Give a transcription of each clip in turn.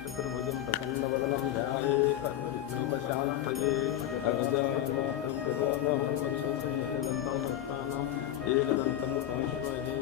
चतुर्भुजं प्रसन्नवदनं ध्यायेत् सर्वविघ्नोपशान्तये एकदन्तं संश्वये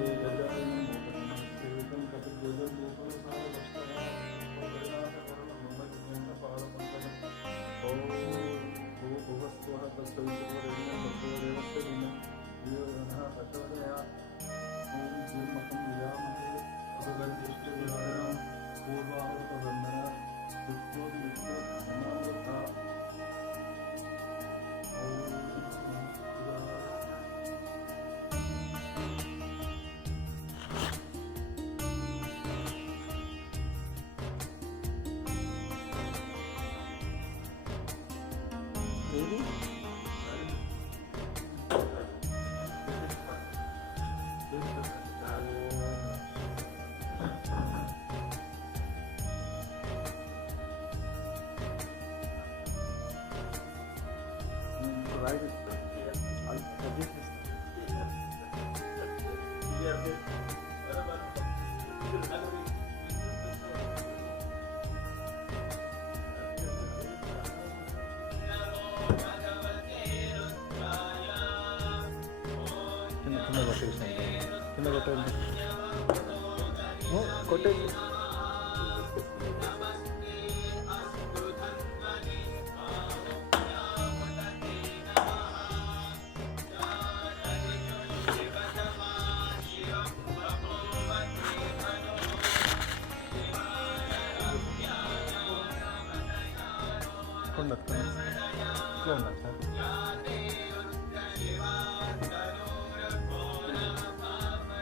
కొట్టేసి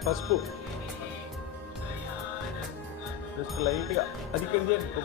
పసుపు జస్ట్ లైట్గా అది ఇక్కడ చేయండి.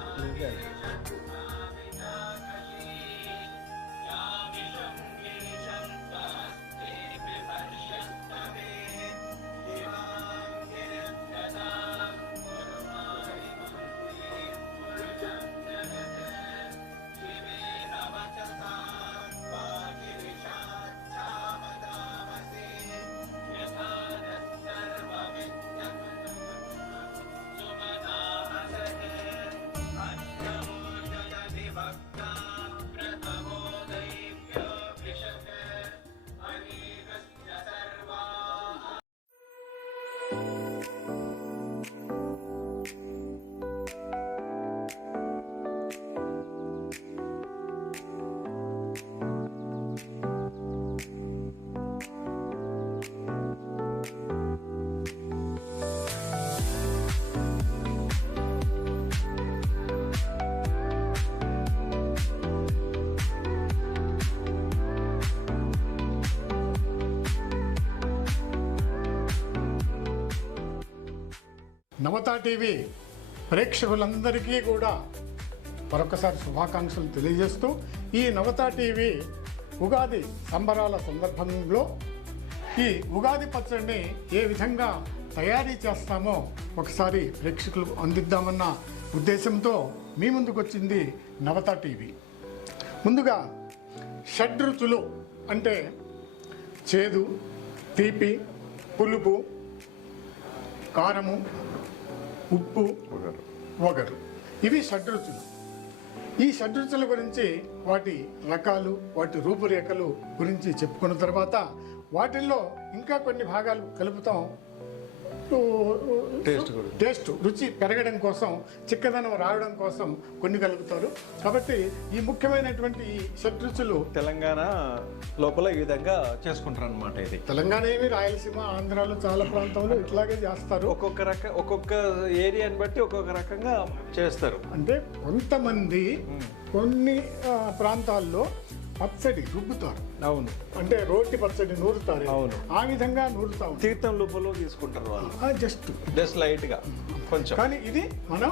నవత టీవీ ప్రేక్షకులందరికీ కూడా మరొకసారి శుభాకాంక్షలు తెలియజేస్తూ ఈ నవత టీవీ ఉగాది సంబరాల సందర్భంలో ఈ ఉగాది పచ్చడిని ఏ విధంగా తయారీ చేస్తామో ఒకసారి ప్రేక్షకులకు అందిద్దామన్న ఉద్దేశంతో మీ ముందుకు వచ్చింది నవత టీవీ. ముందుగా షడ్రుచులు అంటే చేదు, తీపి, పులుపు, కారము, ఉప్పు, వగరు, ఇవి షడ్రుచులు. ఈ షడ్రుచుల గురించి వాటి రకాలు, వాటి రూపురేఖలు గురించి చెప్పుకున్న తర్వాత వాటిల్లో ఇంకా కొన్ని భాగాలు కలుపుతాం. టేస్ట్ రుచి పెరగడం కోసం, చిక్కదనం రావడం కోసం కొన్ని కలుపుతారు. కాబట్టి ఈ ముఖ్యమైనటువంటి ఈ షడ్రుచులు తెలంగాణ లోపల ఈ విధంగా చేసుకుంటారు అన్నమాట. ఇది తెలంగాణ ఏమి, రాయలసీమ, ఆంధ్రాలో చాలా ప్రాంతంలో ఇట్లాగే చేస్తారు. ఒక్కొక్క ఏరియాని బట్టి ఒక్కొక్క రకంగా చేస్తారు. అంటే కొంతమంది కొన్ని ప్రాంతాల్లో పచ్చడి రుబ్బుతారు. అవును, అంటే రోటి పచ్చడి నూరుతారు. అవును, ఆ విధంగా నూరుతాం. తీర్థం లోపల తీసుకుంటారు వాళ్ళు, జస్ట్ లైట్ గా కొంచెం. కానీ ఇది మనం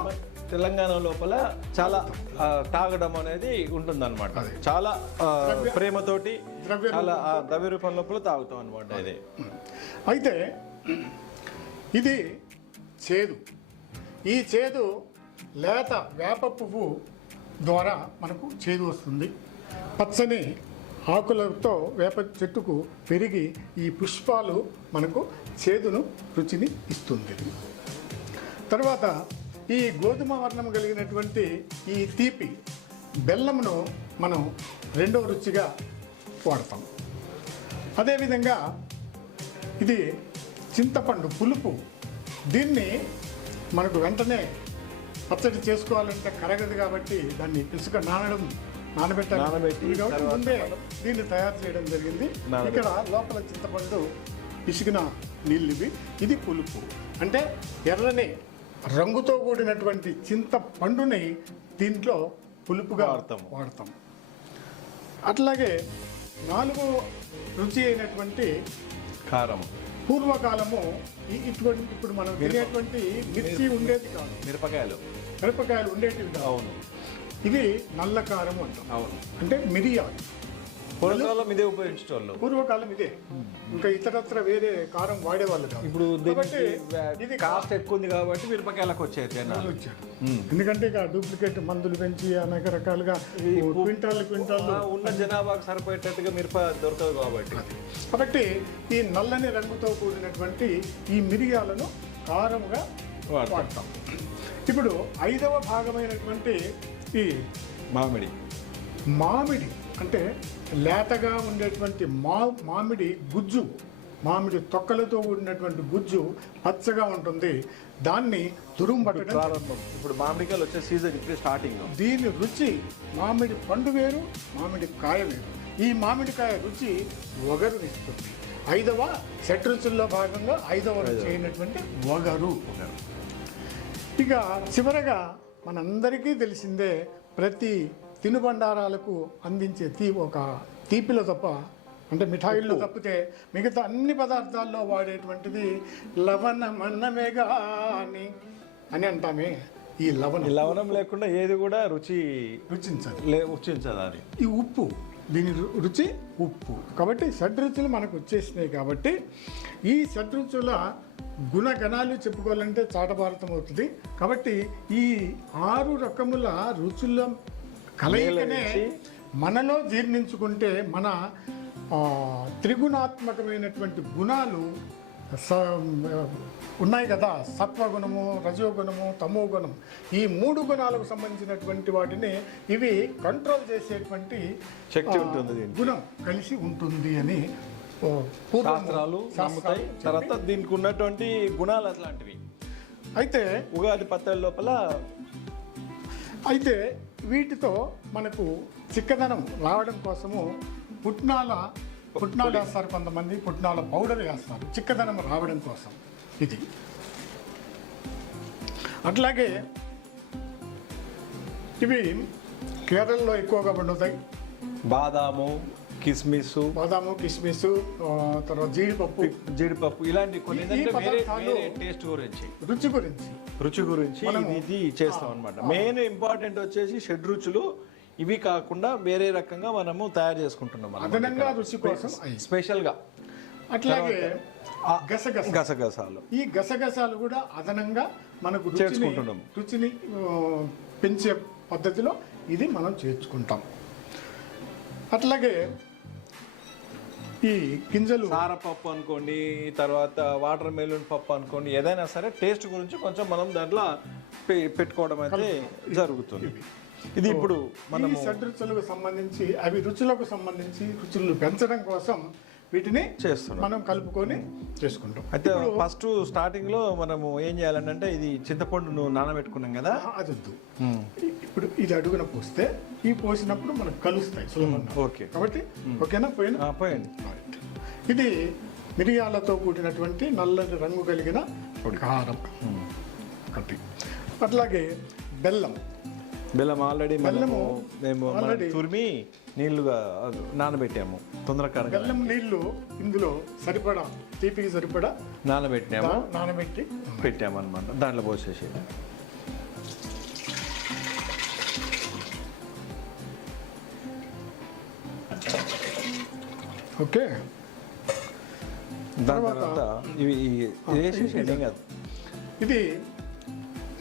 తెలంగాణ లోపల చాలా తాగడం అనేది ఉంటుంది అనమాట. చాలా ప్రేమతోటి చాలా ద్రవ్య రూపం లోపల తాగుతాం అనమాట. ఇది అయితే ఇది చేదు. ఈ చేదు లేత వేప పువ్వు ద్వారా మనకు చేదు వస్తుంది. పచ్చని ఆకులతో వేప చెట్టుకు పెరిగి ఈ పుష్పాలు మనకు చేదును రుచిని ఇస్తుంది. తర్వాత ఈ గోధుమ వర్ణం కలిగినటువంటి ఈ తీపి బెల్లమును మనం రెండవ రుచిగా వాడతాం. అదేవిధంగా ఇది చింతపండు పులుపు, దీన్ని మనకు వెంటనే పచ్చడి చేసుకోవాలంటే కరగదు కాబట్టి దాన్ని పిసుక నానబెట్టాలి. కాబట్టి ముందే దీన్ని తయారు చేయడం జరిగింది. ఇక్కడ లోపల చింతపండు పిసికిన నీళ్ళు ఇవి. ఇది పులుపు అంటే ఎర్రని రంగుతో కూడినటువంటి చింతపండుని దీంట్లో పులుపుగా వాడతాం. అట్లాగే 4వ రుచి అయినటువంటి కారం. పూర్వకాలము ఇటువంటి ఇప్పుడు మనం తినేటువంటి మిర్చి ఉండేది కాదు, మిరపకాయలు ఉండేటివి కాదు. అవును, ఇవి నల్ల కారం అంటాం. అవును, అంటే మిరియాలు. పూర్వకాలం ఇదే ఉపయోగించేవాళ్ళు. పూర్వకాలం ఇదే, ఇంకా ఇతరత్ర వేరే కారం వాడేవాళ్ళు కాదు. ఇప్పుడు ఇది కాస్ట్ ఎక్కువ ఉంది కాబట్టి మిరపకాయలకు వచ్చారు. ఎందుకంటే ఇక డూప్లికేట్ మందులు పెంచి అనేక రకాలుగా క్వింటాల్ ఉన్న జనాభాకు సరిపోయేటట్టుగా మిరప దొరకదు కాబట్టి ఈ నల్లని రంగుతో కూడినటువంటి ఈ మిరియాలను కారంగా వాడతాం. ఇప్పుడు 5వ భాగమైనటువంటి ఈ మామిడి అంటే లేతగా ఉండేటువంటి మామిడి గుజ్జు, మామిడి తొక్కలతో కూడినటువంటి గుజ్జు పచ్చగా ఉంటుంది. దాన్ని తురుంబట్టడం ప్రారంభం. ఇప్పుడు మామిడికాయలు వచ్చే సీజన్ ఇప్పుడు స్టార్టింగ్. దీని రుచి మామిడి పండు వేరు, మామిడి కాయ వేరు. ఈ మామిడికాయ రుచి వగరునిస్తుంది. 5వ షడ్రుచుల్లో భాగంగా 5వ రుచి అయినటువంటి వగరు. ఇక చివరగా మనందరికీ తెలిసిందే, ప్రతి తినుబండారాలకు అందించే ఒక తీపిలో తప్ప, అంటే మిఠాయిల్లో తప్పితే మిగతా అన్ని పదార్థాల్లో వాడేటువంటిది లవణమన్నమేగా అని అంటామే. ఈ లవణం లేకుండా ఏది కూడా రుచించదు. అది ఈ ఉప్పు, దీని రుచి ఉప్పు. కాబట్టి షడ్రుచులు మనకు వచ్చేసినాయి. కాబట్టి ఈ షడ్రుచుల గుణగణాలు చెప్పుకోవాలంటే చాటభారతం అవుతుంది. కాబట్టి ఈ 6 రకముల రుచుల కలయికనే మనలో జీర్ణించుకుంటే మన త్రిగుణాత్మకమైనటువంటి గుణాలు ఉన్నాయి కదా, సత్వగుణము, రజోగుణము, తమో గుణం, ఈ 3 గుణాలకు సంబంధించినటువంటి వాటిని ఇవి కంట్రోల్ చేసేటువంటి శక్తి ఉంటుంది, గుణం కలిసి ఉంటుంది అని శాస్త్రాలు నమ్ముతాయి. తర్వాత దీనికి ఉన్నటువంటి గుణాలు అట్లాంటివి. అయితే ఉగాది పచ్చడి లోపల వీటితో మనకు చిక్కదనం రావడం కోసము పుట్నాలు వేస్తారు, కొంతమంది పుట్నాల పౌడర్ వేస్తారు చిక్కదనం రావడం కోసం. ఇది అట్లాగే ఇవి కేరళలో ఎక్కువగా పండుతాయి. బాదాము, కిస్మిస్, తర్వాత జీడిపప్పు ఇలాంటి కొన్ని టేస్ట్ గురించి, రుచి గురించి ఇది చేస్తాం అనమాట. మెయిన్ ఇంపార్టెంట్ వచ్చేసి షడ్రుచులు. ఇవి కాకుండా వేరే రకంగా మనము తయారు చేసుకుంటున్నాం అదనంగా రుచి కోసం స్పెషల్ గా. అట్లాగే గసగసాలు, ఈ గసగసాలు కూడా అదనంగా మనకు రుచిని పెంచే పద్ధతిలో ఇది మనం చేర్చుకుంటాం. అట్లాగే ఈ గింజలు, సారపప్పు అనుకోండి, తర్వాత వాటర్ మెలూన్ పప్పు అనుకోండి, ఏదైనా సరే టేస్ట్ గురించి కొంచెం మనం దాంట్లో పెట్టుకోవడం అయితే జరుగుతుంది. ఇది ఇప్పుడు మనం షడ్రుచులకు సంబంధించి రుచులకు సంబంధించి రుచులను పెంచడం కోసం వీటిని చేస్తున్నాం, మనం కలుపుకొని చేసుకుంటాం. అయితే ఫస్ట్ స్టార్టింగ్ లో మనము ఏం చేయాలంటే, ఇది చింతపండును నానబెట్టుకున్నాం కదా, అది వద్దు. ఇప్పుడు ఇది అడుగున పోస్తే ఈ పోసినప్పుడు మనకు కలుస్తాయి సులభంగా. ఓకే, కాబట్టి ఓకేనా? పోయండి. ఇది మిరియాలతో కూడినటువంటి నల్లటి రంగు కలిగిన కారం. అట్లాగే బెల్లం ఆల్రెడీ మేము తురిమి నీళ్లుగా నానబెట్టాము. తొందరగా బెల్లం నీళ్లు ఇందులో సరిపడా, తీపికి సరిపడా నానబెట్టి పెట్టామన్నమాట. దాంట్లో పోసేసి ఓకే. దాని తర్వాత ఇది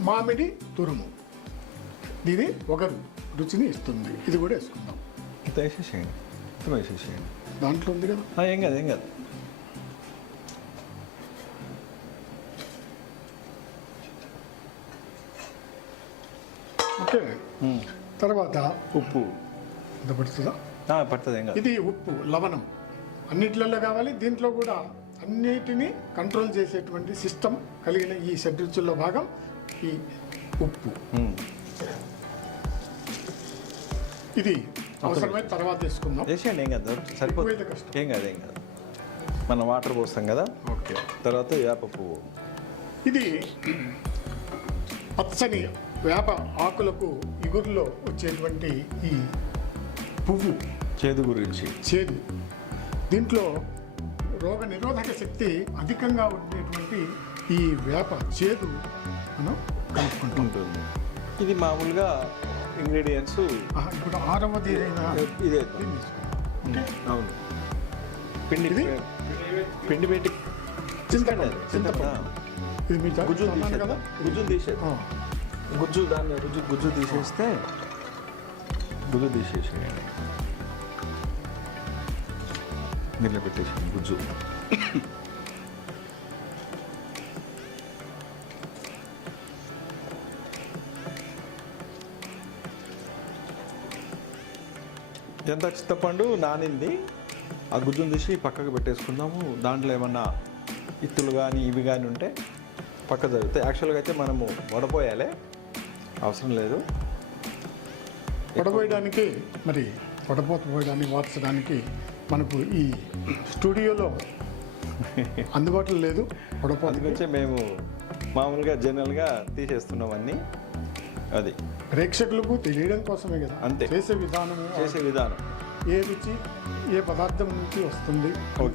మామిడి తురుము, ఇది ఒక రుచిని ఇస్తుంది. ఇది కూడా వేసుకుందాం. మొత్తం వేసేసేయండి. దాంట్లో ఉంది కదా. ఏం కాదు, ఏం కాదు. ఓకే. తర్వాత ఉప్పు ఇంత పడుతుందా? పడుతుంది, ఏం కాదు. ఇది ఉప్పు, లవణం అన్నిట్లలో కావాలి. దీంట్లో కూడా అన్నిటినీ కంట్రోల్ చేసేటువంటి సిస్టమ్ కలిగిన ఈ షడ్రుచుల్లో భాగం ఈ ఉప్పు. ఇది అవసరమైన తర్వాత వేసుకుందాం. వేసేయండి, ఏం కాదు, సరిపోతుంది. ఎక్కువైతే కష్టం. ఏం కాదు, ఏం కాదు. మనం వాటర్ పోస్తాం కదా. ఓకే. తర్వాత వేప పువ్వు. ఇది పచ్చని వేప ఆకులకు ఇగురులో వచ్చేటువంటి ఈ పువ్వు చేదు గురించి. చేదు. దీంట్లో రోగ నిరోధక శక్తి అధికంగా ఉండేటువంటి ఈ వేప చేదు మనం కలుపుకుంటూ ఉంటుంది. ఇది మామూలుగా ఇంగ్రీడియంట్స్. ఇప్పుడు 6వది ఇదే. ఓకే. అవును. పిండి ఇది? పిండి పెట్టి చింతపండు. ఇది మీ గుజ్జు అన్నాను కదా. గుజ్జు తీసేది. గుజ్జు దాన్ని గుజ్జు తీసేస్తే గుజ్జు తీసేసేయండి. దీనిలో పెట్టేసి గుజ్జు. ఎంత చింతపండు నానింది, ఆ గుజ్జును తీసి పక్కకు పెట్టేసుకుందాము. దాంట్లో ఏమన్నా ఇత్తులు కానీ ఇవి కానీ ఉంటే పక్క జరుగుతాయి. యాక్చువల్గా అయితే మనము వడపోయాలి, అవసరం లేదు. వడపోయడానికి మరి వడపోత పోయడానికి వార్చడానికి మనకు ఈ స్టూడియోలో అందుబాటులో లేదు. వడపోత అందుకొచ్చే మేము మామూలుగా జనరల్గా తీసేస్తున్నాం అన్నీ. అది ప్రేక్షకులకు తెలియడం కోసమే కదా. అంతే. చేసే విధానం ఏ రుచి ఏ పదార్థం నుంచి వస్తుంది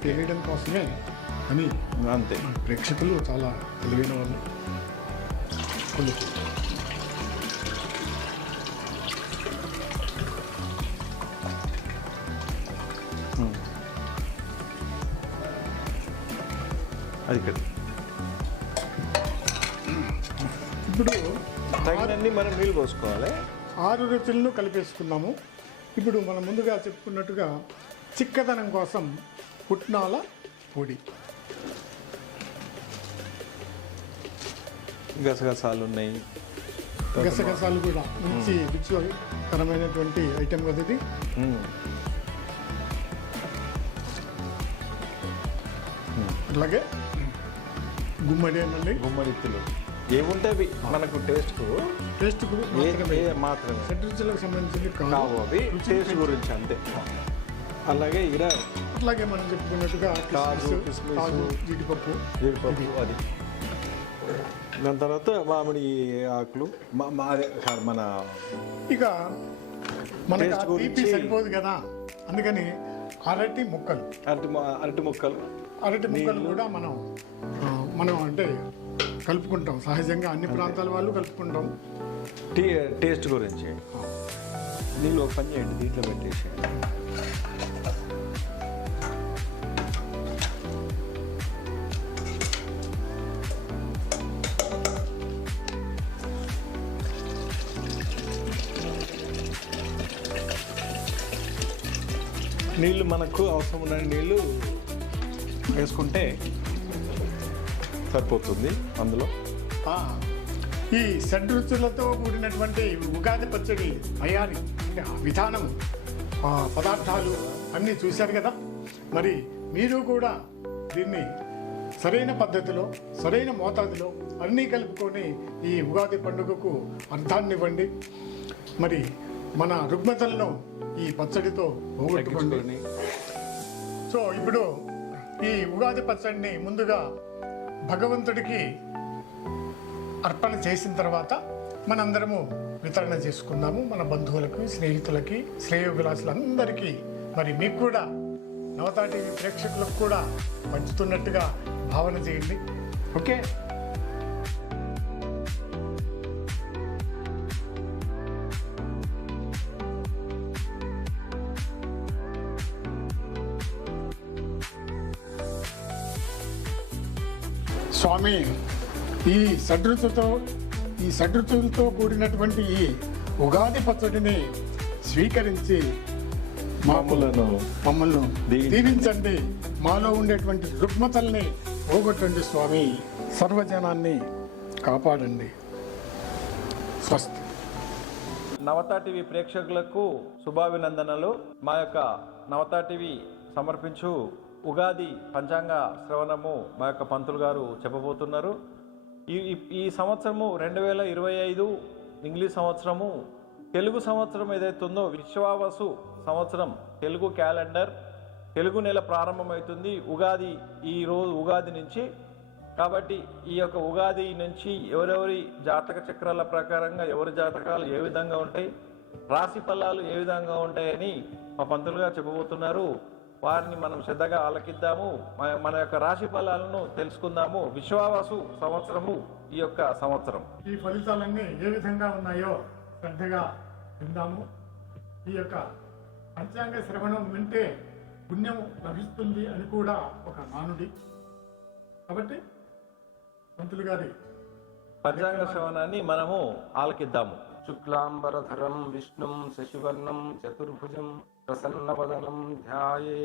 తెలియడం కోసమే అని. అంతే. ప్రేక్షకులు చాలా తెలివైన వాళ్ళు. కొన్ని అది ఇక్కడ ఇప్పుడు తగినన్ని మనం నీళ్ళు పోసుకోవాలి. 6 రుచులను కలిపేసుకున్నాము. ఇప్పుడు మనం ముందుగా చెప్పుకున్నట్టుగా చిక్కదనం కోసం పుట్నాల పొడి, గసగసాలు ఉన్నాయి. గసగసాలు కూడా మంచి రుచికరమైనటువంటి ఐటెం కదా ఇది. అలాగే గుమ్మడిత్తులు ఏముంటే అవి మనకు టేస్ట్కు మాత్రమే షడ్రుచులకు సంబంధించింది కావు, అవి టేస్ట్ గురించి అంతే. అలాగే ఇక్కడ అట్లాగే మనం చెప్పుకున్నట్టుగా కాజు, జీడిపప్పు అది. దాని తర్వాత మామిడి ఆకులు మన ఇక మన తీపి సరిపోదు కదా, అందుకని అరటి ముక్కలు కూడా మనం అంటే కలుపుకుంటాం. సహజంగా అన్ని ప్రాంతాల వాళ్ళు కలుపుకుంటాం. టేస్ట్ గురించి దీనిలో ఒక పని చేయండి, దీంట్లో పెట్టేసి నీళ్ళు మనకు అవసరం ఉన్న నీళ్ళు వేసుకుంటే సరిపోతుంది. అందులో ఈ షడ్రుచులతో కూడినటువంటి ఉగాది పచ్చడి తయారీ విధానం, పదార్థాలు అన్నీ చూశారు కదా. మరి మీరు కూడా దీన్ని సరైన పద్ధతిలో సరైన మోతాదులో అన్నీ కలుపుకొని ఈ ఉగాది పండుగకు అర్థాన్నివ్వండి. మరి మన రుగ్మతలను ఈ పచ్చడితో పోగొట్టుకోండి. సో ఇప్పుడు ఈ ఉగాది పచ్చడిని ముందుగా భగవంతుడికి అర్పణ చేసిన తర్వాత మనందరము వితరణ చేసుకుందాము. మన బంధువులకు, స్నేహితులకి, శ్రేయోభిలాషులందరికీ, మరి మీకు కూడా నవతాటి ప్రేక్షకులకు కూడా పంచుతున్నట్టుగా భావన చేయండి. ఓకే. స్వామి, ఈ షడ్రుచులతో కూడినటువంటి ఈ ఉగాది పచ్చడిని స్వీకరించి మమ్మల్ని దీవించండి, మాలో ఉండేటువంటి రుగ్మతల్ని పోగొట్టండి స్వామి, సర్వజనాన్ని కాపాడండి. స్వస్తి. నవతా టీవీ ప్రేక్షకులకు శుభాభినందనలు. మా యొక్క నవతా టీవీ సమర్పించు ఉగాది పంచాంగ శ్రవణము మా యొక్క పంతులు గారు చెప్పబోతున్నారు. ఈ సంవత్సరము 2025 ఇంగ్లీష్ సంవత్సరము, తెలుగు సంవత్సరం ఏదైతుందో విశ్వావసు సంవత్సరం, తెలుగు క్యాలెండర్, తెలుగు నెల ప్రారంభమవుతుంది ఉగాది, ఈరోజు ఉగాది నుంచి. కాబట్టి ఈ యొక్క ఉగాది నుంచి ఎవరెవరి జాతక చక్రాల ప్రకారంగా ఎవరి జాతకాలు ఏ విధంగా ఉంటాయి, రాశి ఫలాలు ఏ విధంగా ఉంటాయని మా పంతులు గారు చెప్పబోతున్నారు. వారిని మనం శ్రద్ధగా ఆలకిద్దాము, మన యొక్క రాశి ఫలాలను తెలుసుకుందాము. విశ్వావసు సంవత్సరము ఈ యొక్క సంవత్సరం. ఈ ఫలితాలన్నీ ఏ విధంగా ఉన్నాయో శ్రద్ధగా విందాము. ఈ యొక్క పంచాంగ శ్రవణం వింటే పుణ్యం లభిస్తుంది అని కూడా ఒక నానుడి. కాబట్టి పంతులు గారి పంచాంగ శ్రవణాన్ని మనము ఆలకిద్దాము. శుక్లాంబరధరం విష్ణుం శశివర్ణం చతుర్భుజం ప్రసన్నవదనం ధ్యాయే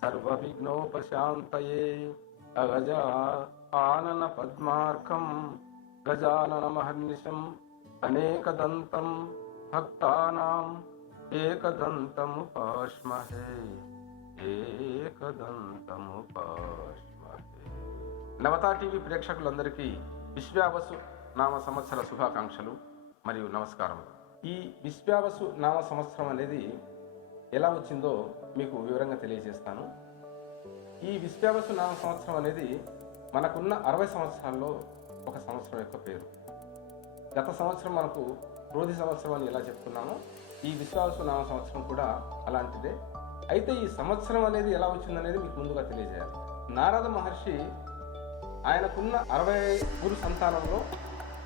సర్వవిఘ్నోపశాంతయే అగజ ఆనన పద్మార్కం గజాననమహర్నిశం అనేకదంతం భక్తానాం ఏకదంతముపాస్మహే ఏకదంతముపాస్మహే. నవతా టీవీ ప్రేక్షకులందరికీ విశ్వావసు నామ సంవత్సర శుభాకాంక్షలు మరియు నమస్కారములు. ఈ విశ్వావసు నామ సంవత్సరం అనేది ఎలా వచ్చిందో మీకు వివరంగా తెలియజేస్తాను. ఈ విశ్వావసు నామ సంవత్సరం అనేది మనకున్న 60 సంవత్సరాల్లో ఒక సంవత్సరం యొక్క పేరు. గత సంవత్సరం మనకు క్రోధి సంవత్సరం అని ఎలా చెప్పుకున్నామో, ఈ విశ్వావసు నామ సంవత్సరం కూడా అలాంటిదే. అయితే ఈ సంవత్సరం అనేది ఎలా వచ్చిందనేది మీకు ముందుగా తెలియజేయాలి. నారద మహర్షి ఆయనకున్న 60 సంతానంలో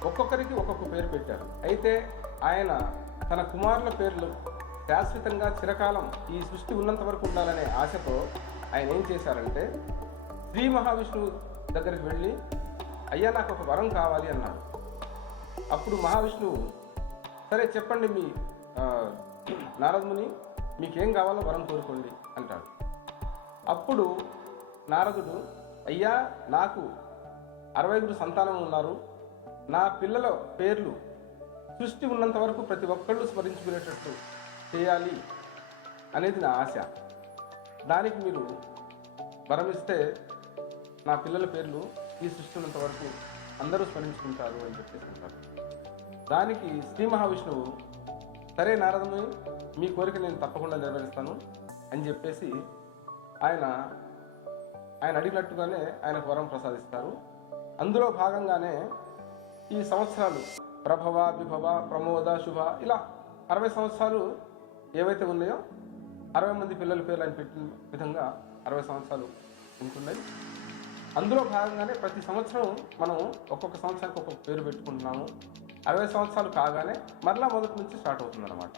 ఒక్కొక్కరికి ఒక్కొక్క పేరు పెట్టారు. అయితే ఆయన తన కుమారుల పేర్లు శాశ్వతంగా చిరకాలం ఈ సృష్టి ఉన్నంత వరకు ఉండాలనే ఆశతో ఆయన ఏం చేశారంటే, శ్రీ మహావిష్ణువు దగ్గరికి వెళ్ళి, అయ్యా నాకు ఒక వరం కావాలి అన్నాడు. అప్పుడు మహావిష్ణువు, సరే చెప్పండి మీ నారదుని, మీకేం కావాలో వరం కోరుకోండి అంటాడు. అప్పుడు నారదుడు, అయ్యా నాకు 60 సంతానం ఉన్నారు, నా పిల్లల పేర్లు సృష్టి ఉన్నంత వరకు ప్రతి ఒక్కళ్ళు స్మరించుకునేటట్టు చేయాలి అనేది నా ఆశ. దానికి మీరు వరమిస్తే నా పిల్లల పేర్లు ఈ సృష్టి ఉన్నంత వరకు అందరూ స్మరించుకుంటారు అని చెప్పేసి అంటారు. దానికి శ్రీ మహావిష్ణువు, సరే నారదుని, మీ కోరిక నేను తప్పకుండా నెరవేరుస్తాను అని చెప్పేసి ఆయన అడిగినట్టుగానే ఆయనకు వరం ప్రసాదిస్తారు. అందులో భాగంగానే ఈ సంవత్సరాలు ప్రభవ, విభవ, ప్రమోద, శుభ ఇలా 60 సంవత్సరాలు ఏవైతే ఉన్నాయో 60 మంది పిల్లల పేర్లు ఆయన పెట్టిన విధంగా 60 సంవత్సరాలు ఉంటున్నాయి. అందులో భాగంగానే ప్రతి సంవత్సరం మనం ఒక్కొక్క సంవత్సరానికి ఒక్కొక్క పేరు పెట్టుకుంటున్నాము. 60 సంవత్సరాలు కాగానే మరలా మొదటి నుంచి స్టార్ట్ అవుతుంది అన్నమాట.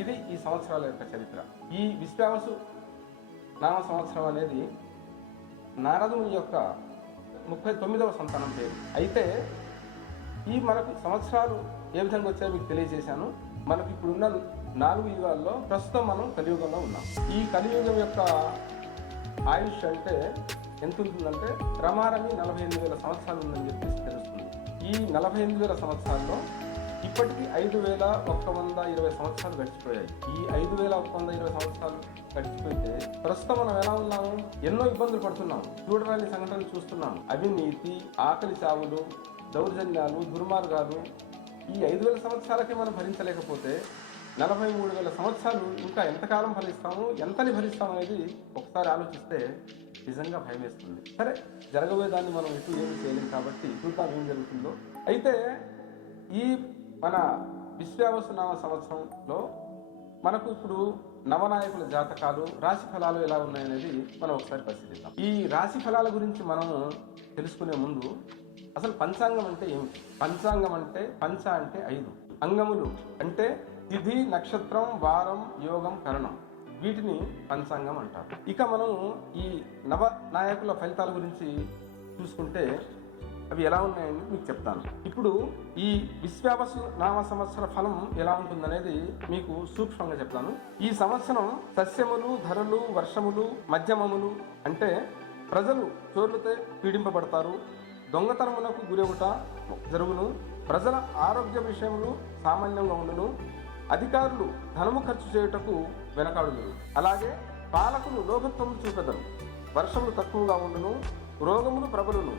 ఇది ఈ సంవత్సరాల యొక్క చరిత్ర. ఈ విశ్వావసు నామ సంవత్సరం అనేది నారదుని యొక్క 39వ సంతానం పేరు. అయితే ఈ మనకు సంవత్సరాలు ఏ విధంగా వచ్చాయో మీకు తెలియజేశాను. మనకు ఇప్పుడున్న 4 యుగాల్లో ప్రస్తుతం మనం కలియుగంలో ఉన్నాం. ఈ కలియుగం యొక్క ఆయుష్ అంటే ఎంత ఉంటుందంటే రమారమి 48,000 సంవత్సరాలు ఉందని చెప్పేసి తెలుస్తుంది. ఈ 48,000 సంవత్సరాల్లో ఇప్పటికీ 5,120 సంవత్సరాలు గడిచిపోయాయి. ఈ 5,120 సంవత్సరాలు గడిచిపోతే ప్రస్తుతం మనం ఎలా ఉన్నాము? ఎన్నో ఇబ్బందులు పడుతున్నాం, చూడరాని సంఘటనలు చూస్తున్నాం. అవినీతి, ఆకలి చావులు, దౌర్జన్యాలు, దుర్మార్గాలు. ఈ 5,000 సంవత్సరాలకే మనం భరించలేకపోతే 43,000 సంవత్సరాలు ఇంకా ఎంతకాలం భరిస్తాము, ఎంతని భరిస్తాము అనేది ఒకసారి ఆలోచిస్తే నిజంగా భయం వేస్తుంది. సరే, జరగబోయేదాన్ని మనం ఎటు ఏమి చేయలేం కాబట్టి చూద్దాం ఏం జరుగుతుందో. అయితే ఈ మన విశ్వావసు నామ సంవత్సరంలో మనకు ఇప్పుడు నవనాయకుల జాతకాలు, రాశి ఫలాలు ఎలా ఉన్నాయనేది మనం ఒకసారి పరిశీలిద్దాం. ఈ రాశి ఫలాల గురించి మనము తెలుసుకునే ముందు అసలు పంచాంగం అంటే ఏమిటి? పంచాంగం అంటే పంచ అంటే 5 అంగములు అంటే తిథి, నక్షత్రం, వారం, యోగం, కరణం. వీటిని పంచాంగం అంటారు. ఇక మనం ఈ నవ నాయకుల ఫలితాల గురించి చూసుకుంటే అవి ఎలా ఉన్నాయని మీకు చెప్తాను. ఇప్పుడు ఈ విశ్వావసు నామ సంవత్సర ఫలం ఎలా ఉంటుందనేది మీకు సూక్ష్మంగా చెప్తాను. ఈ సంవత్సరం సస్యములు, ధరలు, వర్షములు, మధ్యమములు, అంటే ప్రజలు చోర్లతో పీడింపబడతారు, దొంగతనములకు గురవుట జరుగును, ప్రజల ఆరోగ్య విషయములు సామాన్యంగా ఉండును, అధికారులు ధనము ఖర్చు చేయుటకు వెనకాడుదురు, అలాగే పాలకులు లోభత్వము చూపెదరు, వర్షములు తక్కువగా ఉండును, రోగములు ప్రబలును,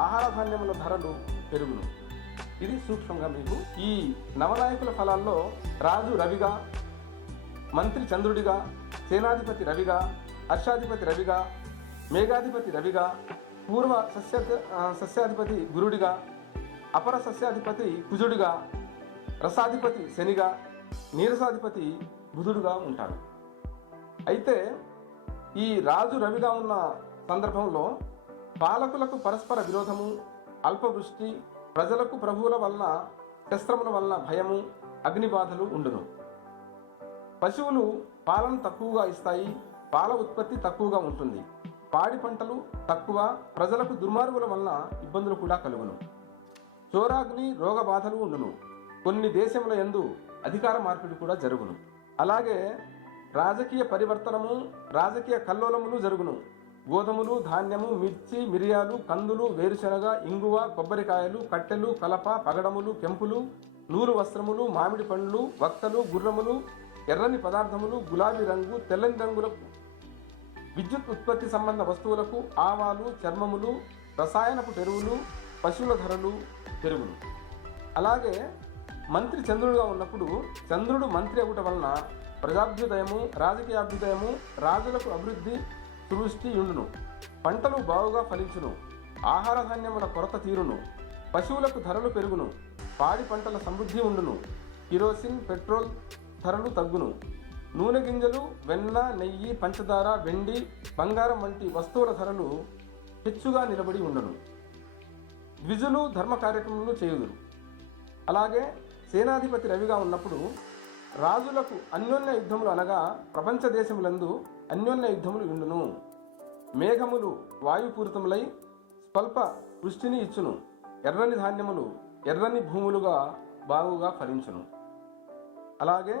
ఆహార ధాన్యముల ధరలు పెరుగును. ఇది సూక్ష్మంగా మీకు ఈ నవనాయకుల ఫలాల్లో రాజు రవిగా, మంత్రి చంద్రుడిగా, సేనాధిపతి రవిగా, హర్షాధిపతి రవిగా, మేఘాధిపతి రవిగా, పూర్వ సస్యాధిపతి గురుడిగా, అపర సస్యాధిపతి కుజుడిగా, రసాధిపతి శనిగా, నీరసాధిపతి బుధుడుగా ఉంటారు. అయితే ఈ రాజు రవిగా ఉన్న సందర్భంలో పాలకులకు పరస్పర విరోధము, అల్పవృష్టి, ప్రజలకు ప్రభువుల వలన శస్త్రముల వలన భయము, అగ్నిబాధలు ఉండును. పశువులు పాలను తక్కువగా ఇస్తాయి, పాల ఉత్పత్తి తక్కువగా ఉంటుంది, పాడి పంటలు తక్కువ, ప్రజలకు దుర్మార్గుల వలన ఇబ్బందులు కూడా కలుగును, చోరాగ్ని, రోగ బాధలు ఉండును, కొన్ని దేశముల యందు అధికార మార్పిడి కూడా జరుగును, అలాగే రాజకీయ పరివర్తనము, రాజకీయ కల్లోలములు జరుగును, గోధుమలు, ధాన్యము, మిర్చి, మిరియాలు, కందులు, వేరుశనగ, ఇంగువ, కొబ్బరికాయలు, కట్టెలు, కలప, పగడములు, కెంపులు, నూలు వస్త్రములు, మామిడి పండ్లు, వక్కలు, గుర్రములు, ఎర్రని పదార్థములు, గులాబీ రంగు, తెల్లని రంగులకు, విద్యుత్ ఉత్పత్తి సంబంధ వస్తువులకు, ఆవాలు, చర్మములు, రసాయనపు ఎరువులు, పశువుల ధరలు పెరుగును. అలాగే మంత్రి చంద్రుడుగా ఉన్నప్పుడు చంద్రుడు మంత్రి అగుట వలన ప్రజాభ్యుదయము, రాజకీయాభ్యుదయము, రాజులకు అభివృద్ధి, సృష్టి ఉండును, పంటలు బాగుగా ఫలించును, ఆహార ధాన్యముల కొరత తీరును, పశువులకు ధరలు పెరుగును, పాడి పంటల సమృద్ధి ఉండును, కిరోసిన్, పెట్రోల్ ధరలు తగ్గును, నూనె గింజలు, వెన్న, నెయ్యి, పంచదార, వెండి, బంగారం వంటి వస్తువుల ధరలు హెచ్చుగా నిలబడి ఉండును, ద్విజులు ధర్మ కార్యక్రమాలు చేయుదురు. అలాగే సేనాధిపతి రవిగా ఉన్నప్పుడు రాజులకు అన్యోన్య యుద్ధములు అనగా ప్రపంచ దేశములందు అన్యోన్య యుద్ధములు ఉండును, మేఘములు వాయుపూరితములై స్వల్ప వృష్టిని ఇచ్చును, ఎర్రని ధాన్యములు ఎర్రని భూములుగా బాగుగా ఫలించును. అలాగే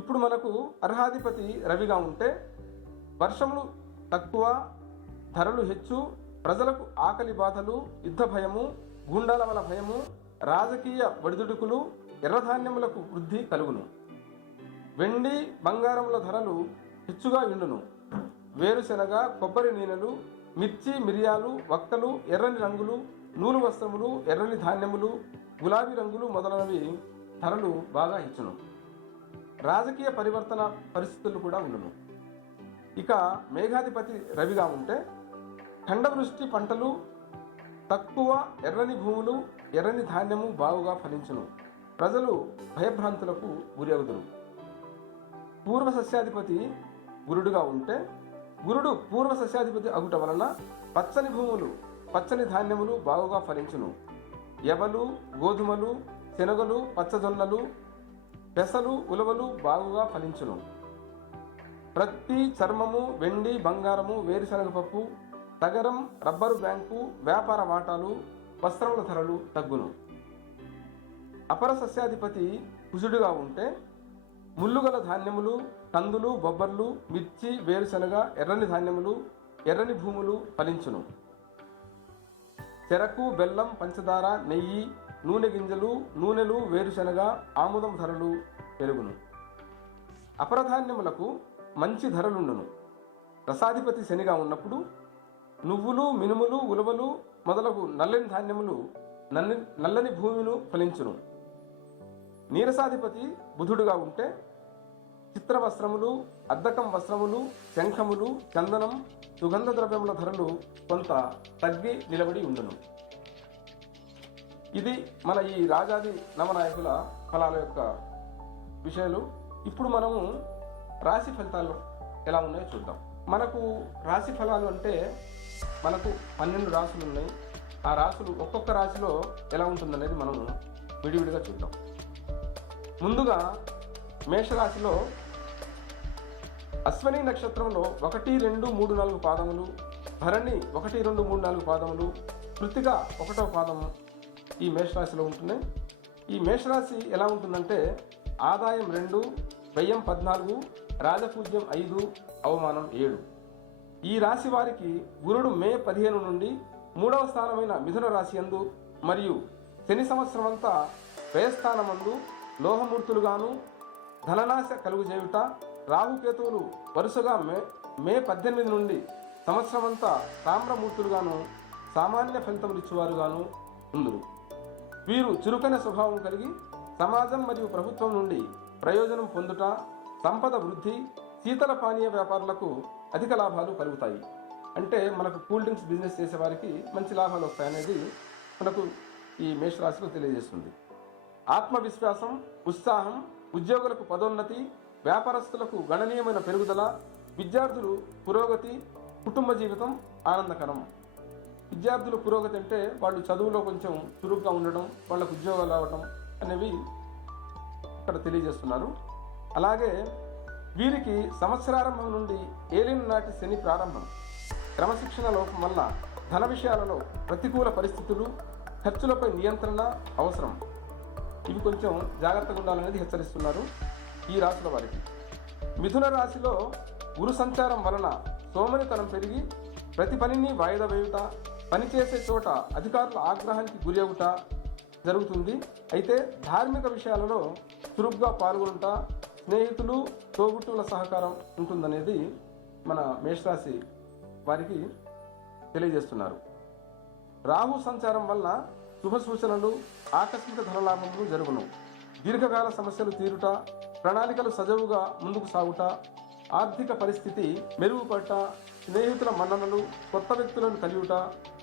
ఇప్పుడు మనకు అర్హాధిపతి రవిగా ఉంటే వర్షములు తక్కువ, ధరలు హెచ్చు, ప్రజలకు ఆకలి బాధలు, యుద్ధ భయము, గూండాల వల భయము, రాజకీయ ఒడిదుడుకులు, ఎర్రధాన్యములకు వృద్ధి కలుగును, వెండి బంగారముల ధరలు హెచ్చుగా ఉండును, వేరుశెనగ, కొబ్బరి నూనెలు, మిర్చి, మిరియాలు, వక్కలు, ఎర్రని రంగులు, నూలు వస్త్రములు, ఎర్రని ధాన్యములు, గులాబీ రంగులు మొదలైనవి ధరలు బాగా హెచ్చును. రాజకీయ పరివర్తన పరిస్థితులు కూడా ఉండును. ఇక మేఘాధిపతి రవిగా ఉంటే ఖండవృష్టి, పంటలు తక్కువ, ఎర్రని భూములు, ఎర్రని ధాన్యము బాగుగా ఫలించును, ప్రజలు భయభ్రాంతులకు గురవుదురు. పూర్వ సస్యాధిపతి గురుడుగా ఉంటే గురుడు పూర్వ సస్యాధిపతి అగుట వలన పచ్చని భూములు, పచ్చని ధాన్యములు బాగుగా ఫలించును, ఎవలు, గోధుమలు, శనగలు, పచ్చజొన్నలు, పెసలు, ఉలవలు బాగుగా ఫలించును, ప్రత్తి, చర్మము, వెండి, బంగారము, వేరుశనగ పప్పు, తగరం, రబ్బరు బ్యాంకు, వ్యాపార వాటాలు, వస్త్రముల ధరలు తగ్గును. అపర సస్యాధిపతి కుజుడుగా ఉంటే ముల్లుగల ధాన్యములు, కందులు, బొబ్బర్లు, మిర్చి, వేరుశనగ, ఎర్రని ధాన్యములు, ఎర్రని భూములు ఫలించును, చెరకు, బెల్లం, పంచదార, నెయ్యి, నూనె గింజలు, నూనెలు, వేరుశనగ, ఆముదం ధరలు పెరుగును. అపరధాన్యములకు మంచి ధరలుండును. రసాధిపతి శనిగా ఉన్నప్పుడు నువ్వులు, మినుములు, ఉలవలు మొదలగు నల్లని ధాన్యములు, నల్లని భూమిను ఫలించును. నీరసాధిపతి బుధుడుగా ఉంటే చిత్ర వస్త్రములు, అద్దకం వస్త్రములు, శంఖములు, చందనం, సుగంధ ద్రవ్యముల ధరలు కొంత తగ్గి నిలబడి ఉండును. ఇది మన ఈ రాజాది నవనాయకుల ఫలాల యొక్క విషయాలు. ఇప్పుడు మనము రాశి ఫలితాలు ఎలా ఉన్నాయో చూద్దాం. మనకు రాశి ఫలాలు అంటే మనకు 12 రాశులు ఉన్నాయి. ఆ రాశులు ఒక్కొక్క రాశిలో ఎలా ఉంటుందనేది మనము విడివిడిగా చూద్దాం. ముందుగా మేషరాశిలో అశ్వని నక్షత్రంలో 1, 2, 3, 4 పాదములు, భరణి 1, 2, 3, 4 పాదములు, కృత్తిక 1వ పాదం ఈ మేషరాశిలో ఉంటున్నాయి. ఈ మేషరాశి ఎలా ఉంటుందంటే ఆదాయం 2, వ్యయం 14, రాజపూజ్యం 5, అవమానం 7. ఈ రాశి వారికి గురుడు మే 15 నుండి 3వ స్థానమైన మిథున రాశి యందు మరియు శని సంవత్సరం అంతా వ్యయస్థానమందు లోహమూర్తులుగాను ధననాశ కలుగుచేయుట, రాహుకేతువులు వరుసగా మే 18 నుండి సంవత్సరమంతా తామ్రమూర్తులుగాను సామాన్య ఫలితములిచ్చువారుగాను ఉందురు. వీరు చురుకైన స్వభావం కలిగి సమాజం మరియు ప్రభుత్వం నుండి ప్రయోజనం పొందుట, సంపద వృద్ధి, శీతల పానీయ వ్యాపారులకు అధిక లాభాలు కలుగుతాయి. అంటే మనకు కూల్ డ్రింక్స్ బిజినెస్ చేసే వారికి మంచి లాభాలు వస్తాయనేది మనకు ఈ మేషరాశిలో తెలియజేస్తుంది. ఆత్మవిశ్వాసం, ఉత్సాహం, ఉద్యోగులకు పదోన్నతి, వ్యాపారస్తులకు గణనీయమైన పెరుగుదల, విద్యార్థులు పురోగతి, కుటుంబ జీవితం ఆనందకరం. విద్యార్థులు పురోగతి అంటే వాళ్ళు చదువులో కొంచెం చురుగ్గా ఉండడం, వాళ్ళకు ఉద్యోగాలు రావడం అనేవి ఇక్కడ తెలియజేస్తున్నారు. అలాగే వీరికి సంవత్సరారంభం నుండి ఏలిన నాటి శని ప్రారంభం, క్రమశిక్షణ లోపం వల్ల ధన విషయాలలో ప్రతికూల పరిస్థితులు, ఖర్చులపై నియంత్రణ అవసరం. ఇవి కొంచెం జాగ్రత్తగా ఉండాలనేది హెచ్చరిస్తున్నారు ఈ రాశుల వారికి. మిథున రాశిలో గురు సంచారం వలన సోమరితనం పెరిగి ప్రతి పనిని వాయిదా వేయుట, పనిచేసే చోట అధికారుల ఆగ్రహానికి గురి అవుట జరుగుతుంది. అయితే ధార్మిక విషయాలలో చురుగ్గా పాల్గొనుట, స్నేహితులు తోబుట్టువుల సహకారం ఉంటుందనేది మన మేషరాశి వారికి తెలియజేస్తున్నారు. రాహు సంచారం వల్ల శుభ సూచనలు, ఆకస్మిక ధనలాభములు జరుగును. దీర్ఘకాల సమస్యలు తీరుట, ప్రణాళికలు సజావుగా ముందుకు సాగుట, ఆర్థిక పరిస్థితి మెరుగుపడట, స్నేహితుల మన్ననలు, కొత్త వ్యక్తులను కలియుట,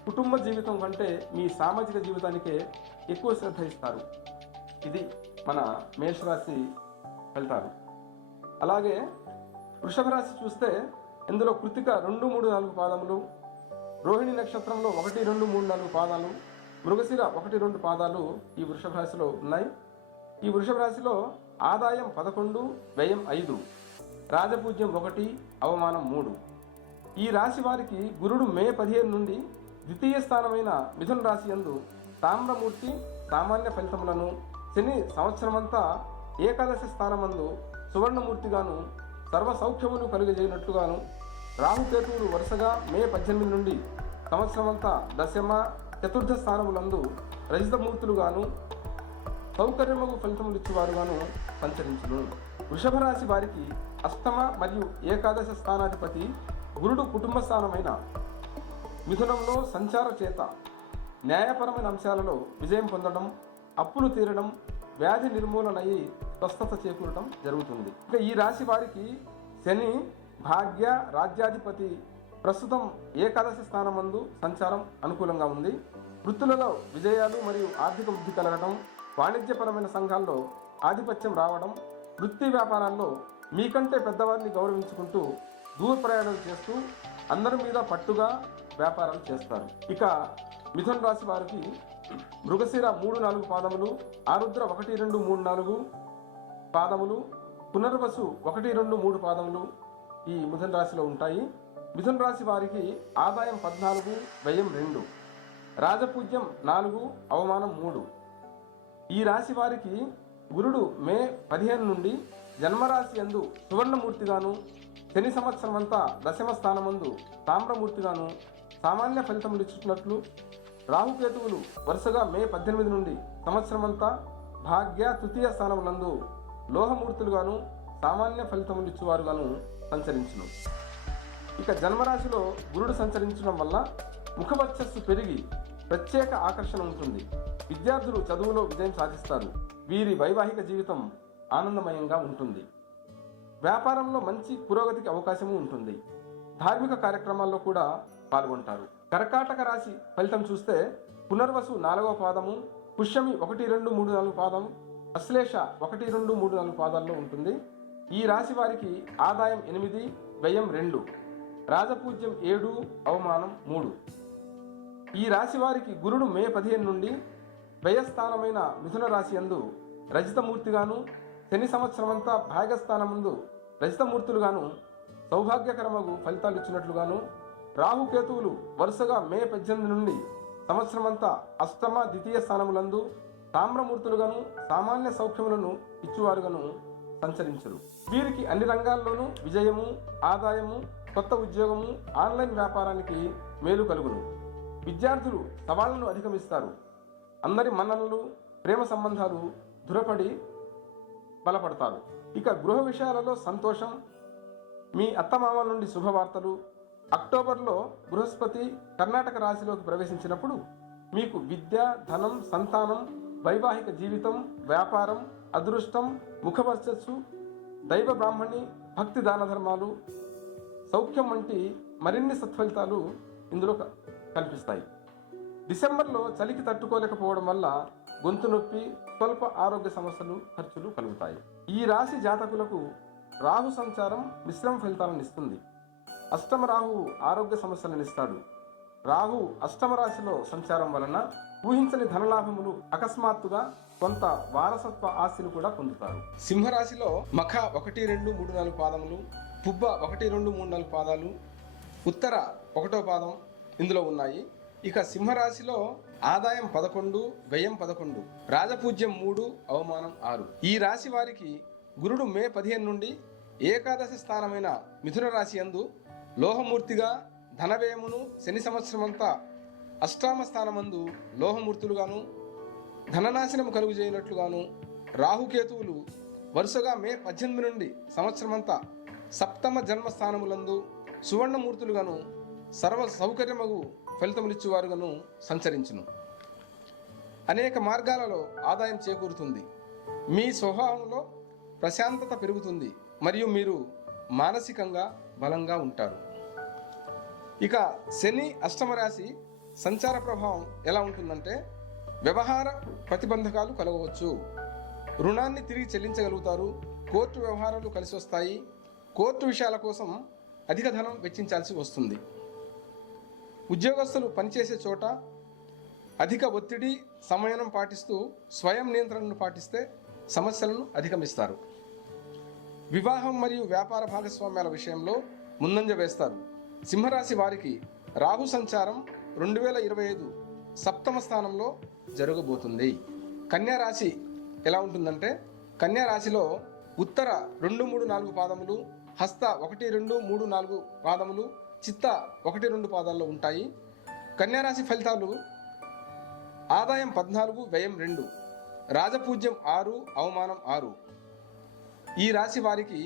కుటుంబ జీవితం కంటే మీ సామాజిక జీవితానికే ఎక్కువ శ్రద్ధ ఇస్తారు. ఇది మన మేషరాశి ఫలితాలు. అలాగే వృషభ రాశి చూస్తే ఇందులో కృత్తిక 2, 3, 4 పాదములు, రోహిణి నక్షత్రంలో 1, 2, 3, 4 పాదాలు, మృగశిర 1, 2 పాదాలు ఈ వృషభ రాశిలో ఉన్నాయి. ఈ వృషభ రాశిలో ఆదాయం 11, వ్యయం 5, రాజపూజ్యం 1, అవమానం 3. ఈ రాశి వారికి గురుడు మే 15 నుండి ద్వితీయ స్థానమైన మిథున రాశి యందు తామ్రమూర్తి సామాన్య ఫలితములను, శని సంవత్సరమంతా ఏకాదశి స్థానమందు సువర్ణమూర్తిగాను సర్వ సౌఖ్యములు కలుగజేయనట్లుగాను, రాహుకేతువులు వరుసగా మే 18 నుండి సంవత్సరమంతా దశమ, చతుర్థ స్థానములందు రజితమూర్తులుగాను సౌకర్యముకు ఫలితములిచ్చేవారుగాను సంచరించును. వృషభ రాశి వారికి అష్టమ మరియు ఏకాదశ స్థానాధిపతి గురుడు కుటుంబ స్థానమైన మిథునంలో సంచార చేత న్యాయపరమైన అంశాలలో విజయం పొందడం, అప్పులు తీరడం, వ్యాధి నిర్మూలనయ్యి స్వస్థత చేకూరడం జరుగుతుంది. ఇక ఈ రాశి వారికి శని భాగ్య రాజ్యాధిపతి ప్రస్తుతం ఏకాదశి స్థానమందు సంచారం అనుకూలంగా ఉంది. వృత్తులలో విజయాలు మరియు ఆర్థిక వృద్ధి కలగడం, వాణిజ్యపరమైన సంఘాల్లో ఆధిపత్యం రావడం, వృత్తి వ్యాపారాల్లో మీకంటే పెద్దవారిని గౌరవించుకుంటూ దూర ప్రయాణాలు చేస్తూ అందరి మీద పట్టుగా వ్యాపారాలు చేస్తారు. ఇక మిథున రాశి వారికి మృగశిర 3, 4 పాదములు, ఆరుద్ర 1, 2, 3, 4 పాదములు, పునర్వసు 1, 2, 3 పాదములు ఈ మిథున రాశిలో ఉంటాయి. మిథున రాశి వారికి ఆదాయం 14, వ్యయం 2, రాజపూజ్యం 4, అవమానం 3. ఈ రాశి వారికి గురుడు మే 15 నుండి జన్మరాశి యందు సువర్ణమూర్తిగాను, శని సంవత్సరం అంతా దశమ స్థానమందు తామ్రమూర్తిగాను సామాన్య ఫలితములు ఇచ్చుతున్నట్లు, రాహుకేతువులు వరుసగా మే 18 నుండి సంవత్సరమంతా భాగ్య తృతీయ స్థానములందు లోహమూర్తులుగాను సామాన్య ఫలితములు ఇచ్చేవారుగాను సంచరించును. ఇక జన్మరాశిలో గురుడు సంచరించడం వల్ల ముఖవర్చస్సు పెరిగి ప్రత్యేక ఆకర్షణ ఉంటుంది. విద్యార్థులు చదువులో విజయం సాధిస్తారు. వీరి వైవాహిక జీవితం ఆనందమయంగా ఉంటుంది. వ్యాపారంలో మంచి పురోగతికి అవకాశము ఉంటుంది. ధార్మిక కార్యక్రమాల్లో కూడా పాల్గొంటారు. కర్కాటక రాశి ఫలితం చూస్తే పునర్వసు 4వ పాదము, పుష్యమి 1, 2, 3, 4 పాదం, అశ్లేష 1, 2, 3, 4 పాదాల్లో ఉంటుంది. ఈ రాశి వారికి ఆదాయం 8, వ్యయం 2, రాజపూజ్యం 7, అవమానం 3. ఈ రాశి వారికి గురుడు మే 15 నుండి వ్యయస్థానమైన మిథున రాశి యందు రజితమూర్తిగాను, శని సంవత్సరమంతా భాగస్థానమందు రజితమూర్తులుగాను సౌభాగ్యకరమగు ఫలితాలు ఇచ్చినట్లుగాను, రాహుకేతువులు వరుసగా మే 18 నుండి సంవత్సరం అంతా అష్టమ ద్వితీయ స్థానములందు తామ్రమూర్తులుగాను సామాన్య సౌఖ్యములను ఇచ్చువారుగాను సంచరించరు. వీరికి అన్ని రంగాల్లోనూ విజయము, ఆదాయము, కొత్త ఉద్యోగము, ఆన్లైన్ వ్యాపారానికి మేలు కలుగును. విద్యార్థులు సవాళ్లను అధిగమిస్తారు. అందరి మన్ననలు, ప్రేమ సంబంధాలు దృఢపడి బలపడతారు. ఇక గృహ విషయాలలో సంతోషం, మీ అత్తమామల నుండి శుభవార్తలు. అక్టోబర్లో బృహస్పతి కర్ణాటక రాశిలోకి ప్రవేశించినప్పుడు మీకు విద్య, ధనం, సంతానం, వైవాహిక జీవితం, వ్యాపారం, అదృష్టం, ముఖవర్చస్సు, దైవ బ్రాహ్మణి, భక్తి దాన ధర్మాలు, సౌఖ్యం వంటి మరిన్ని సత్ఫలితాలు ఇందులో కల్పిస్తాయి. డిసెంబర్లో చలికి తట్టుకోలేకపోవడం వల్ల గొంతు నొప్పి, స్వల్ప ఆరోగ్య సమస్యలు, ఖర్చులు కలుగుతాయి. ఈ రాశి జాతకులకు రాహు సంచారం మిశ్రమ ఫలితాలను ఇస్తుంది. అష్టమ రాహువు ఆరోగ్య సమస్యలను ఇస్తాడు. రాహు అష్టమ రాశిలో సంచారం వలన ఊహించని ధనలాభములు, అకస్మాత్తుగా కొంత వారసత్వ ఆస్తిని కూడా పొందుతారు. సింహరాశిలో మఖ 1, 2, 3, 4 పాదములు, పుబ్బ 1, 2, 3, 4 పాదాలు, ఉత్తర 1వ పాదం ఇందులో ఉన్నాయి. ఇక సింహరాశిలో ఆదాయం 11, వ్యయం 11, రాజపూజ్యం 3, అవమానం 6. ఈ రాశి వారికి గురుడు మే 15 నుండి ఏకాదశి స్థానమైన మిథున రాశి యందు లోహమూర్తిగా, ధనవ్యయమును శని సంవత్సరమంతా అష్టామ స్థానమందు లోహమూర్తులుగాను, ధననాశనము కలుగు చేయనట్లుగాను, రాహుకేతువులు వరుసగా మే 18 నుండి సంవత్సరమంతా సప్తమ జన్మస్థానములందు సువర్ణమూర్తులుగాను సర్వ సౌకర్యమగు ఫలితములిచ్చువారుగాను సంచరించును. అనేక మార్గాలలో ఆదాయం చేకూరుతుంది. మీ స్వభావంలో ప్రశాంతత పెరుగుతుంది మరియు మీరు మానసికంగా బలంగా ఉంటారు. ఇక శని అష్టమ రాశి సంచార ప్రభావం ఎలా ఉంటుందంటే, వ్యవహార ప్రతిబంధకాలు కలగవచ్చు, రుణాన్ని తిరిగి చెల్లించగలుగుతారు, కోర్టు వ్యవహారాలు కలిసి వస్తాయి, కోర్టు విషయాల కోసం అధిక ధనం వెచ్చించాల్సి వస్తుంది. ఉద్యోగస్తులు పనిచేసే చోట అధిక ఒత్తిడి, సంయమనం పాటిస్తూ స్వయం నియంత్రణను పాటిస్తే సమస్యలను అధిగమిస్తారు. వివాహం మరియు వ్యాపార భాగస్వామ్యాల విషయంలో ముందంజ వేస్తారు. సింహరాశి వారికి రాహు సంచారం 2025 సప్తమ స్థానంలో జరగబోతుంది. కన్యా రాశి ఎలా ఉంటుందంటే, కన్యా రాశిలో ఉత్తర 2, 3, 4 పాదములు, హస్త 1, 2, 3, 4 పాదములు, చిత్త 1, 2 పాదాల్లో ఉంటాయి. కన్యా రాశి ఫలితాలు: ఆదాయం 14, వ్యయం 2, రాజపూజ్యం 6, అవమానం 6. ఈ రాశి వారికి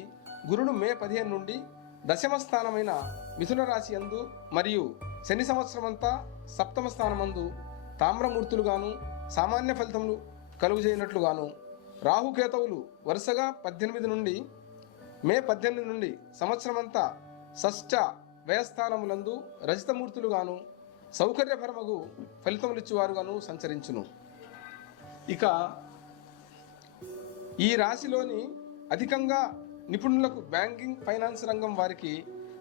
గురుడు మే 15 నుండి దశమ స్థానమైన మిథున రాశి యందు మరియు శని సంవత్సరమంతా సప్తమ స్థానమందు తామ్రమూర్తులుగాను సామాన్య ఫలితములు కలుగుజేయనట్లుగాను, రాహుకేతవులు వరుసగా 18 నుండి మే 18 నుండి సంవత్సరమంతా షష్ఠ వ్యయస్థానములందు రజితమూర్తులుగాను సౌకర్యపరమగు ఫలితములిచ్చువారుగాను సంచరించును. ఇక ఈ రాశిలోని అధికంగా నిపుణులకు బ్యాంకింగ్, ఫైనాన్స్ రంగం వారికి,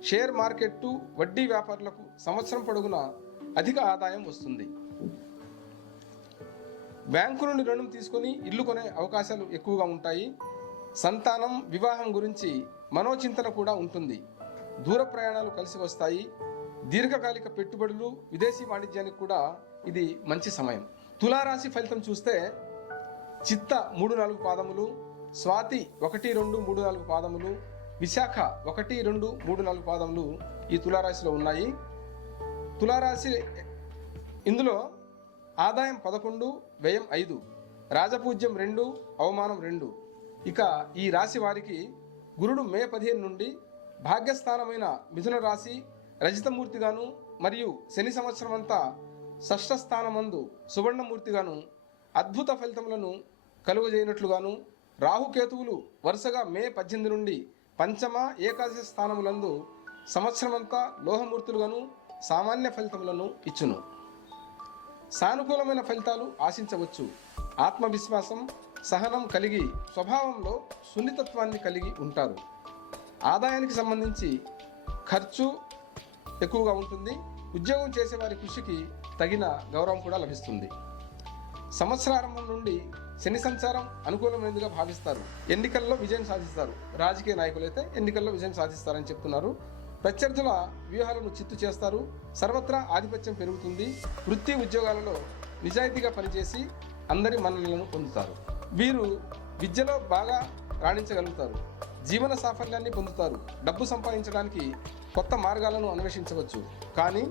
షేర్ మార్కెట్టు, వడ్డీ వ్యాపారులకు సంవత్సరం పొడుగున అధిక ఆదాయం వస్తుంది. బ్యాంకు నుండి రుణం తీసుకొని ఇల్లు కొనే అవకాశాలు ఎక్కువగా ఉంటాయి. సంతానం, వివాహం గురించి మనోచింతన కూడా ఉంటుంది. దూర ప్రయాణాలు కలిసి వస్తాయి. దీర్ఘకాలిక పెట్టుబడులు, విదేశీ వాణిజ్యానికి కూడా ఇది మంచి సమయం. తులారాశి ఫలితం చూస్తే చిత్త 3, 4 పాదములు, స్వాతి 1, 2, 3, 4 పాదములు, విశాఖ 1, 2, 3, 4 పాదములు ఈ తులారాశిలో ఉన్నాయి. తులారాశి ఇందులో ఆదాయం 11, వ్యయం 5, రాజపూజ్యం 2, అవమానం 2. ఇక ఈ రాశి వారికి గురుడు మే 15 నుండి భాగ్యస్థానమైన మిథున రాశి రజితమూర్తిగాను మరియు శని సంవత్సరమంతా షష్ఠ స్థానమందు సువర్ణమూర్తిగాను అద్భుత ఫలితములను కలుగజేయనట్లుగాను, రాహుకేతువులు వరుసగా మే 18 నుండి పంచమ, ఏకాదశి స్థానములందు సంవత్సరమంతా లోహమూర్తులుగాను సామాన్య ఫలితములను ఇచ్చును. సానుకూలమైన ఫలితాలు ఆశించవచ్చు. ఆత్మవిశ్వాసం, సహనం కలిగి స్వభావంలో సున్నితత్వాన్ని కలిగి ఉంటారు. ఆదాయానికి సంబంధించి ఖర్చు ఎక్కువగా ఉంటుంది. ఉద్యోగం చేసేవారి కృషికి తగిన గౌరవం కూడా లభిస్తుంది. సంవత్సరారంభం నుండి శని సంచారం అనుకూలమైనదిగా భావిస్తారు. ఎన్నికల్లో విజయం సాధిస్తారు. రాజకీయ నాయకులైతే ఎన్నికల్లో విజయం సాధిస్తారని చెప్తున్నారు. ప్రత్యర్థుల వ్యూహాలను చిత్తు చేస్తారు. సర్వత్రా ఆధిపత్యం పెరుగుతుంది. వృత్తి ఉద్యోగాలలో నిజాయితీగా పనిచేసి అందరి మన్ననలను పొందుతారు. వీరు విద్యలో బాగా రాణించగలుగుతారు. జీవన సాఫల్యాన్ని పొందుతారు. డబ్బు సంపాదించడానికి కొత్త మార్గాలను అన్వేషించవచ్చు. కానీ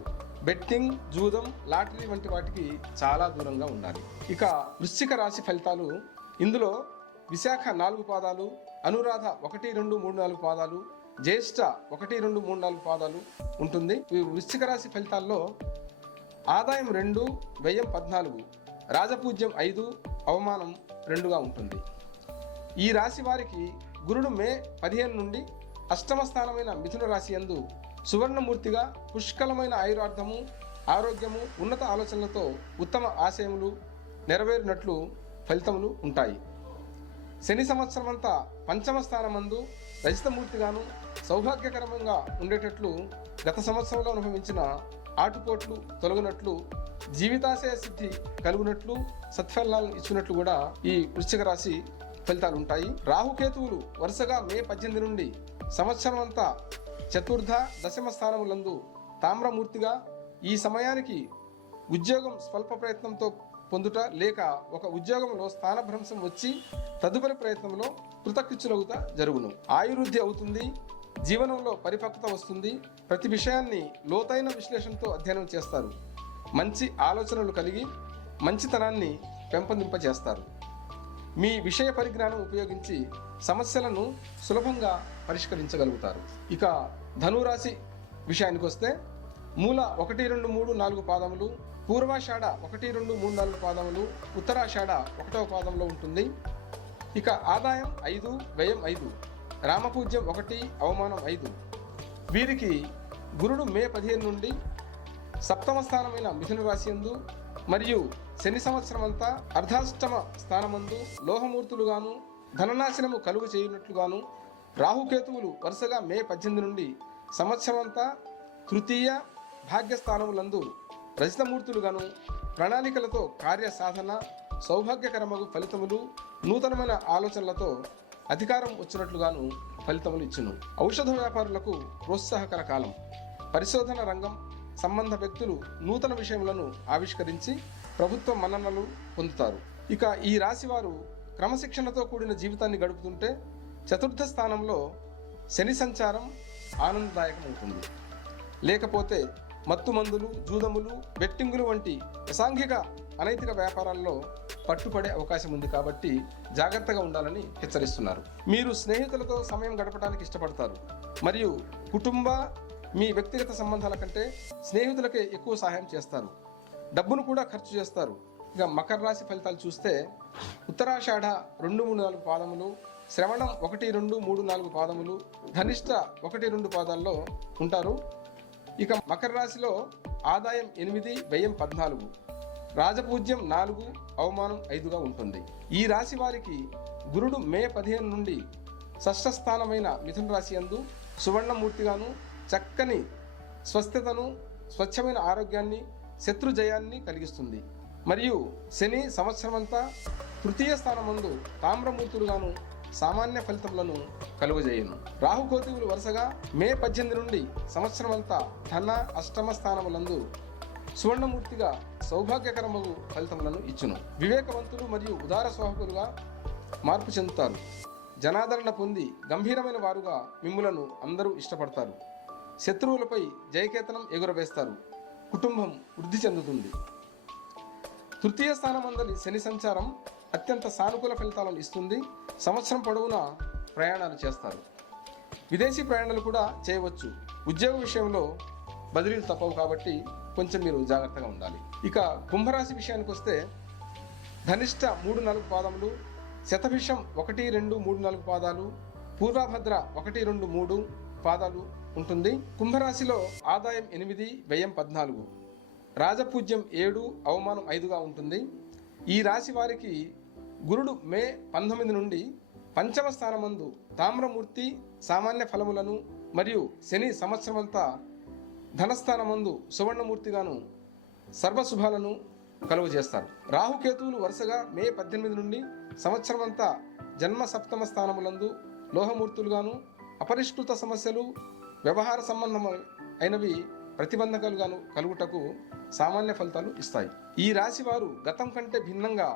బెట్టింగ్, జూదం, లాటరీ వంటి వాటికి చాలా దూరంగా ఉండాలి. ఇక వృశ్చిక రాశి ఫలితాలు. ఇందులో విశాఖ 4 పాదాలు, అనురాధ 1, 2, 3, 4 పాదాలు, జ్యేష్ఠ 1, 2, 3, 4 పాదాలు ఉంటుంది. ఈ వృశ్చిక రాశి ఫలితాల్లో ఆదాయం 2, వ్యయం 14, రాజపూజ్యం 5, అవమానం 2గా ఉంటుంది. ఈ రాశి వారికి గురుడు మే 15 నుండి అష్టమ స్థానమైన మిథున రాశి యందు సువర్ణమూర్తిగా పుష్కలమైన ఆయురార్థము, ఆరోగ్యము, ఉన్నత ఆలోచనలతో ఉత్తమ ఆశయములు నెరవేరినట్లు ఫలితములు ఉంటాయి. శని సంవత్సరం అంతా పంచమ స్థానమందు రజితమూర్తిగాను సౌభాగ్యకరంగా ఉండేటట్లు గత సంవత్సరంలో అనుభవించిన ఆటుపోట్లు తొలగినట్లు, జీవితాశయ సిద్ధి కలుగునట్లు, సత్ఫలాలను ఇచ్చినట్లు కూడా ఈ వృశ్చిక రాశి ఫలితాలు ఉంటాయి. రాహుకేతువులు వరుసగా మే 18 నుండి సంవత్సరం అంతా చతుర్థ, దశమ స్థానములందు తామ్రమూర్తిగా ఈ సమయానికి ఉద్యోగం స్వల్ప ప్రయత్నంతో పొందుట లేక ఒక ఉద్యోగంలో స్థానభ్రంశం వచ్చి తదుపరి ప్రయత్నంలో కృతకృత్యులవుత జరుగును. ఆయుర్వృద్ధి అవుతుంది. జీవనంలో పరిపక్వత వస్తుంది. ప్రతి విషయాన్ని లోతైన విశ్లేషణతో అధ్యయనం చేస్తారు. మంచి ఆలోచనలు కలిగి మంచితనాన్ని పెంపొందింపజేస్తారు. మీ విషయ పరిజ్ఞానం ఉపయోగించి సమస్యలను సులభంగా పరిష్కరించగలుగుతారు. ఇక ధనురాశి విషయానికి వస్తే మూల 1, 2, 3, 4 పాదములు, పూర్వాషాఢ 1, 2, 3, 4 పాదములు, ఉత్తరాషాఢ 1వ పాదంలో ఉంటుంది. ఇక ఆదాయం 5, వ్యయం 5, రామపూజ్యం 1, అవమానం 5. వీరికి గురుడు మే 15 నుండి సప్తమ స్థానమైన మిథున రాశి యందు మరియు శని సంవత్సరం అంతా అర్ధాష్టమ స్థానమందు లోహమూర్తులుగాను ధననాశనము కలుగు చేయనట్లుగాను, రాహుకేతువులు వరుసగా మే 18 నుండి సంవత్సరం అంతా తృతీయ భాగ్యస్థానములందు రజితమూర్తులుగాను ప్రణాళికలతో కార్య సాధన, సౌభాగ్యకరమగు ఫలితములు, నూతనమైన ఆలోచనలతో అధికారం వచ్చినట్లుగాను ఫలితములు ఇచ్చును. ఔషధ వ్యాపారులకు ప్రోత్సాహకర కాలం. పరిశోధన రంగం సంబంధ వ్యక్తులు నూతన విషయములను ఆవిష్కరించి ప్రభుత్వ మన్ననలు పొందుతారు. ఇక ఈ రాశి వారు క్రమశిక్షణతో కూడిన జీవితాన్ని గడుపుతుంటే చతుర్థ స్థానంలో శని సంచారం ఆనందదాయకమవుతుంది. లేకపోతే మత్తు మందులు, జూదములు, బెట్టింగులు వంటి అసాంఘిక అనైతిక వ్యాపారాల్లో పట్టుపడే అవకాశం ఉంది. కాబట్టి జాగ్రత్తగా ఉండాలని హెచ్చరిస్తున్నారు. మీరు స్నేహితులతో సమయం గడపడానికి ఇష్టపడతారు మరియు కుటుంబ, మీ వ్యక్తిగత సంబంధాల కంటే స్నేహితులకే ఎక్కువ సహాయం చేస్తారు. డబ్బును కూడా ఖర్చు చేస్తారు. ఇక మకర రాశి ఫలితాలు చూస్తే ఉత్తరాషాఢ 2, 3, 4 పాదములు, శ్రవణం 1, 2, 3, 4 పాదములు, ధనిష్ట 1, 2 పాదాల్లో ఉంటారు. ఇక మకర రాశిలో ఆదాయం 8, వ్యయం 14, రాజపూజ్యం 4, అవమానం 5గా ఉంటుంది. ఈ రాశి వారికి గురుడు మే 15 నుండి షష్ఠ స్థానమైన మిథున రాశి యందు సువర్ణమూర్తిగాను చక్కని స్వస్థతను, స్వచ్ఛమైన ఆరోగ్యాన్ని, శత్రు జయాన్ని కలిగిస్తుంది. మరియు శని సంవత్సరమంతా తృతీయ స్థానమందు తామ్రమూర్తులుగాను సామాన్య ఫలితములను కలుగజేయును. రాహుకేతువులు వరుసగా మే 18 నుండి సంవత్సరమంతా ధన, అష్టమ స్థానములందు సువర్ణమూర్తిగా సౌభాగ్యకరమగు ఫలితములను ఇచ్చును. వివేకవంతులు మరియు ఉదార స్వభావులుగా మార్పు చెందుతారు. జనాదరణ పొంది గంభీరమైన వారుగా మిమ్ములను అందరూ ఇష్టపడతారు. శత్రువులపై జయకేతనం ఎగురవేస్తారు. కుటుంబం వృద్ధి చెందుతుంది. తృతీయ స్థానమందలి శని సంచారం అత్యంత సానుకూల ఫలితాలను ఇస్తుంది. సంవత్సరం పొడవునా ప్రయాణాలు చేస్తారు. విదేశీ ప్రయాణాలు కూడా చేయవచ్చు. ఉద్యోగ విషయంలో బదిలీలు తప్పవు కాబట్టి కొంచెం మీరు జాగ్రత్తగా ఉండాలి. ఇక కుంభరాశి విషయానికి వస్తే ధనిష్ట 3, 4 పాదములు, శతభిషం 1, 2, 3, 4 పాదాలు, పూర్వభద్ర 1, 2, 3 పాదాలు ఉంటుంది. కుంభరాశిలో ఆదాయం 8, వ్యయం 14, రాజపూజ్యం 7, అవమానం 5గా ఉంటుంది. ఈ రాశి వారికి గురుడు మే 19 నుండి పంచమ స్థానమందు తామ్రమూర్తి సామాన్య ఫలములను మరియు శని సంవత్సరమంతా ధనస్థానమందు సువర్ణమూర్తిగాను సర్వశుభాలను కలుగజేస్తారు. రాహుకేతువులు వరుసగా మే 18 నుండి సంవత్సరమంతా జన్మ సప్తమ స్థానములందు లోహమూర్తులుగాను అపరిష్కృత సమస్యలు, వ్యవహార సంబంధం అయినవి ప్రతిబంధకాలుగాను కలుగుటకు సామాన్య ఫలితాలు ఇస్తాయి. ఈ రాశి వారు గతం కంటే భిన్నంగా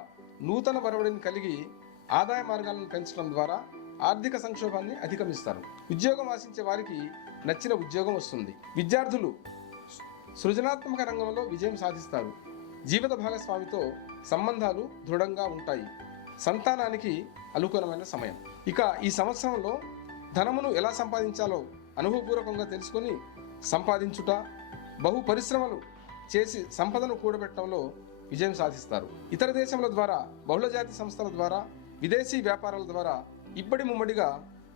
నూతన వరవడిని కలిగి ఆదాయ మార్గాలను పెంచడం ద్వారా ఆర్థిక సంక్షోభాన్ని అధిగమిస్తారు. ఉద్యోగం ఆశించే వారికి నచ్చిన ఉద్యోగం వస్తుంది. విద్యార్థులు సృజనాత్మక రంగంలో విజయం సాధిస్తారు. జీవిత భాగస్వామితో సంబంధాలు దృఢంగా ఉంటాయి. సంతానానికి అనుకూలమైన సమయం. ఇక ఈ సంవత్సరంలో ధనమును ఎలా సంపాదించాలో అనుభవపూర్వకంగా తెలుసుకొని సంపాదించుట, బహు పరిశ్రమలు చేసి సంపదను కూడబెట్టడంలో విజయం సాధిస్తారు. ఇతర దేశముల ద్వారా, బహుళజాతి సంస్థల ద్వారా, విదేశీ వ్యాపారాల ద్వారా ఇబ్బడి ముమ్మడిగా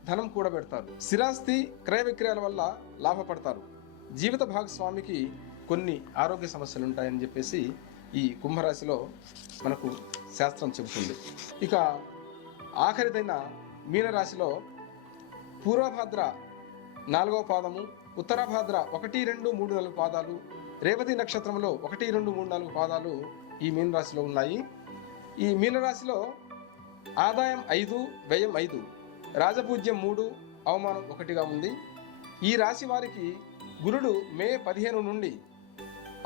ధనం కూడబెడతారు. స్థిరాస్తి క్రయ విక్రయాల వల్ల లాభపడతారు. జీవిత భాగస్వామికి కొన్ని ఆరోగ్య సమస్యలు ఉంటాయని చెప్పేసి ఈ కుంభరాశిలో మనకు శాస్త్రం చెబుతుంది. ఇక ఆఖరిదైన మీనరాశిలో పూర్వభాద్ర 4వ పాదము, ఉత్తరాభాద్ర 1, 2, 3, 4 పాదాలు, రేవతి నక్షత్రంలో 1, 2, 3, 4 పాదాలు ఈ మీనరాశిలో ఉన్నాయి. ఈ మీనరాశిలో ఆదాయం 5, వ్యయం 5, రాజపూజ్యం 3, అవమానం 1గా ఉంది. ఈ రాశి వారికి గురుడు మే 15 నుండి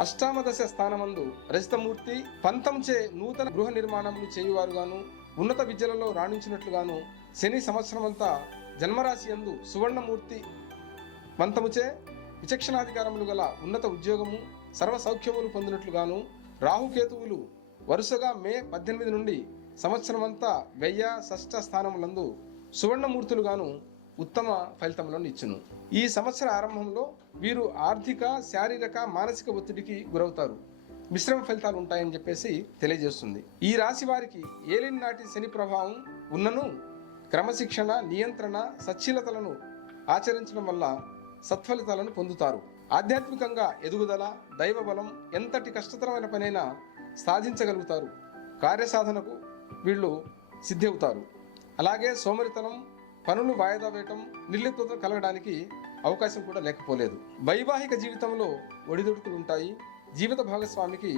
అష్టామ దశ స్థానమందు రజితమూర్తి పంతంచే నూతన గృహ నిర్మాణములు చేయువారుగాను, ఉన్నత విద్యలలో రాణించినట్లుగాను, శని సంవత్సరమంతా జన్మరాశి యందు సువర్ణమూర్తి పంతముచే విచక్షణాధికారములు గల ఉన్నత ఉద్యోగము, సర్వ సౌఖ్యములు పొందినట్లుగాను, రాహుకేతువులు వరుసగా మే 18 నుండి సంవత్సరమంతా వ్యయ షష్ఠ స్థానములందు సువర్ణమూర్తులుగాను ఉత్తమ ఫలితములను ఇచ్చును. ఈ సంవత్సర ఆరంభంలో వీరు ఆర్థిక, శారీరక, మానసిక ఒత్తిడికి గురవుతారు. మిశ్రమ ఫలితాలు ఉంటాయని చెప్పేసి తెలియజేస్తుంది. ఈ రాశి వారికి ఏలిన నాటి శని ప్రభావం ఉన్నను క్రమశిక్షణ, నియంత్రణ, సచ్చీలతలను ఆచరించడం వల్ల సత్ఫలితాలను పొందుతారు. ఆధ్యాత్మికంగా ఎదుగుదల, దైవ బలం, ఎంతటి కష్టతరమైన పనైనా సాధించగలుగుతారు. కార్యసాధనకు వీళ్ళు సిద్ధి అవుతారు. అలాగే సోమరితనం, పనులు వాయిదా వేయటం, నిర్లిప్తత కలగడానికి అవకాశం కూడా లేకపోలేదు. వైవాహిక జీవితంలో ఒడిదుడుకులు ఉంటాయి. జీవిత భాగస్వామికి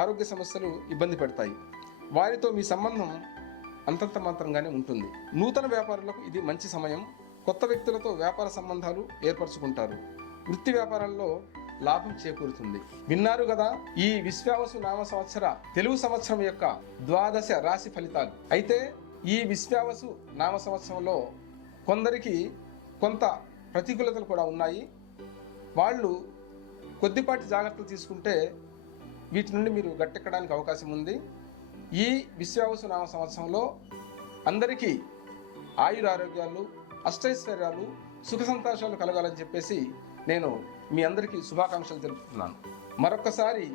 ఆరోగ్య సమస్యలు ఇబ్బంది పెడతాయి. వారితో మీ సంబంధం అంతంత మాత్రంగానే ఉంటుంది. నూతన వ్యాపారులకు ఇది మంచి సమయం. కొత్త వ్యక్తులతో వ్యాపార సంబంధాలు ఏర్పరచుకుంటారు. వృత్తి వ్యాపారాల్లో లాభం చేకూరుతుంది. విన్నారు కదా ఈ విశ్వావసు నామ సంవత్సర తెలుగు సంవత్సరం యొక్క ద్వాదశ రాశి ఫలితాలు. అయితే ఈ విశ్వావసు నామ సంవత్సరంలో కొందరికి కొంత ప్రతికూలతలు కూడా ఉన్నాయి. వాళ్ళు కొద్దిపాటి జాగ్రత్తలు తీసుకుంటే వీటి నుండి మీరు గట్టెక్కడానికి అవకాశం ఉంది. ఈ విశ్వావసు నామ సంవత్సరంలో అందరికీ ఆయురారోగ్యాలు, అష్టైశ్వర్యాలు, సుఖ సంతోషాలు కలగాలని చెప్పేసి నేను మీ అందరికీ శుభాకాంక్షలు తెలుపుతున్నాను. మరొక్కసారి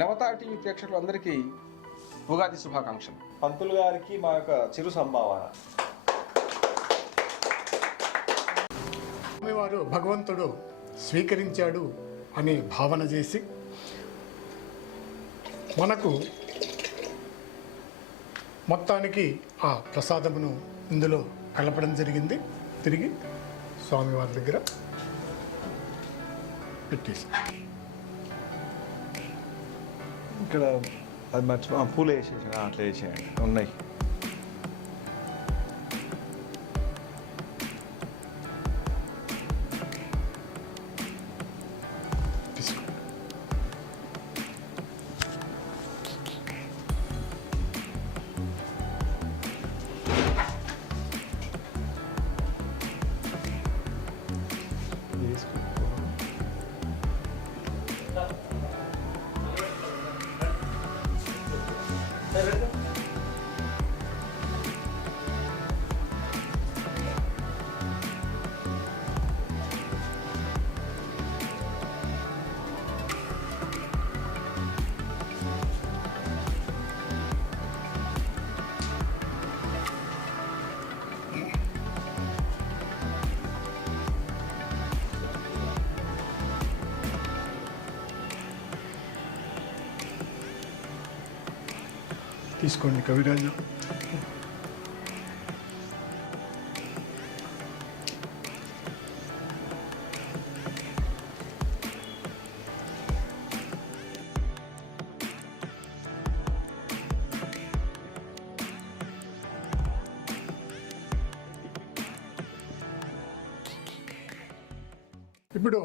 నవతా టీవీ ప్రేక్షకులందరికీ ఉగాది శుభాకాంక్షలు. పంతులు గారికి మా యొక్క చిరు సంభావన. వారు భగవంతుడు స్వీకరించాడు అని భావన చేసి మనకు మొత్తానికి ఆ ప్రసాదమును ఇందులో కలపడం జరిగింది. తిరిగి స్వామివారి దగ్గర పెట్టేసి ఇక్కడ అది మర్చిపో పూలు వేసేసాను, అట్లా వేసేయండి. ఉన్నాయి. తీసుకో. తీసుకోండి కవిరాజు. ఇప్పుడు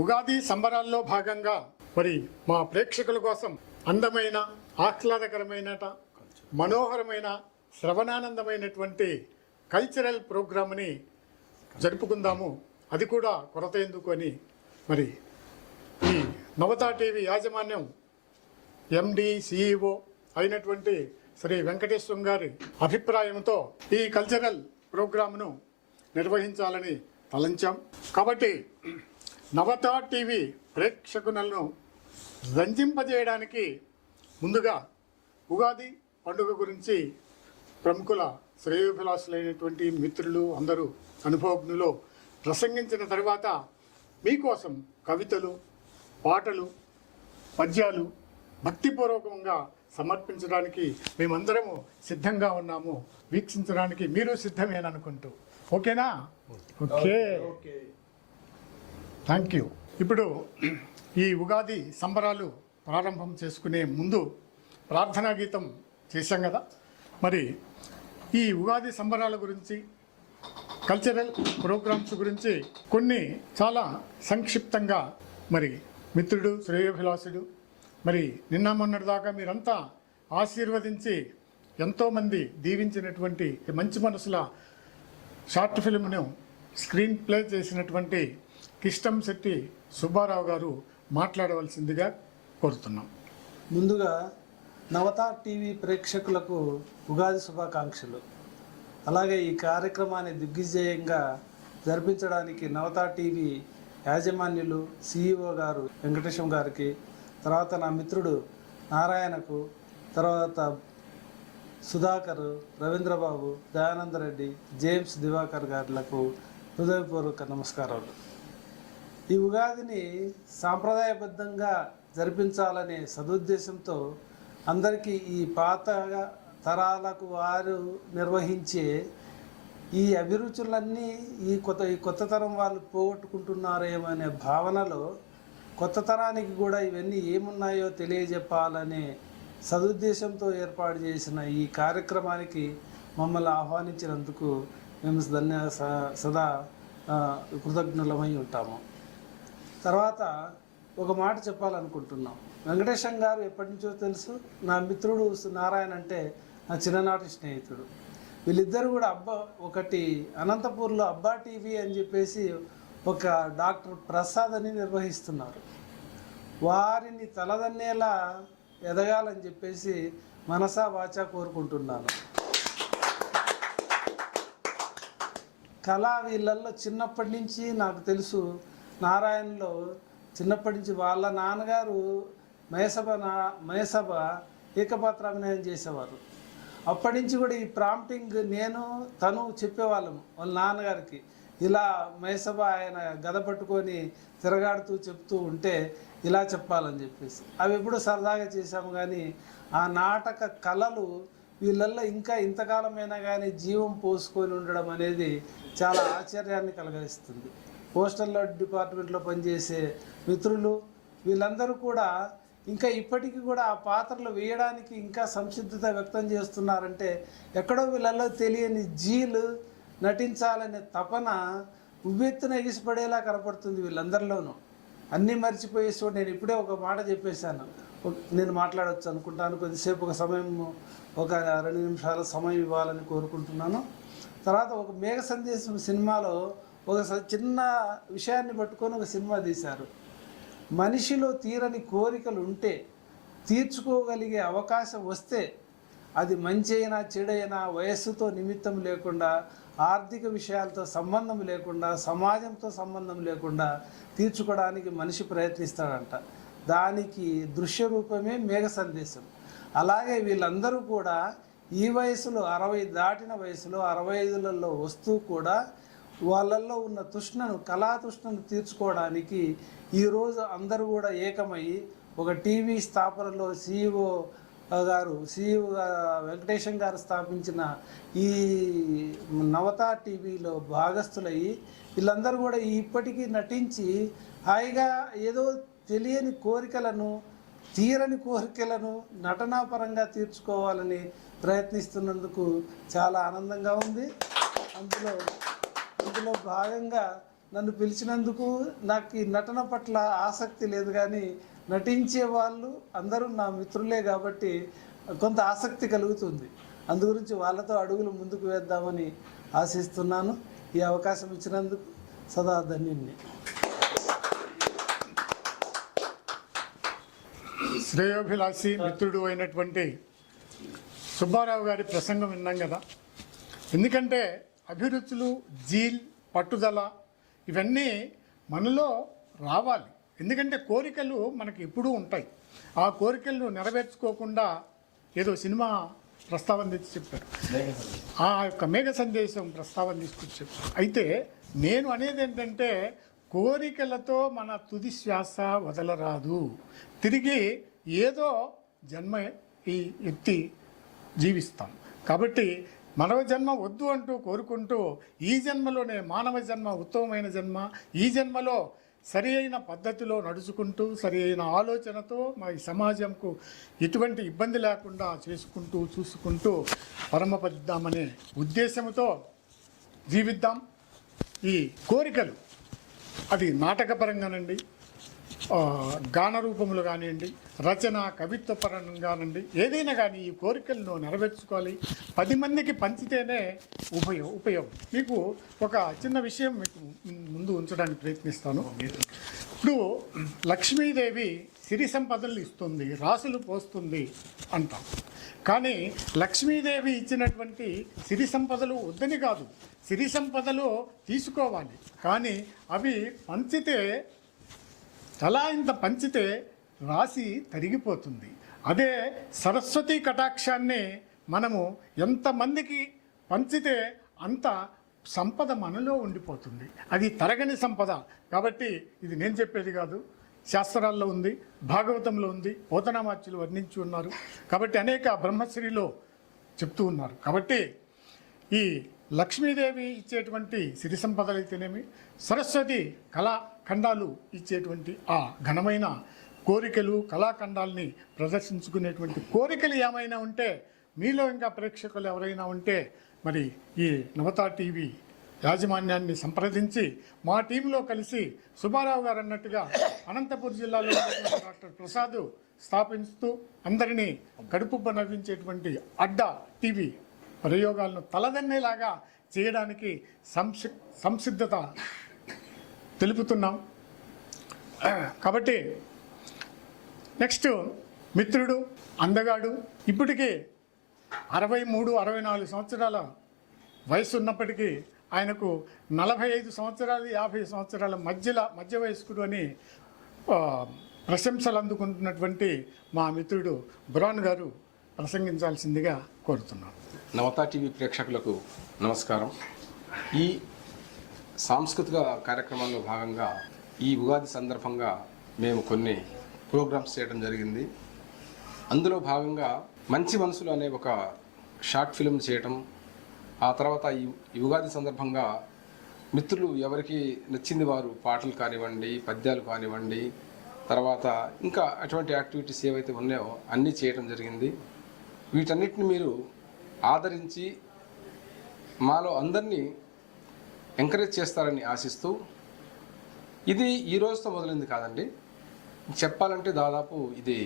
ఉగాది సంబరాల్లో భాగంగా మరి మా ప్రేక్షకుల కోసం అందమైన ఆహ్లాదకరమైన మనోహరమైన శ్రవణానందమైనటువంటి కల్చరల్ ప్రోగ్రామ్ని జరుపుకుందాము. అది కూడా కొరత ఎందుకు అని మరి ఈ నవత టీవీ యాజమాన్యం ఎండి సిఇఓ అయినటువంటి శ్రీ వెంకటేశ్వరం గారి అభిప్రాయంతో ఈ కల్చరల్ ప్రోగ్రామ్ను నిర్వహించాలని తలంచాం. కాబట్టి నవత టీవీ ప్రేక్షకులను రంజింపజేయడానికి ముందుగా ఉగాది పండుగ గురించి ప్రముఖుల శ్రేయోభిలాషులైనటువంటి మిత్రులు అందరూ అనుభవజ్ఞులు ప్రసంగించిన తర్వాత మీకోసం కవితలు, పాటలు, పద్యాలు భక్తిపూర్వకంగా సమర్పించడానికి మేమందరము సిద్ధంగా ఉన్నాము. వీక్షించడానికి మీరు సిద్ధమేననుకుంటూ ఓకేనా? Okay, thank you. ఇప్పుడు ఈ ఉగాది సంబరాలు ప్రారంభం చేసుకునే ముందు ప్రార్థనా గీతం చేశాం కదా. మరి ఈ ఉగాది సంబరాల గురించి, కల్చరల్ ప్రోగ్రామ్స్ గురించి కొన్ని చాలా సంక్షిప్తంగా మరి మిత్రుడు శ్రేయోభిలాషుడు మరి నిన్న మొన్నటిదాకా మీరంతా ఆశీర్వదించి ఎంతోమంది దీవించినటువంటి మంచి మనసుల షార్ట్ ఫిల్మ్ను స్క్రీన్ ప్లే చేసినటువంటి కిష్టం శెట్టి సుబ్బారావు గారు మాట్లాడవలసిందిగా కోరుతున్నాం. ముందుగా నవత టీవీ ప్రేక్షకులకు ఉగాది శుభాకాంక్షలు. అలాగే ఈ కార్యక్రమాన్ని దిగ్విజయంగా జరిపించడానికి నవత టీవీ యాజమాన్యులు సిఇఓ గారు వెంకటేశం గారికి, తర్వాత నా మిత్రుడు నారాయణకు, తర్వాత సుధాకర్, రవీంద్రబాబు, దయానందరెడ్డి, జేమ్స్ దివాకర్ గారులకు హృదయపూర్వక నమస్కారాలు. ఈ ఉగాదిని సాంప్రదాయబద్ధంగా జరిపించాలనే సదుద్దేశంతో అందరికీ ఈ పాత తరాలకు వారు నిర్వహించే ఈ అభిరుచులన్నీ ఈ కొత్త తరం వాళ్ళు పోగొట్టుకుంటున్నారేమనే భావనలో కొత్త తరానికి కూడా ఇవన్నీ ఏమున్నాయో తెలియజెప్పాలనే సదుద్దేశంతో ఏర్పాటు చేసిన ఈ కార్యక్రమానికి మమ్మల్ని ఆహ్వానించినందుకు మేము సదా కృతజ్ఞులమై ఉంటాము. తర్వాత ఒక మాట చెప్పాలనుకుంటున్నాం. వెంకటేశం గారు ఎప్పటి నుంచో తెలుసు. నా మిత్రుడు నారాయణ అంటే నా చిన్ననాటి స్నేహితుడు. వీళ్ళిద్దరు కూడా ఒకటి అనంతపూర్లో అబ్బా టీవీ అని చెప్పేసి ఒక డాక్టర్ ప్రసాద్ అని నిర్వహిస్తున్నారు. వారిని తలదన్నేలా ఎదగాలని చెప్పేసి మనసా వాచా కోరుకుంటున్నాను. కళ వీళ్ళల్లో చిన్నప్పటి నుంచి నాకు తెలుసు. నారాయణలో చిన్నప్పటి నుంచి వాళ్ళ నాన్నగారు మయసభ ఏకపాత్రాభినయం చేసేవారు. అప్పటి నుంచి కూడా ఈ ప్రాంప్టింగ్ తను చెప్పేవాళ్ళము వాళ్ళ నాన్నగారికి. ఇలా మయసభ ఆయన గద పట్టుకొని తిరగాడుతూ చెప్తూ ఉంటే ఇలా చెప్పాలని చెప్పేసి అవి ఎప్పుడూ సరదాగా చేశాము. కానీ ఆ నాటక కళలు వీళ్ళల్లో ఇంకా ఇంతకాలమైనా కానీ జీవం పోసుకొని ఉండడం అనేది చాలా ఆశ్చర్యాన్ని కలిగిస్తుంది. పోస్టల్ డిపార్ట్మెంట్లో పనిచేసే మిత్రులు వీళ్ళందరూ కూడా ఇంకా ఇప్పటికీ కూడా ఆ పాత్రలు వేయడానికి ఇంకా సంసిద్ధత వ్యక్తం చేస్తున్నారంటే ఎక్కడో వీళ్ళల్లో తెలియని జీలు, నటించాలనే తపన ఉవ్వెత్తున ఎగిసిపడేలా కనపడుతుంది వీళ్ళందరిలోనూ. అన్నీ మర్చిపోయేసి నేను ఇప్పుడే ఒక మాట చెప్పేశాను. నేను మాట్లాడవచ్చు అనుకుంటాను. కొద్దిసేపు ఒక సమయం, ఒక 2 నిమిషాల సమయం ఇవ్వాలని కోరుకుంటున్నాను. తర్వాత ఒక మేఘ సందేశం సినిమాలో ఒక చిన్న విషయాన్ని పట్టుకొని ఒక సినిమా తీశారు. మనిషిలో తీరని కోరికలు ఉంటే, తీర్చుకోగలిగే అవకాశం వస్తే, అది మంచి అయినా చెడైనా వయస్సుతో నిమిత్తం లేకుండా, ఆర్థిక విషయాలతో సంబంధం లేకుండా, సమాజంతో సంబంధం లేకుండా తీర్చుకోవడానికి మనిషి ప్రయత్నిస్తాడంట. దానికి దృశ్య రూపమే మేఘ సందేశం. అలాగే వీళ్ళందరూ కూడా ఈ వయసులో 60 దాటిన వయసులో 65లలో వస్తూ కూడా వాళ్ళల్లో ఉన్న తృష్ణను, కళా తృష్ణను తీర్చుకోవడానికి ఈరోజు అందరూ కూడా ఏకమై ఒక టీవీ స్థాపనలో సిఇఓ వెంకటేశం గారు స్థాపించిన ఈ నవత టీవీలో భాగస్థులయ్యి వీళ్ళందరూ కూడా ఇప్పటికీ నటించి హాయిగా ఏదో తెలియని కోరికలను, తీరని కోరికలను నటనాపరంగా తీర్చుకోవాలని ప్రయత్నిస్తున్నందుకు చాలా ఆనందంగా ఉంది. అందులో భాగంగా నన్ను పిలిచినందుకు. నాకు ఈ నటన పట్ల ఆసక్తి లేదు, కానీ నటించే వాళ్ళు అందరూ నా మిత్రులే కాబట్టి కొంత ఆసక్తి కలుగుతుంది. అందు గురించి వాళ్ళతో అడుగులు ముందుకు వేద్దామని ఆశిస్తున్నాను. ఈ అవకాశం ఇచ్చినందుకు సదా ధన్యుణ్ణి. శ్రేయోభిలాషి మిత్రుడు అయినటువంటి సుబ్బారావు గారి ప్రసంగం విన్నాం కదా. ఎందుకంటే అభిరుచులు, జీల్, పట్టుదల ఇవన్నీ మనలో రావాలి. ఎందుకంటే కోరికలు మనకి ఎప్పుడూ ఉంటాయి. ఆ కోరికలను నెరవేర్చుకోకుండా ఏదో సినిమా ప్రస్తావన తెచ్చి చెప్పారు, ఆ యొక్క మేఘ సందేశం ప్రస్తావన తీసుకొచ్చి చెప్పారు. అయితే నేను అనేది ఏంటంటే కోరికలతో మన తుది శ్వాస వదలరాదు. తిరిగి ఏదో జన్మ ఈ ఎత్తి జీవిస్తాం. కాబట్టి మరో జన్మ వద్దు అంటూ కోరుకుంటూ ఈ జన్మలోనే మానవ జన్మ ఉత్తమమైన జన్మ, ఈ జన్మలో సరి అయిన పద్ధతిలో నడుచుకుంటూ సరి అయిన ఆలోచనతో మా ఈ సమాజంకు ఎటువంటి ఇబ్బంది లేకుండా చేసుకుంటూ చూసుకుంటూ పరమపదిద్దామనే ఉద్దేశంతో జీవిద్దాం. ఈ కోరికలు అది నాటకపరంగానండి, గాన రూపములు కానివ్వండి, రచన కవిత్వ పరంగానండి, ఏదైనా కానీ ఈ కోరికలను నెరవేర్చుకోవాలి. 10 మందికి పంచితేనే ఉపయోగం. మీకు ఒక చిన్న విషయం మీకు ముందు ఉంచడానికి ప్రయత్నిస్తాను. ఇప్పుడు లక్ష్మీదేవి సిరి సంపదలు ఇస్తుంది, రాసులు పోస్తుంది అంటాం. కానీ లక్ష్మీదేవి ఇచ్చినటువంటి సిరి సంపదలు వద్దని కాదు, సిరి సంపదలు తీసుకోవాలి. కానీ అవి పంచితే తలా ఇంత పంచితే రాసి తరిగిపోతుంది. అదే సరస్వతి కటాక్షాన్ని మనము ఎంతమందికి పంచితే అంత సంపద మనలో ఉండిపోతుంది. అది తరగని సంపద. కాబట్టి ఇది నేను చెప్పేది కాదు, శాస్త్రాల్లో ఉంది, భాగవతంలో ఉంది, పోతనామాచ్యులు వర్ణించి ఉన్నారు. కాబట్టి అనేక బ్రహ్మశ్రీలో చెప్తూ ఉన్నారు. కాబట్టి ఈ లక్ష్మీదేవి ఇచ్చేటువంటి సిరి సంపదలు అయితేనేమి, సరస్వతి కళాఖండాలు ఇచ్చేటువంటి ఆ ఘనమైన కోరికలు, కళాఖండాల్ని ప్రదర్శించుకునేటువంటి కోరికలు ఏమైనా ఉంటే, మీలో ఇంకా ప్రేక్షకులు ఎవరైనా ఉంటే మరి ఈ నవత టీవీ యాజమాన్యాన్ని సంప్రదించి మా టీంలో కలిసి సుబ్బారావు గారు అన్నట్టుగా అనంతపురం జిల్లాలో డాక్టర్ ప్రసాద్ స్థాపిస్తూ అందరినీ కడుపుబ్బ నవ్వించేటువంటి అడ్డా టీవీ ప్రయోగాలను తలదన్నేలాగా చేయడానికి సంసిద్ధత తెలుపుతున్నాం. కాబట్టి నెక్స్ట్ మిత్రుడు, అందగాడు, ఇప్పటికీ 63-64 సంవత్సరాల వయసు ఉన్నప్పటికీ ఆయనకు 45 సంవత్సరాలు 50 సంవత్సరాల మధ్య వయస్కుడు అని ప్రశంసలు అందుకుంటున్నటువంటి మా మిత్రుడు బురాన్ గారు ప్రసంగించాల్సిందిగా కోరుతున్నాను. నవత టీవీ ప్రేక్షకులకు నమస్కారం. ఈ సాంస్కృతిక కార్యక్రమంలో భాగంగా ఈ ఉగాది సందర్భంగా మేము కొన్ని ప్రోగ్రామ్స్ చేయడం జరిగింది. అందులో భాగంగా మంచి మనసులు అనే ఒక షార్ట్ ఫిల్మ్ చేయటం, ఆ తర్వాత ఈ ఉగాది సందర్భంగా మిత్రులు ఎవరికి నచ్చింది వారు పాటలు కానివ్వండి, పద్యాలు కానివ్వండి, తర్వాత ఇంకా అటువంటి యాక్టివిటీస్ ఏవైతే ఉన్నాయో అన్నీ చేయటం జరిగింది. వీటన్నిటిని మీరు ఆదరించి మాలో అందరినీ ఎంకరేజ్ చేస్తారని ఆశిస్తూ, ఇది ఈ రోజుతో మొదలైంది కాదండి, చెప్పాలంటే దాదాపు ఇది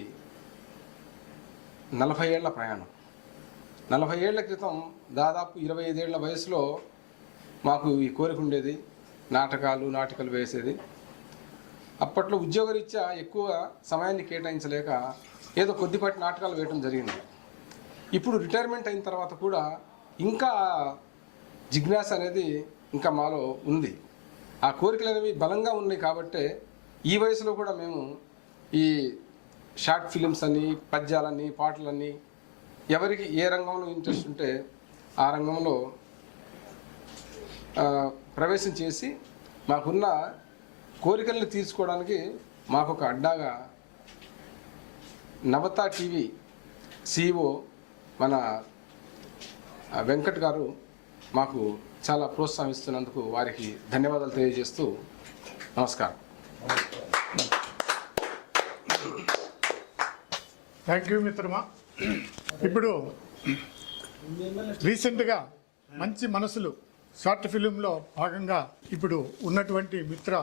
40 ఏళ్ల ప్రయాణం. 40 ఏళ్ల క్రితం దాదాపు 25 ఏళ్ల వయసులో మాకు ఈ కోరిక ఉండేది, నాటకాలు వేసేది. అప్పట్లో ఉద్యోగరీత్యా ఎక్కువ సమయాన్ని కేటాయించలేక ఏదో కొద్దిపాటి నాటకాలు వేయడం జరిగింది. ఇప్పుడు రిటైర్మెంట్ అయిన తర్వాత కూడా ఇంకా జిజ్ఞాస అనేది ఇంకా మాలో ఉంది. ఆ కోరికలు అనేవి బలంగా ఉన్నాయి. కాబట్టి ఈ వయసులో కూడా మేము ఈ షార్ట్ ఫిలిమ్స్ అని, పద్యాలని, పాటలని, ఎవరికి ఏ రంగంలో ఇంట్రెస్ట్ ఉంటే ఆ రంగంలో ప్రవేశం చేసి మాకున్న కోరికలను తీర్చుకోవడానికి మాకు ఒక అడ్డాగా నవత టీవీ CEO మన వెంకట్ గారు మాకు చాలా ప్రోత్సహిస్తున్నందుకు వారికి ధన్యవాదాలు తెలియజేస్తూ నమస్కారం. థ్యాంక్ యూ మిత్రమా. ఇప్పుడు రీసెంట్గా మంచి మనసులు షార్ట్ ఫిలింలో భాగంగా ఇప్పుడు ఉన్నటువంటి మిత్ర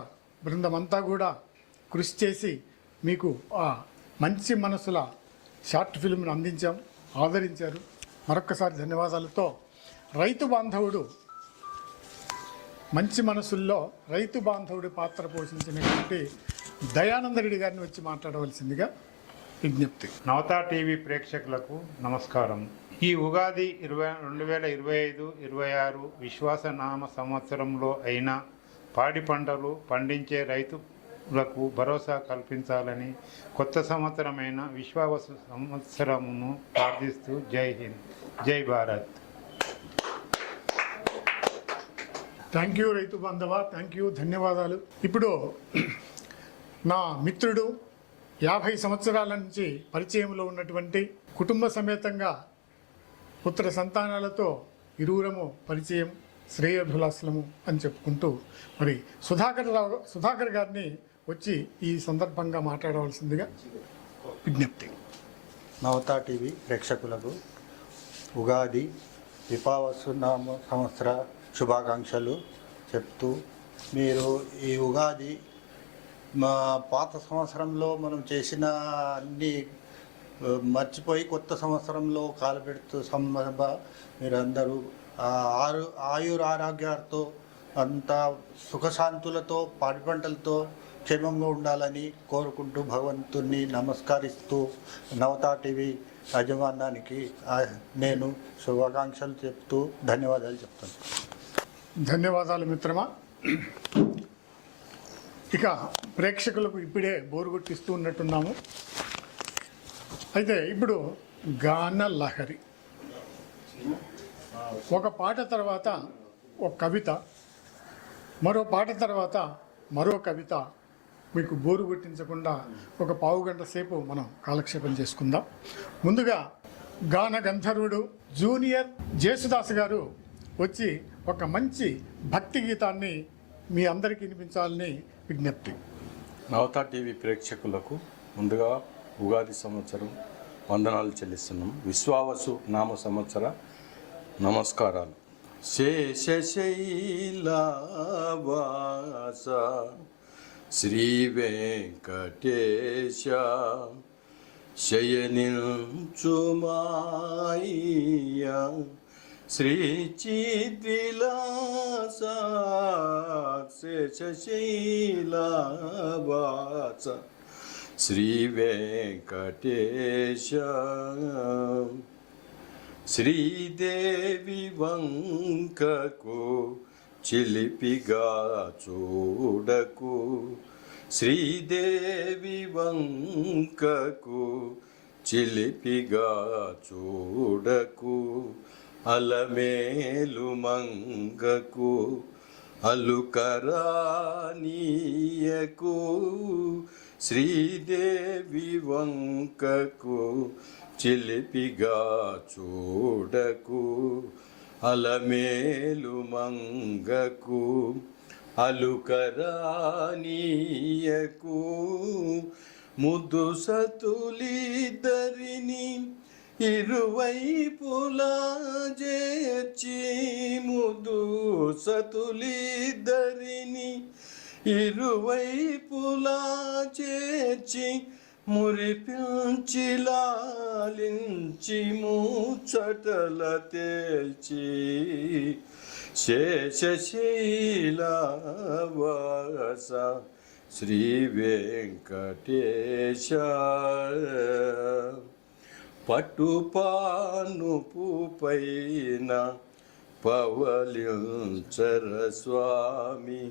బృందమంతా కూడా కృషి చేసి మీకు ఆ మంచి మనసుల షార్ట్ ఫిల్మ్ను అందించాం, ఆదరించారు. మరొక్కసారి ధన్యవాదాలతో రైతు బాంధవుడు మంచి మనసుల్లో రైతు బాంధవుడి పాత్ర పోషించినటువంటి దయానంద రెడ్డి గారిని వచ్చి మాట్లాడవలసిందిగా విజ్ఞప్తి. నవతా టీవీ ప్రేక్షకులకు నమస్కారం. ఈ ఉగాది 2025-26 విశ్వాసనామ సంవత్సరంలో అయిన పాడి పంటలు పండించే రైతులకు భరోసా కల్పించాలని కొత్త సంవత్సరమైన విశ్వావసు సంవత్సరమును ప్రార్థిస్తూ జై హింద్, జై భారత్. థ్యాంక్ యూ రైతు బాంధవ, థ్యాంక్ యూ, ధన్యవాదాలు. ఇప్పుడు నా మిత్రుడు 50 సంవత్సరాల నుంచి పరిచయంలో ఉన్నటువంటి కుటుంబ సమేతంగా పుత్ర సంతానాలతో ఇరువురము పరిచయం, శ్రేయోభిలాసులము అని చెప్పుకుంటూ మరి సుధాకర్ గారిని వచ్చి ఈ సందర్భంగా మాట్లాడవలసిందిగా విజ్ఞప్తి. నవతా టీవీ ప్రేక్షకులకు ఉగాది విపావసునామ సంవత్సర శుభాకాంక్షలు చెప్తూ, మీరు ఈ ఉగాది మా పాత సంవత్సరంలో మనం చేసిన అన్ని మర్చిపోయి కొత్త సంవత్సరంలో కాలు పెడుతూ మీరందరూ ఆయురారోగ్యాలతో అంతా సుఖశాంతులతో పాడి పంటలతో క్షేమంగా ఉండాలని కోరుకుంటూ భగవంతుని నమస్కరిస్తూ నవతా టీవీ యాజమాన్యానికి నేను శుభాకాంక్షలు చెప్తూ ధన్యవాదాలు చెప్తాను. ధన్యవాదాలు మిత్రమా. ఇక ప్రేక్షకులకు ఇప్పుడే బోరు కొట్టిస్తూ ఉన్నట్టున్నాము. అయితే ఇప్పుడు గాన లహరి, ఒక పాట తర్వాత ఒక కవిత, మరో పాట తర్వాత మరో కవిత, మీకు బోరు కొట్టించకుండా ఒక పావుగంట సేపు మనం కాలక్షేపం చేసుకుందాం. ముందుగా గాన గంధర్వుడు జూనియర్ జేసుదాస్ గారు వచ్చి ఒక మంచి భక్తి గీతాన్ని మీ అందరికీ వినిపించాలని విజ్ఞప్తి. నవతా టీవీ ప్రేక్షకులకు ముందుగా ఉగాది సంవత్సరం వందనాలు చెల్లిస్తున్నాం. విశ్వావసు నామ సంవత్సర నమస్కారాలు. శేషశైలవాస శ్రీ వెంకటేశ శయనించుమాయ శ్రీ చిద్విలాస శేషశైలవాస శ్రీ వెంకటేశ శ్రీదేవి వంకకు చిలిపిగా చూడకు, శ్రీదేవి వంకకు చిలిపిగా చూడకు, అలమేలు మంగకు అలుకరానీయకు, శ్రీదేవి వంకకు చిలిపిగా చూడకు, అలమేలు మంగకు అలుకరానీయకు, ముద్దు సతులిద్దరిని ఇరువైపులా చేర్చి, ముద్దు సతులిద్దరిని ఇరువైపులా చేర్చి, మురిపించి లాలించి ముచ్చటల తేల్చి, శేషశైలవాస శ్రీ వెంకటేశ పట్టుపానుపు పైన పవలించర స్వామి,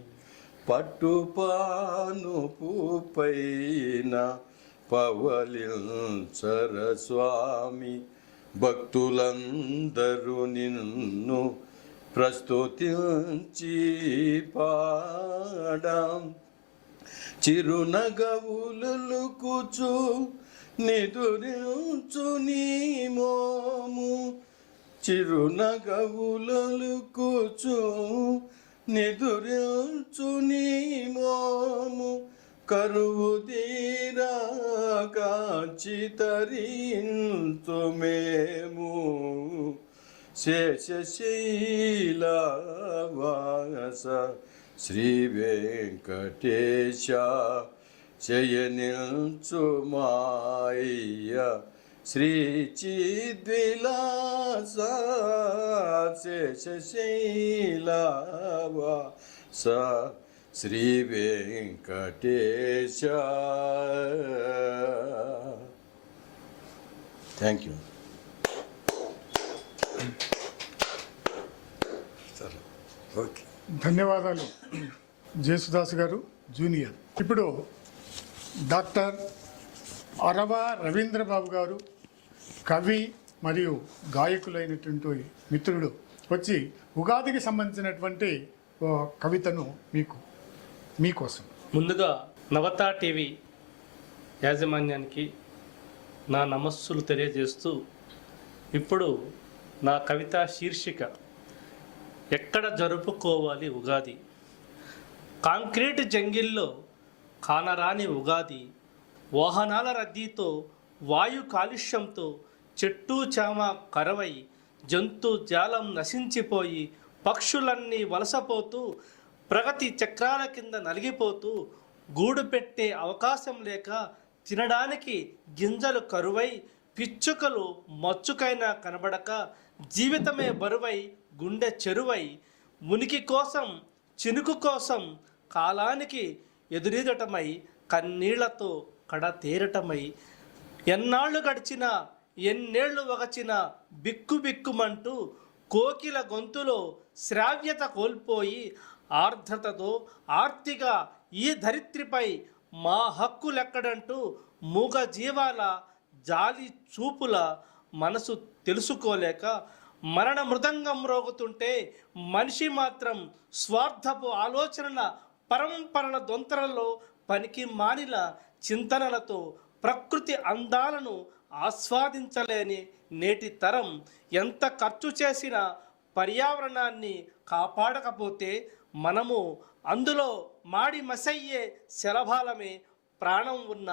పట్టుపానుపు పైన పవలించర స్వామి, భక్తులందరూ నిన్ను ప్రస్తుతించి పాడాం, చిరునగవులుకుచు నిదురించు నీ మోము, చిరునగవులుకుచు నిదురించు నీ మోము, కరువు తీరా కాచి తరించు మేము, శేషశైలవాస శ్రీ వెంకటేశ శయనిల్చుమాయ్య శ్రీ చిద్విలాస శేషశైలవాస Sri Venkatesa. Thank you. Okay, ధన్యవాదాలు జేసుదాస్ గారు జూనియర్. ఇప్పుడు డాక్టర్ అరవ రవీంద్రబాబు గారు కవి మరియు గాయకులైనటువంటి మిత్రుడు వచ్చి ఉగాదికి సంబంధించినటువంటి ఓ కవితను మీకోసం. ముందుగా నవతా టీవీ యాజమాన్యానికి నా నమస్సులు తెలియజేస్తూ ఇప్పుడు నా కవిత శీర్షిక ఎక్కడ జరుపుకోవాలి ఉగాది. కాంక్రీట్ జంగిల్లో కానరాని ఉగాది, వాహనాల రద్దీతో, వాయు కాలుష్యంతో చెట్టు చామ కరవై, జంతు జాలం నశించిపోయి, పక్షులన్నీ వలసపోతూ, ప్రగతి చక్రాల కింద నలిగిపోతూ, గూడు పెట్టే అవకాశం లేక, తినడానికి గింజలు కరువై, పిచ్చుకలు మచ్చుకైనా కనబడక, జీవితమే బరువై, గుండె చెరువై, ఉనికి కోసం చినుకు కోసం కాలానికి ఎదురీదటమై, కన్నీళ్లతో కడతేరటమై, ఎన్నాళ్ళు గడిచినా ఎన్నేళ్లు వగచినా బిక్కుబిక్కుమంటూ కోకిల గొంతులో శ్రావ్యత కోల్పోయి, ఆర్ద్రతతో ఆర్తిగా ఈ ధరిత్రిపై మా హక్కులెక్కడంటూ మూగ జీవాల జాలి చూపుల మనసు తెలుసుకోలేక, మరణ మృదంగం రోగుతుంటే మనిషి మాత్రం స్వార్థపు ఆలోచనల పరంపరల దొంతరలో పనికి మానిల చింతనలతో ప్రకృతి అందాలను ఆస్వాదించలేని నేటి తరం ఎంత ఖర్చు చేసినా పర్యావరణాన్ని కాపాడకపోతే మనము అందులో మాడి మసయ్యే శలభాలమే, ప్రాణం ఉన్న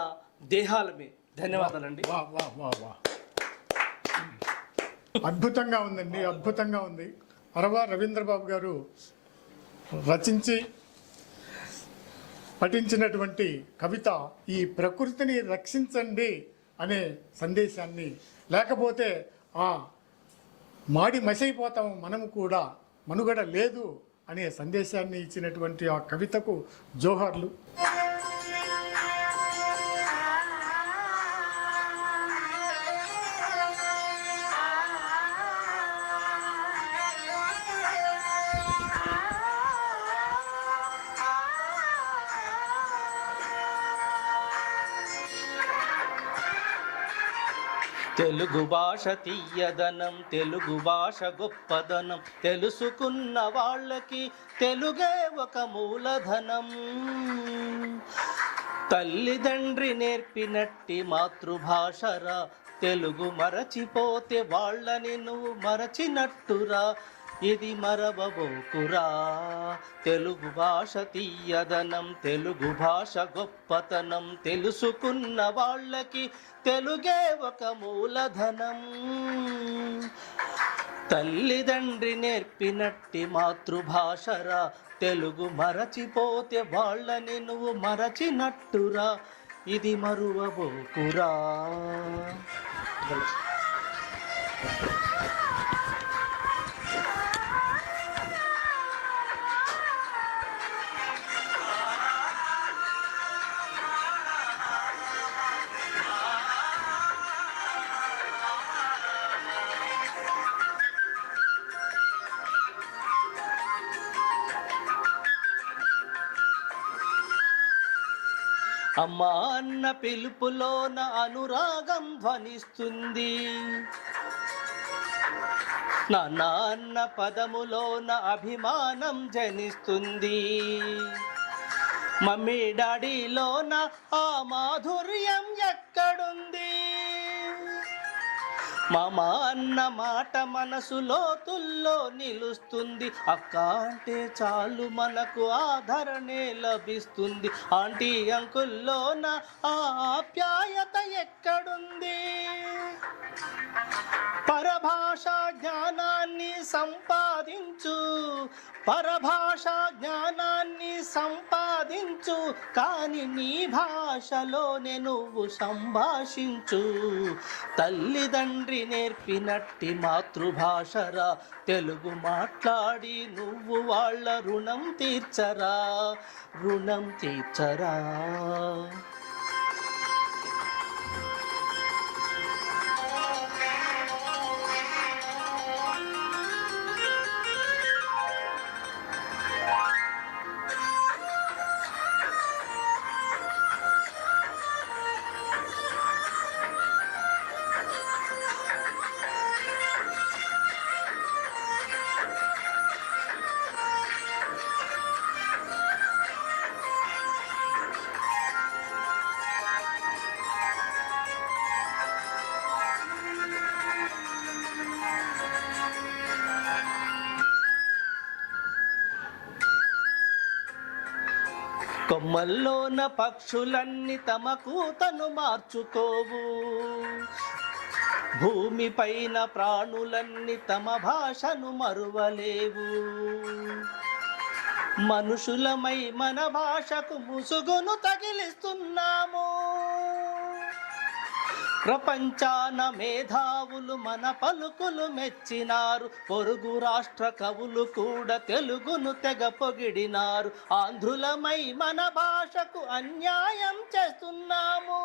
దేహాలమే. ధన్యవాదాలండి. వా వా వా వా అద్భుతంగా ఉందండి, అద్భుతంగా ఉంది. అరవ రవీంద్రబాబు గారు రచించి పఠించినటువంటి కవిత ఈ ప్రకృతిని రక్షించండి అనే సందేశాన్ని, లేకపోతే ఆ మాడి మసైపోతాం మనము కూడా, మనుగడ లేదు అనే సందేశాన్ని ఇచ్చినటువంటి ఆ కవితకు జోహార్లు. తెలుగు భాష తీయదనం, తెలుగు భాష గొప్పదనం, తెలుసుకున్న వాళ్ళకి తెలుగే ఒక మూలధనం. తల్లిదండ్రి నేర్పినట్టి మాతృభాషరా, తెలుగు మరచిపోతే వాళ్ళని నువ్వు మరచినట్టురా, ఇది మరవబోకురా. తెలుగు భాష తీయదనం, తెలుగు భాష గొప్పతనం, తెలుసుకున్న వాళ్ళకి తెలుగే ఒక మూలధనం. తల్లిదండ్రి నేర్పినట్టి మాతృభాషరా, తెలుగు మరచిపోతే వాళ్ళని నువ్వు మరచినట్టురా, ఇది మరువబోకురా. అమ్మ అన్న పిలుపులోన అనురాగం ధ్వనిస్తుంది, నాన్న అన్న పదములోన అభిమానం జనిస్తుంది, మమ్మీ డాడీలోన ఆ మాధుర్యం ఎక్కడుంది, మామ అన్న మాట మనసు లోతుల్లో నిలుస్తుంది. అక్క అంటే చాలు మనకు ఆదరణే లభిస్తుంది. ఆంటీ అంకుల్లోన ఆ ఆప్యాయత ఎక్కడుంది? పరభాషా జ్ఞానాన్ని సంపాదించు, పరభాషా జ్ఞానాన్ని సంపాదించు, కానీ నీ భాషలోనే నువ్వు సంభాషించు. తల్లిదండ్రి నేర్పినట్టి మాతృభాషరా, తెలుగు మాట్లాడి నువ్వు వాళ్ళ రుణం తీర్చరా, రుణం తీర్చరా. కొమ్మల్లోన పక్షులన్నీ తమ కూతను మార్చుకోవు, భూమిపైన ప్రాణులన్నీ తమ భాషను మరువలేవు. మనుషులమై మన భాషకు ముసుగును తగిలిస్తున్నాము. ప్రపంచాన మేధావులు మన పలుకులు మెచ్చినారు. పొరుగు రాష్ట్ర కవులు కూడా తెలుగును తెగ పొగిడినారు. ఆంధ్రులమై మన భాషకు అన్యాయం చేస్తున్నాము.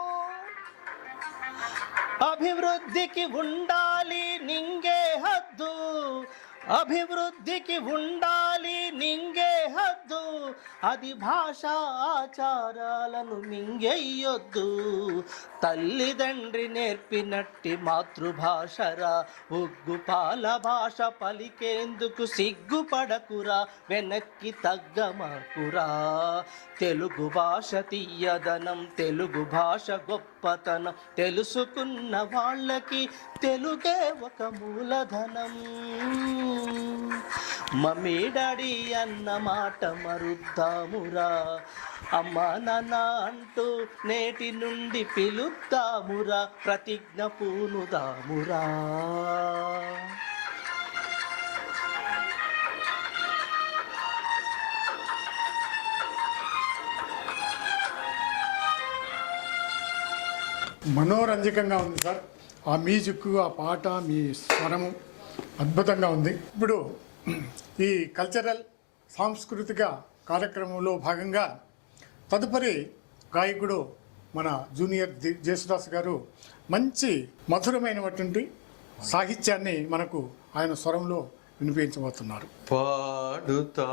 అభివృద్ధికి ఉండాలి నింగే హద్దు, అభివృద్ధికి ఉండాలి నింగే హద్దు. అది భాషా ఆచారాలను మింగెయ్యొద్దు. తల్లిదండ్రి నేర్పినట్టి మాతృభాషరా, ఉగ్గుపాల భాష పలికేందుకు సిగ్గుపడకురా, వెనక్కి తగ్గమాకురా. తెలుగు భాష తీయదనం, తెలుగు భాష గొప్పతనం, తెలుసుకున్న వాళ్ళకి తెలుగే ఒక మూలధనం. మమ్మీ డాడీ అన్న మాట మరుద్దామురా, అమ్మా నాన్న అంటూ నేటి నుండి పిలుద్దామురా, ప్రతిజ్ఞ పూనుదామురా. మనోరంజకంగా ఉంది సార్. ఆ మ్యూజిక్, ఆ పాట, మీ స్వరము అద్భుతంగా ఉంది. ఇప్పుడు ఈ కల్చరల్ సాంస్కృతిక కార్యక్రమంలో భాగంగా తదుపరి గాయకుడు మన జూనియర్ జేసుదాస్ గారు మంచి మధురమైనటువంటి సాహిత్యాన్ని మనకు ఆయన స్వరంలో వినిపించబోతున్నారు. పాడుతా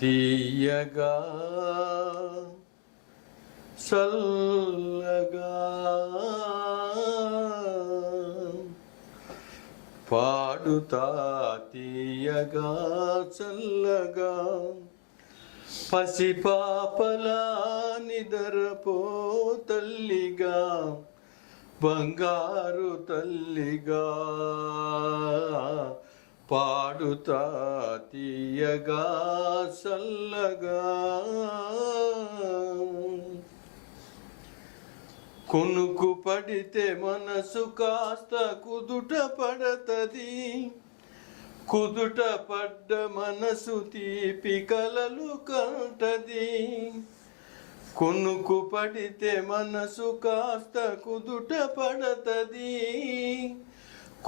తీయగా చల్లగా, పాడుతా తీయగా చల్లగా, పసిపాపలా నిదరపో తల్లిగా, బంగారు తల్లిగా, పాడుతా తీయగా చల్లగా. కునుకు పడితే మనసు కాస్త కుదుట పడతది, కుదుట పడ్డ మనసు తీపి కలలు కంటది. కునుకు పడితే మనసు కాస్త కుదుట పడతది,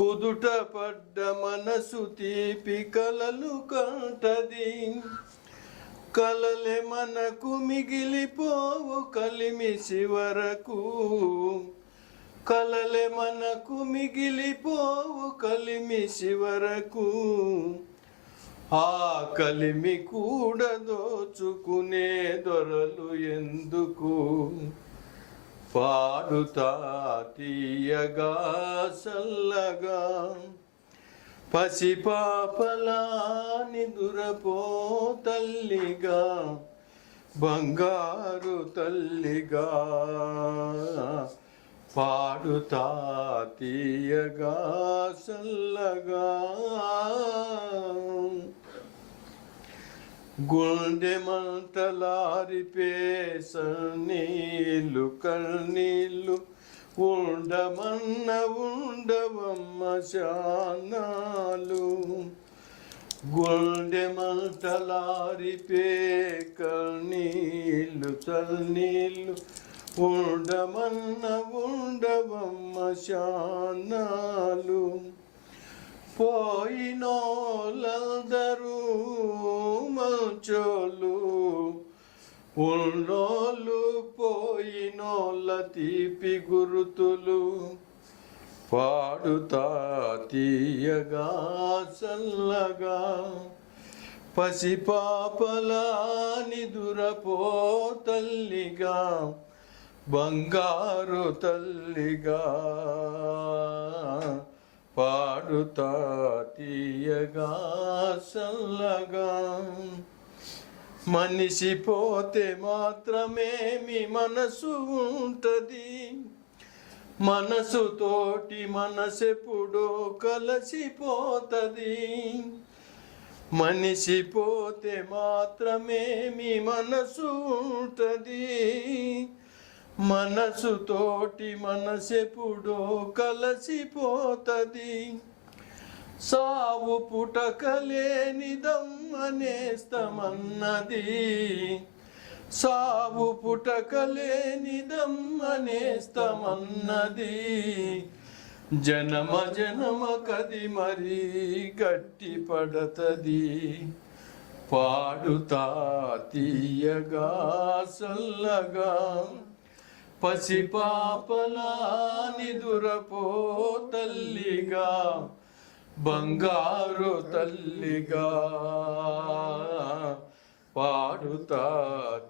కుదుట పడ్డ మనసు తీపి కలలు కంటది. కలలే మనకు మిగిలిపోవు కలిమిసి వరకు, కలలే మనకు మిగిలిపోవు కలిమిసి వరకు. ఆ కలిమి కూడా దోచుకునే దొరలు ఎందుకు, పాడుతా తీయగా చల్లగా, పసిపాపలా నిదురపో తల్లిగా, బంగారు తల్లిగా, పాడుతా తీయగా చల్లగా గుండె మంటలారిపే సన్నీళ్ళు కన్నీళ్ళు ఉండమన్న ఉండవమ్మ శానాలు గుండె మంటలారిపే కన్నీళ్ళు చన్నీళ్ళు ఉండమన్న ఉండవమ్మ శానాలు పోయినోళ్ళందరూ మంచోళ్ళు ఉన్నోళ్ళు పోయినోళ్ళ తీపి గురుతులు పాడుతా తీయగా చల్లగా పసిపాపలా నిదురపో తల్లిగా బంగారు తల్లిగా పాడుతా తీయగా చల్లగా మనిషి పోతే మాత్రమే మీ మనసు ఉంటది మనసుతోటి మనసెప్పుడో కలసిపోతది మనిషి పోతే మాత్రమే మీ మనసు ఉంటది మనసుతోటి మనసెప్పుడో కలసిపోతది సావు పుటకలేనిదమ్మనేస్తమన్నది సావు పుటకలేనిదమ్మనేస్తమన్నది జనమ జనమ కది మరి గట్టి పడతది పాడుతా తీయగా చల్లగా పసిపాపలా నిదురపో తల్లిగా బంగారు తల్లిగా పాడుతా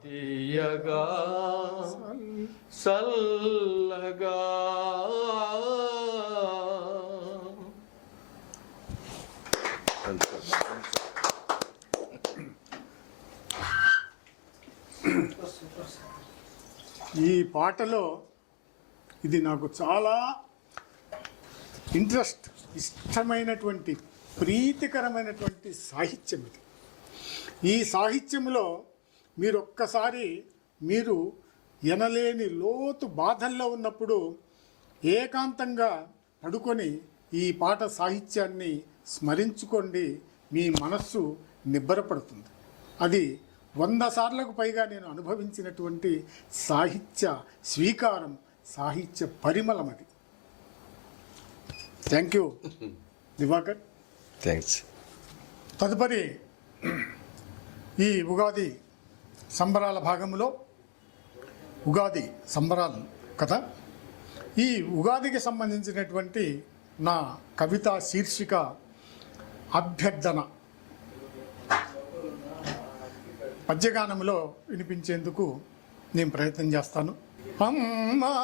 తీయగా చల్లగా ఈ పాటలో ఇది నాకు చాలా ఇష్టమైనటువంటి ప్రీతికరమైనటువంటి సాహిత్యం ఇది. ఈ సాహిత్యంలో మీరు ఒక్కసారి మీరు ఎనలేని లోతు బాధల్లో ఉన్నప్పుడు ఏకాంతంగా పడుకొని ఈ పాట సాహిత్యాన్ని స్మరించుకోండి, మీ మనస్సు నిబ్బరపడుతుంది. అది 100 సార్లకు పైగా నేను అనుభవించినటువంటి సాహిత్య స్వీకారం, సాహిత్య పరిమళం అది. Thank you Divakar. థ్యాంక్స్. తదుపరి ఈ ఉగాది సంబరాల భాగంలో ఉగాది సంబరాలు కదా, ఈ ఉగాదికి సంబంధించినటువంటి నా కవితా శీర్షిక అభ్యర్థన. పద్యగానంలో వినిపించేందుకు నేను ప్రయత్నం చేస్తాను. అమ్మా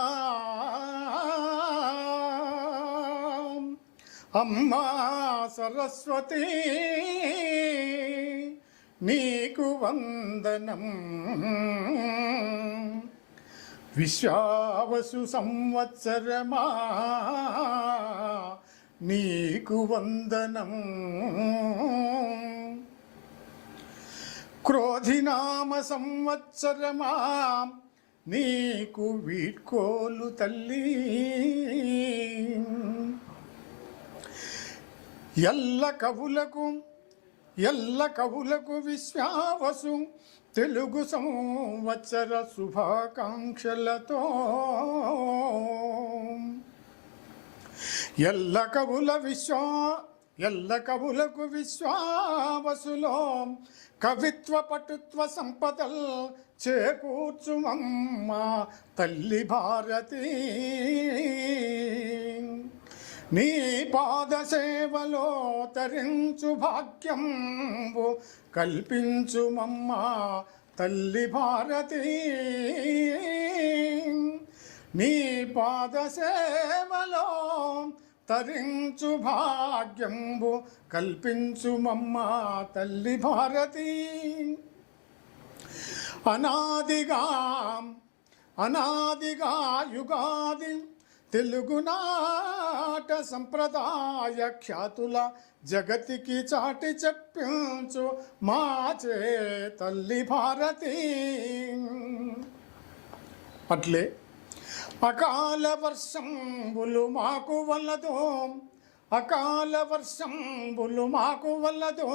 అమ్మా సరస్వతి నీకు వందనం, విశ్వావసు సంవత్సరమా నీకు వందనం, క్రోధినామ సంవత్సరమా నీకు వీడ్కోలు తల్లి, ఎల్ల కవులకు విశ్వావసు తెలుగు సంవత్సర శుభాకాంక్షలతో, ఎల్ల కవులకు విశ్వావసులో కవిత్వ పటుత్వ సంపదల్ చేకూర్చుమమ్మ తల్లి భారతి, నీ పాద సేవలో తరించు భాగ్యంబు కల్పించుమమ్మ తల్లి భారతి, నీ పాద సేవలో తరించు భాగ్యంబు కల్పించుమమ్మ తల్లి భారతి. అనాదిగా యుగాది తెలుగునాట సంప్రదాయ ఖ్యాతుల జగతికి చాటి చెప్పించు మా చే తల్లి భారతి. అట్లే అకాల వర్షంబులు మాకు వల్లదు, అకాల వర్షంబులు మాకు వల్లదు,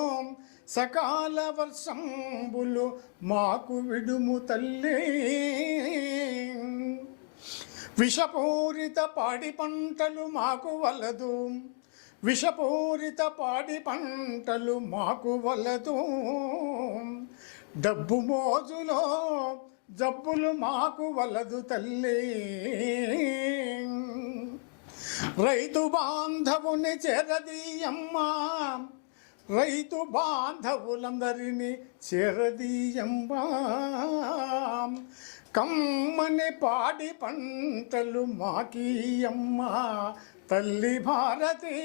సకాల వర్షంబులు మాకు విడుము తల్లి. విషపూరిత పాడి పంటలు మాకు వలదు, విషపూరిత పాడి పంటలు మాకు వలదు, డబ్బు మోజులో జబ్బులు మాకు వలదు తల్లి. రైతు బాంధవుని చేరదీయమ్మా, రైతు బాంధవులందరినీ చేరదీయమ్మా, కమ్మని పాడి పంటలు మాకీయమ్మా తల్లి భారతి.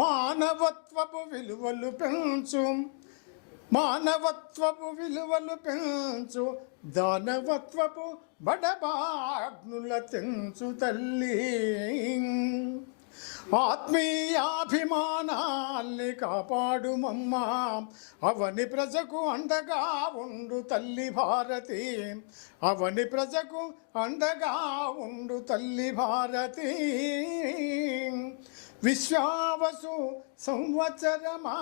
మానవత్వపు విలువలు పెంచు, మానవత్వపు విలువలు పెంచు, దానవత్వపు బడబాగ్నుల తెంచు తల్లి. ఆత్మీయాభిమానాల్ని కాపాడుమమ్మా, అవని ప్రజకు అండగా ఉండు తల్లి భారతి, అవని ప్రజకు అండగా ఉండు తల్లి భారతి. విశ్వావసు సంవత్సరమా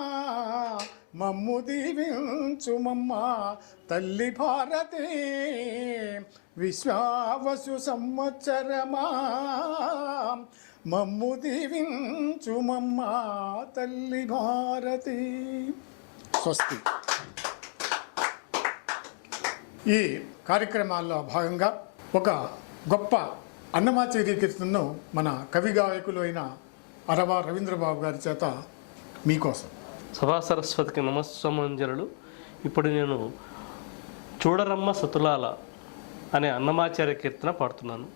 మమ్ము దీవించుమమ్మా తల్లి భారతి, విశ్వావసు సంవత్సరమా మమ్ము దీవించుమమ్మా తల్లి భారతి. స్వస్తి. ఈ కార్యక్రమాల్లో భాగంగా ఒక గొప్ప అన్నమాచార్య కీర్తనను మన కవి గాయకులు అయిన అరవ రవీంద్రబాబు గారి చేత మీకోసం. సభా సరస్వతికి నమస్సమంజరులు. ఇప్పుడు నేను చూడరమ్మ సతులాల అనే అన్నమాచార్య కీర్తన పాడుతున్నాను.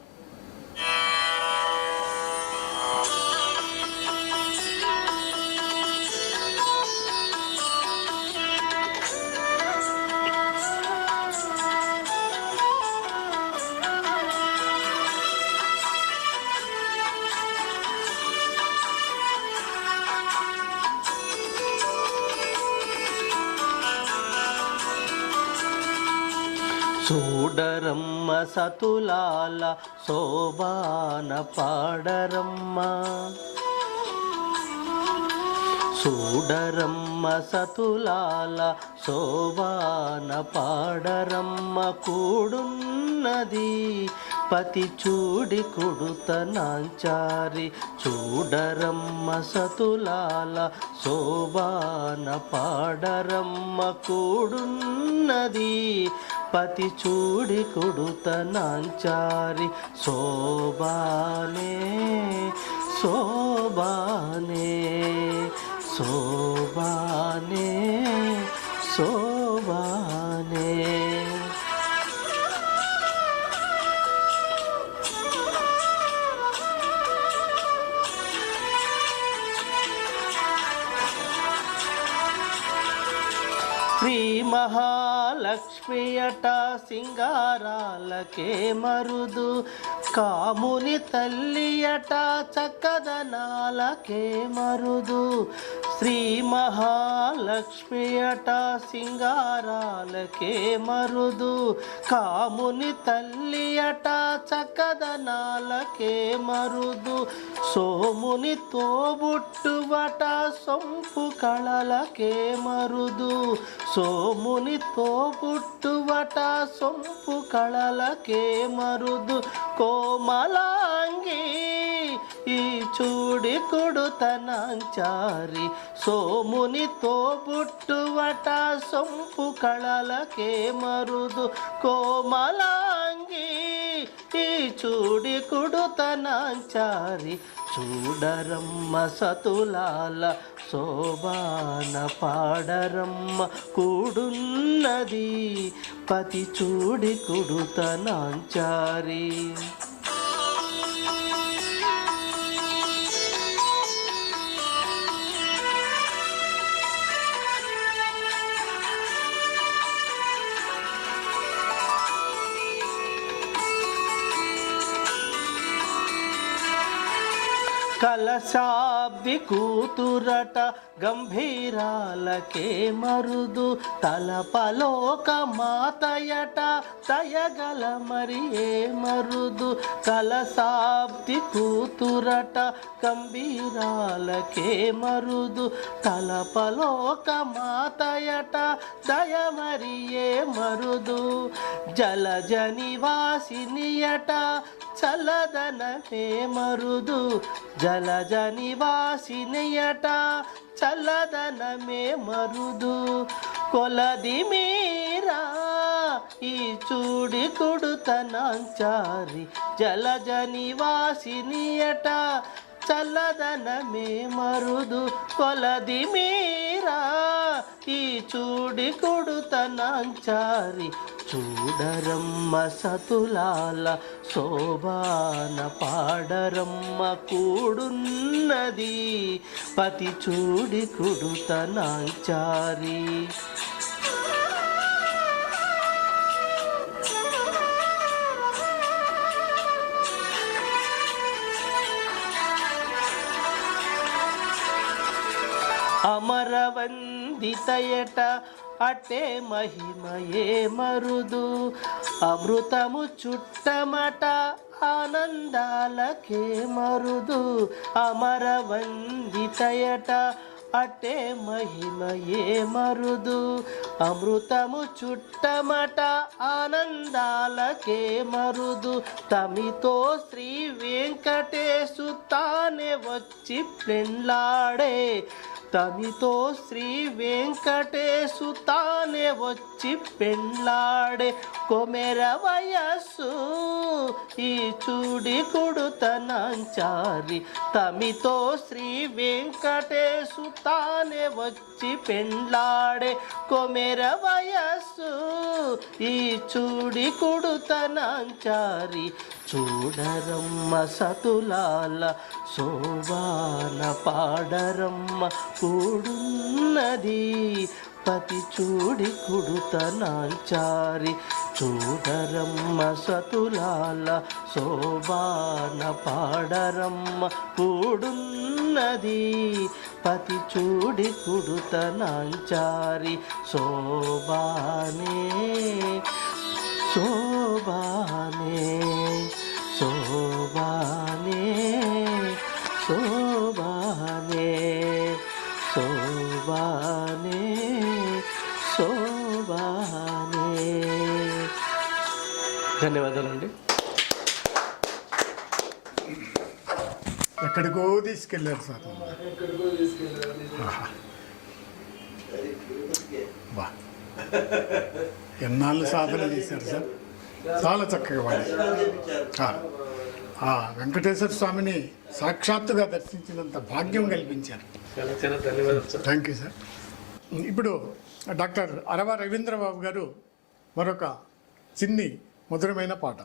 చూడరమ్మ సతులాల శోభాన పాడరమ్మ, చూడరమ్మ సతులాల శోభాన పాడరమ్మ, కూడున్నది పతి చూడి కుడుత నాంచారి. చూడరమ్మ సతులాల శోభాన పాడరమ్మ, కూడున్నది పతి చూడి కుడుత నాంచారి. శోభానే శోభానే శోభానే శోభానే. శ్రీ మహాలక్ష్మి అట సింగారాలకే మరుదు, కాముని తల్లి అట చక్కదనాలకే మరుదు. శ్రీ మహాలక్ష్మి అట సింగారాలకే మరుదు, కాముని తల్లి అట చక్కదనాలకే మరుదు. సోముని తోబుట్టువట సొంపు కళలకే మరుదు, సోముని తోబుట్టువట సొంపు కళలకే మరుదు. కోమలాంగి ఈ చూడి కొడుతనాంచారి, సోముని తోబుట్టువట సొంపు కళలకే మరుదు. కోమలాంగి ఈ చూడి కొడుతనాంచారి. చూడరమ్మ సతులాల శోభాన పాడరమ్మ, కూడున్నది పతి చూడి కొడుతనాంచారి. కలశాబ్ది కూతురట గంభీరాలకే మరుదు తలపలోక మాతయట దయగల మరి ఏ మరుదు కలశాబ్ది కూతురట గంభీరాలకే మరుదు తలపలోక మాతయట దయ మరి ఏ మరుదు జలజ నివాసినియట చల్లదనమే మరుదు జలజ నివాసినియట చల్లదనమే మరుదు కొలది మీరా ఈ చూడి కుడుతనాంచారి జలజ నివాసినియట చల్లదనమే మరుదు కొలది మీరా ఈ చూడి కుడుతనాంచారి చూడరమ్మ సతులాల శోభాన పాడరమ్మ కూడున్నది పతి చూడి కుడుతనాంచారి అమరవందితయట అటే మహిమయే మరుదు అమృతము చుట్టమట ఆనందాలకే మరుదు అమరవందితయట అటే మహిమయే మరుదు అమృతము చుట్టమట ఆనందాలకే మరుదు తమితో శ్రీ వెంకటేశు తానే వచ్చి పెండ్లాడే తమితో శ్రీ వెంకటేశు తానే వచ్చి పెండ్లాడే కొమెర వయస్సు ఈ చూడి కుడుతనాంచారి తమితో శ్రీ వెంకటేశు తానే వచ్చి పెండ్లాడే కొమెర వయస్సు ఈ చూడి కుడుతనాంచారి చూడరమ్మ సతులాల శోభాన పాడరమ్మ కూడున్నది పతి చూడి కుడుతనాంచారి చూడరమ్మ సతులాల శోభాన పాడరమ్మ కూడున్నది పతి చూడి కుడుతనాంచారి శోభానే శోభానే శోభానే శోభానే శోభానే శోభానే. ధన్యవాదాలండి. ఎక్కడికో తీసుకెళ్ళారు సార్. బా, ఎన్నాళ్ళు సాధన చేశారు సార్, చాలా చక్కగా పాడారు. వెంకటేశ్వర స్వామిని సాక్షాత్తుగా దర్శించినంత భాగ్యం కల్పించారు. చాలా చాలా ధన్యవాదాలు సార్. Thank you sir. ఇప్పుడు డాక్టర్ అరవ రవీంద్రబాబు గారు మరొక చిన్ని మధురమైన పాట.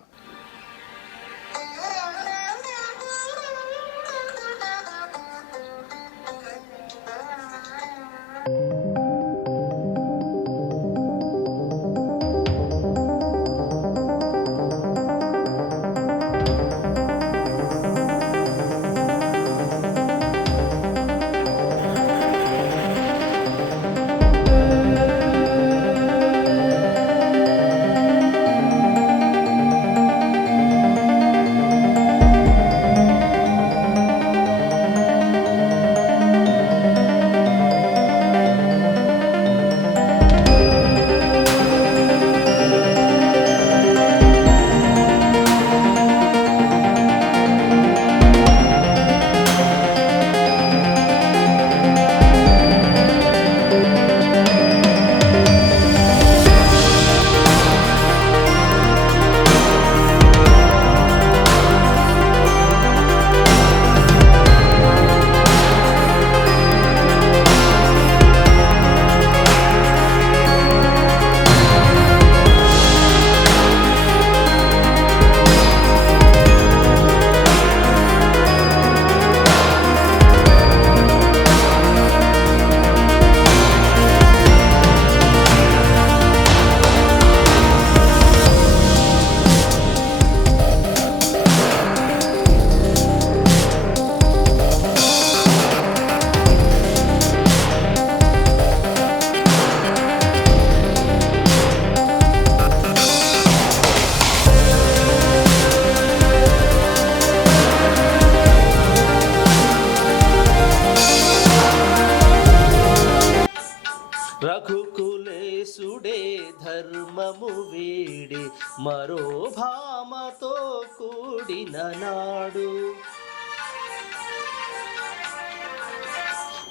రఘుకులేశుడే ధర్మము వీడి మరో భామతో కూడిన నాడు.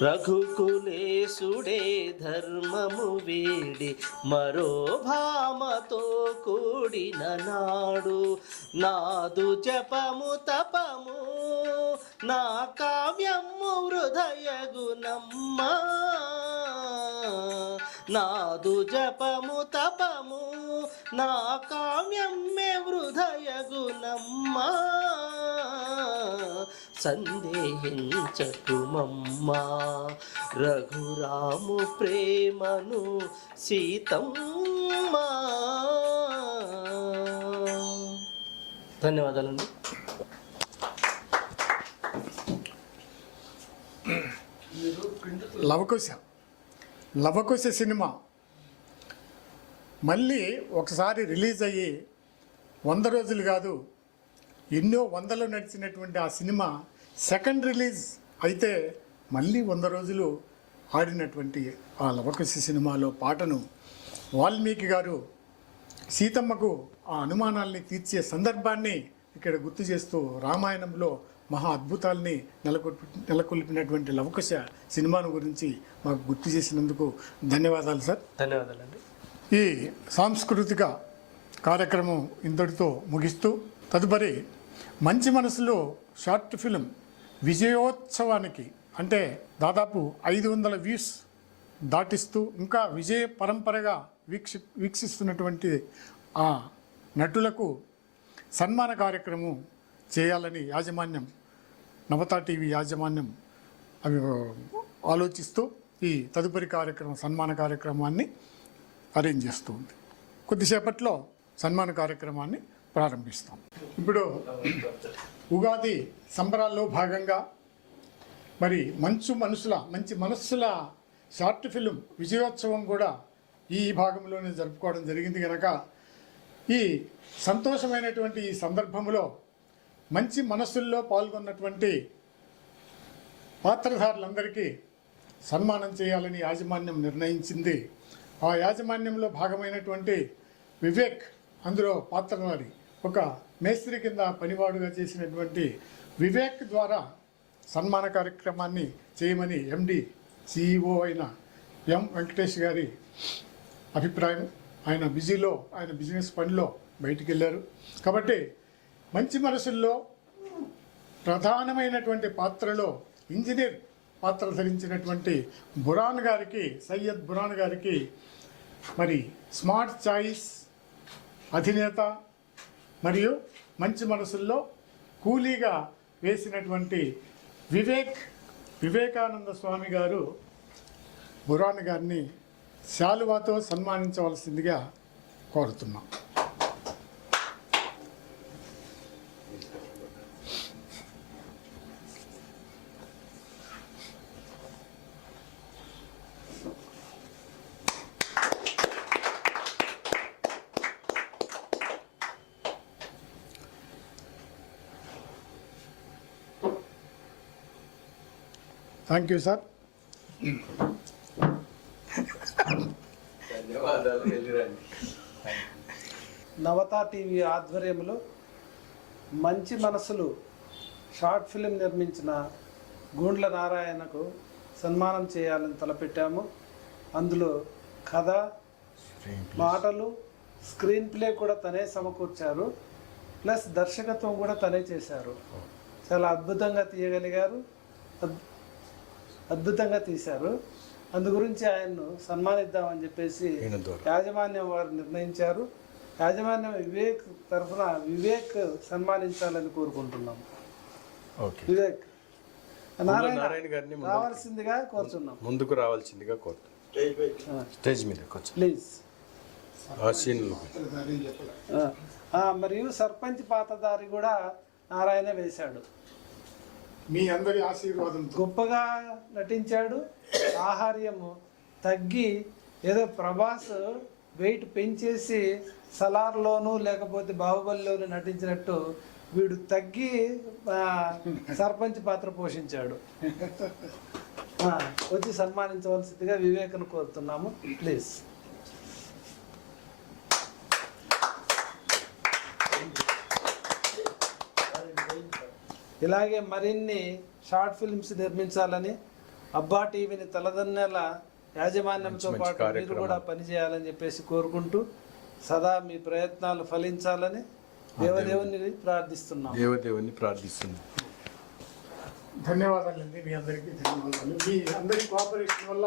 రఘుకులేశుడే ధర్మము వీడి మరో భామతో కూడిన నాడు. నాదు జపము తపము నా కావ్యము హృదయగునమ్మా. నాదు జపము తపము నా కావ్యమే హృదయగునమ్మా. సందేహించకుమమ్మా రఘురాము ప్రేమను సీతమ్మా. ధన్యవాదాలండి. లవకుశ సినిమా మళ్ళీ ఒకసారి రిలీజ్ అయ్యి 100 రోజులు కాదు, ఎన్నో వందలు నడిచినటువంటి ఆ సినిమా సెకండ్ రిలీజ్ అయితే మళ్ళీ 100 రోజులు ఆడినటువంటి ఆ లవకుశ సినిమాలో పాటను వాల్మీకి గారు సీతమ్మకు ఆ అనుమానాల్ని తీర్చే సందర్భాన్ని ఇక్కడ గుర్తు చేస్తూ రామాయణంలో మహా అద్భుతాల్ని నెలకొల్పినటువంటి లవకుశ సినిమాను గురించి మాకు గుర్తు చేసినందుకు ధన్యవాదాలు సార్. ధన్యవాదాలండి. ఈ సాంస్కృతిక కార్యక్రమం ఇంతటితో ముగిస్తూ తదుపరి మంచి మనసులో షార్ట్ ఫిలిం విజయోత్సవానికి అంటే దాదాపు 500 వ్యూస్ దాటిస్తూ ఇంకా విజయ పరంపరగా వీక్షిస్తున్నటువంటి ఆ నటులకు సన్మాన కార్యక్రమం చేయాలని యాజమాన్యం నవతా టీవీ యాజమాన్యం అవి ఆలోచిస్తూ ఈ తదుపరి సన్మాన కార్యక్రమాన్ని అరేంజ్ చేస్తూ ఉంది. కొద్దిసేపట్లో సన్మాన కార్యక్రమాన్ని ప్రారంభిస్తాం. ఇప్పుడు ఉగాది సంబరాల్లో భాగంగా మరి మంచి మనస్సుల షార్ట్ ఫిలిం విజయోత్సవం కూడా ఈ భాగంలోనే జరుపుకోవడం జరిగింది కనుక ఈ సంతోషమైనటువంటి ఈ సందర్భంలో మంచి మనస్సుల్లో పాల్గొన్నటువంటి పాత్రధారులందరికీ సన్మానం చేయాలని యాజమాన్యం నిర్ణయించింది. ఆ యాజమాన్యంలో భాగమైనటువంటి వివేక్ అందులో పాత్రధారి, ఒక మేస్త్రి కింద పనివాడుగా చేసినటువంటి వివేక్ ద్వారా సన్మాన కార్యక్రమాన్ని చేయమని ఎండి సిఇఓ అయిన ఎం వెంకటేష్ గారి అభిప్రాయం. ఆయన బిజినెస్ పనిలో బయటికి వెళ్ళారు కాబట్టి మంచి మనసుల్లో ప్రధానమైనటువంటి పాత్రలో ఇంజనీర్ పాత్ర ధరించినటువంటి సయ్యద్ బురాన్ గారికి మరి స్మార్ట్ చాయిస్ అధినేత మరియు మంచి మనసుల్లో కూలీగా వేసినటువంటి వివేకానంద స్వామి గారు బురాన్ గారిని శాలువాతో సన్మానించవలసిందిగా కోరుతున్నాం. Thank you sir. Navata TV ఆధ్వర్యంలో మంచి మనసులు షార్ట్ ఫిలిం నిర్మించిన గూండ్ల నారాయణకు సన్మానం చేయాలని తలపెట్టాము. అందులో కథ, మాటలు, స్క్రీన్ ప్లే కూడా తనే సమకూర్చారు, ప్లస్ దర్శకత్వం కూడా తనే చేశారు. చాలా అద్భుతంగా తీయగలిగారు, అద్భుతంగా తీశారు. అందు గురించి ఆయన్ను సన్మానిద్దామని చెప్పేసి యాజమాన్యం వారు నిర్ణయించారు. యాజమాన్యం వివేక్ తరఫున వివేక్ సన్మానించాలని కోరుకుంటున్నాము. వివేక్ నారాయణ గారిని రావాల్సిందిగా కోరుచున్నాం. ముందుకు రావాల్సిందిగా కోరుతున్నాం. స్టేజ్ మీద ప్లీజ్. మరియు సర్పంచ్ పాతదారి కూడా నారాయణ వేశాడు. మీ అందరి ఆశీర్వాదం. గొప్పగా నటించాడు. ఆహార్యము తగ్గి ఏదో ప్రభాస్ వెయిట్ పెంచేసి సలార్లోను లేకపోతే బాహుబలిలోను నటించినట్టు వీడు తగ్గి సర్పంచ్ పాత్ర పోషించాడు. వచ్చి సన్మానించవలసిందిగా వివేకను కోరుతున్నాము. ప్లీజ్. ఇలాగే మరిన్ని షార్ట్ ఫిల్మ్స్ నిర్మించాలని అబ్బా టీవీని తలదన్నెల యాజమాన్యంతో మంచి పాటు మీరు కూడా పనిచేయాలని చెప్పేసి కోరుకుంటూ సదా మీ ప్రయత్నాలు ఫలించాలని దేవదేవుని ప్రార్థిస్తున్నాం. దేవదేవుని ప్రార్థిస్తున్నాం. ధన్యవాదాలండి మీ అందరికీ. ధన్యవాదాలు. మీ అందరి కోఆపరేషన్ వల్ల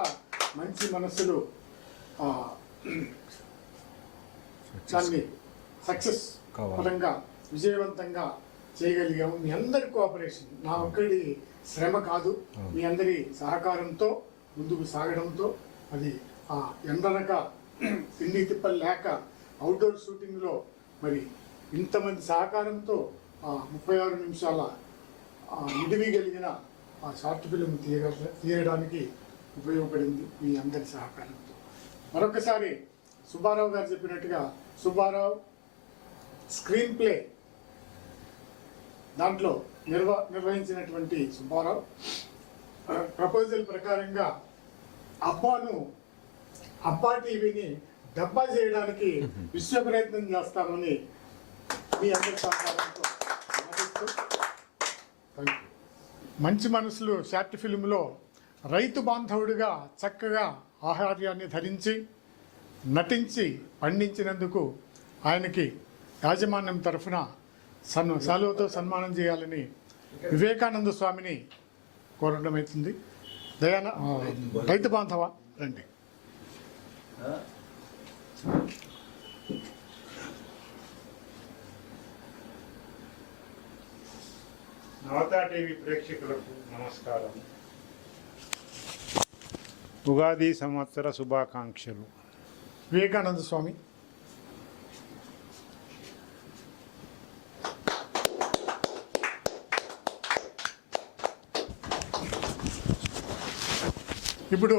మంచి మనసులు దాన్ని సక్సెస్ పరంగా విజయవంతంగా చేయగలిగాము. మీ అందరి కోఆపరేషన్, నా ఒక్కడి శ్రమ కాదు, మీ అందరి సహకారంతో ముందుకు సాగడంతో అది ఆ ఎండనక పిండి తిప్పలు లేక అవుట్డోర్ షూటింగ్లో మరి ఇంతమంది సహకారంతో 36 నిమిషాల కలిగిన ఆ షార్ట్ ఫిల్మ్ తీయడానికి ఉపయోగపడింది మీ అందరి సహకారంతో. మరొకసారి సుబ్బారావు గారు చెప్పినట్టుగా సుబ్బారావు స్క్రీన్ ప్లే దాంట్లో నిర్వహించినటువంటి సుబ్బారావు ప్రపోజల్ ప్రకారంగా అబ్బా టీవీని డబ్బా చేయడానికి విశ్వ ప్రయత్నం చేస్తామని మీ అందరి సహకారంతో మంచి మనసులు షార్ట్ ఫిల్మ్లో రైతు బాంధవుడిగా చక్కగా ఆహార్యాన్ని ధరించి నటించి పండించినందుకు ఆయనకి యాజమాన్యం తరఫున శాలువతో సన్మానం చేయాలని వివేకానంద స్వామిని కోరడం అవుతుంది. రైతు బాంధవ రండి. నవతా టీవీ ప్రేక్షకులకు నమస్కారం. ఉగాది సంవత్సర శుభాకాంక్షలు. వివేకానంద స్వామి. ఇప్పుడు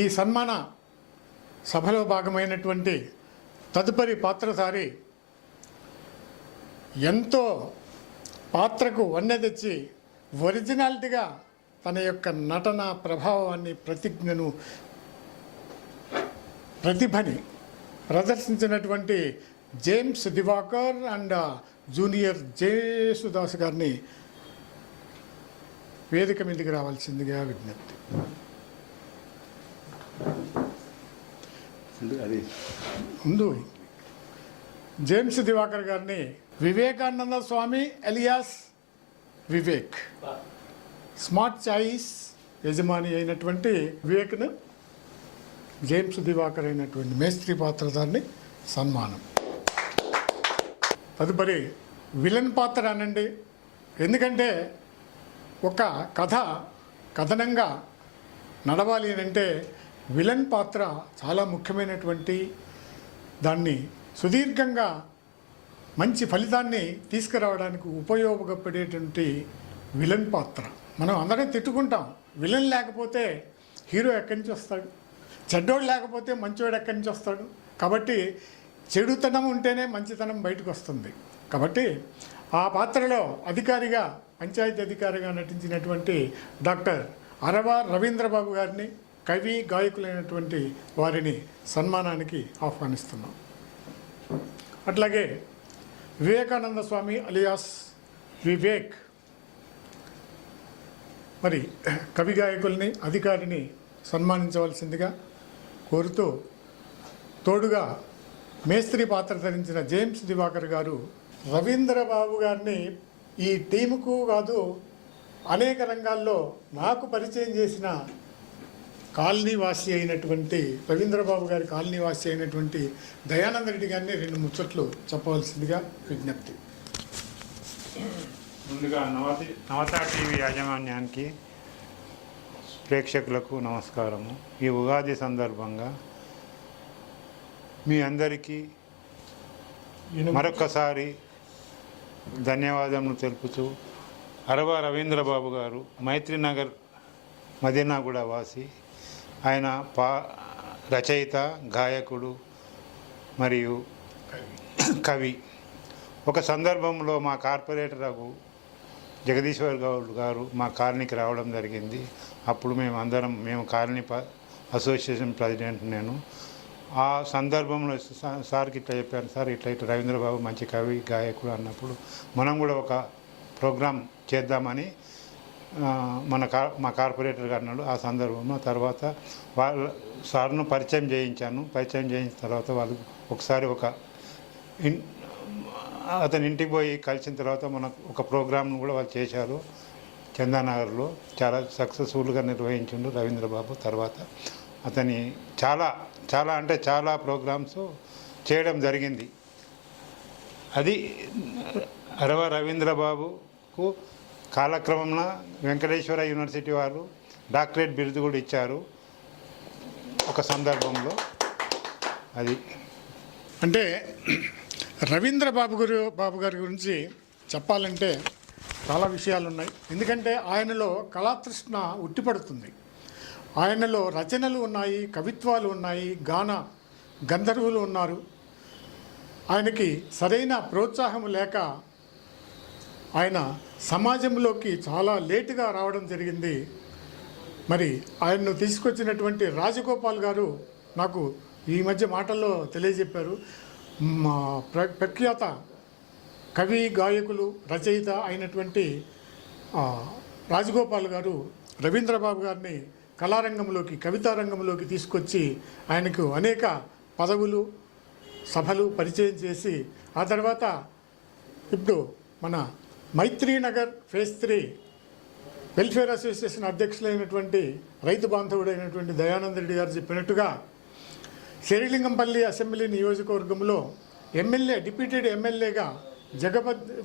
ఈ సన్మాన సభలో భాగమైనటువంటి తదుపరి పాత్రధారి ఎంతో పాత్రకు వన్నె తెచ్చి ఒరిజినాలిటీగా తన యొక్క నటన ప్రభావాన్ని ప్రతిభని ప్రదర్శించినటువంటి James Divakar and junior Yesudas గారిని వేదిక మీదకి రావాల్సిందిగా విజ్ఞప్తి. ముందు జేమ్స్ దివాకర్ గారిని Vivekananda Swami alias Vivek smart choice యజమాని అయినటువంటి వివేక్ను జేమ్స్ దివాకర్ అయినటువంటి మేస్త్రి పాత్రధారిని సన్మానం. తదుపరి విలన్ పాత్ర అనండి. ఎందుకంటే ఒక కథనంగా నడవాలి అంటే విలన్ పాత్ర చాలా ముఖ్యమైనటువంటి దాన్ని సుదీర్ఘంగా మంచి ఫలితాన్ని తీసుకురావడానికి ఉపయోగపడేటువంటి విలన్ పాత్ర. మనం అందరం తిట్టుకుంటాం, విలన్ లేకపోతే హీరో ఎక్కడి నుంచి వస్తాడు, చెడ్డోడు లేకపోతే మంచోడు ఎక్కడి నుంచి వస్తాడు. కాబట్టి చెడుతనం ఉంటేనే మంచితనం బయటకు వస్తుంది. కాబట్టి ఆ పాత్రలో అధికారిగా, పంచాయతీ అధికారిగా నటించినటువంటి డాక్టర్ అరవ రవీంద్రబాబు గారిని, కవి గాయకులైనటువంటి వారిని సన్మానానికి ఆహ్వానిస్తున్నాం. అట్లాగే వివేకానంద స్వామి అలియాస్ వివేక్ మరి కవి గాయకుల్ని, అధికారిని సన్మానించవలసిందిగా కోరుతూ, తోడుగా మేస్త్రి పాత్ర ధరించిన జేమ్స్ దివాకర్ గారు రవీంద్రబాబు గారిని ఈ టీముకు కాదు అనేక రంగాల్లో నాకు పరిచయం చేసిన కాలనీవాసి అయినటువంటి రవీంద్రబాబు గారి కాలనీవాసి అయినటువంటి దయానంద రెడ్డి గారిని 2 ముచ్చట్లు చెప్పవలసిందిగా విజ్ఞప్తి. ముందుగా నవతా టీవీ యాజమాన్యానికి, ప్రేక్షకులకు నమస్కారము. ఈ ఉగాది సందర్భంగా మీ అందరికీ మరొక్కసారి ధన్యవాదములు తెలుపుతూ, అరవ రవీంద్రబాబు గారు మైత్రినగర్ మదీనాగూడ వాసి. ఆయన రచయిత, గాయకుడు మరియు కవి. ఒక సందర్భంలో మా కార్పొరేటర్కు జగదీశ్వర్ గౌడ్ గారు మా కాలనీకి రావడం జరిగింది. అప్పుడు మేము కాలనీ అసోసియేషన్ ప్రెసిడెంట్ నేను. ఆ సందర్భంలో సార్కి ఇట్లా చెప్పాను, సార్ ఇట్లా రవీంద్రబాబు మంచి కవి గాయకుడు అన్నప్పుడు మనం కూడా ఒక ప్రోగ్రాం చేద్దామని మా కార్పొరేటర్ గారు అన్నాడు. ఆ సందర్భంలో తర్వాత వాళ్ళ సార్ను పరిచయం చేయించాను. పరిచయం చేయించిన తర్వాత వాళ్ళు ఒకసారి అతని ఇంటికి పోయి కలిసిన తర్వాత మనకు ఒక ప్రోగ్రామ్ను కూడా వాళ్ళు చేశారు చందానగర్లో. చాలా సక్సెస్ఫుల్గా నిర్వహించిండు రవీంద్రబాబు. తర్వాత అతని చాలా ప్రోగ్రామ్స్ చేయడం జరిగింది. అది రవీంద్రబాబుకు కాలక్రమంలో వెంకటేశ్వర యూనివర్సిటీ వారు డాక్టరేట్ బిరుదు కూడా ఇచ్చారు ఒక సందర్భంలో. అది అంటే రవీంద్ర బాబు గారి గురించి చెప్పాలంటే చాలా విషయాలు ఉన్నాయి. ఎందుకంటే ఆయనలో కళాతృష్ణ ఉట్టిపడుతుంది. ఆయనలో రచనలు ఉన్నాయి, కవిత్వాలు ఉన్నాయి, గంధర్వులు ఉన్నారు. ఆయనకి సరైన ప్రోత్సాహం లేక ఆయన సమాజంలోకి చాలా లేటుగా రావడం జరిగింది. మరి ఆయన్ను తీసుకొచ్చినటువంటి రాజగోపాల్ గారు నాకు ఈ మధ్య మాటల్లో తెలియజెప్పారు. ప్రఖ్యాత కవి గాయకులు రచయిత అయినటువంటి రాజగోపాల్ గారు రవీంద్రబాబు గారిని కళారంగంలోకి కవితా రంగంలోకి తీసుకొచ్చి ఆయనకు అనేక పదవులు సభలు పరిచయం చేసి ఆ తర్వాత ఇప్పుడు మన మైత్రీనగర్ ఫేజ్ 3 వెల్ఫేర్ అసోసియేషన్ అధ్యక్షులైనటువంటి రైతు బాంధవుడైనటువంటి దయానంద రెడ్డి గారు చెప్పినట్టుగా శ్రీలింగంపల్లి అసెంబ్లీ నియోజకవర్గంలో డిప్యూటెడ్ ఎమ్మెల్యేగా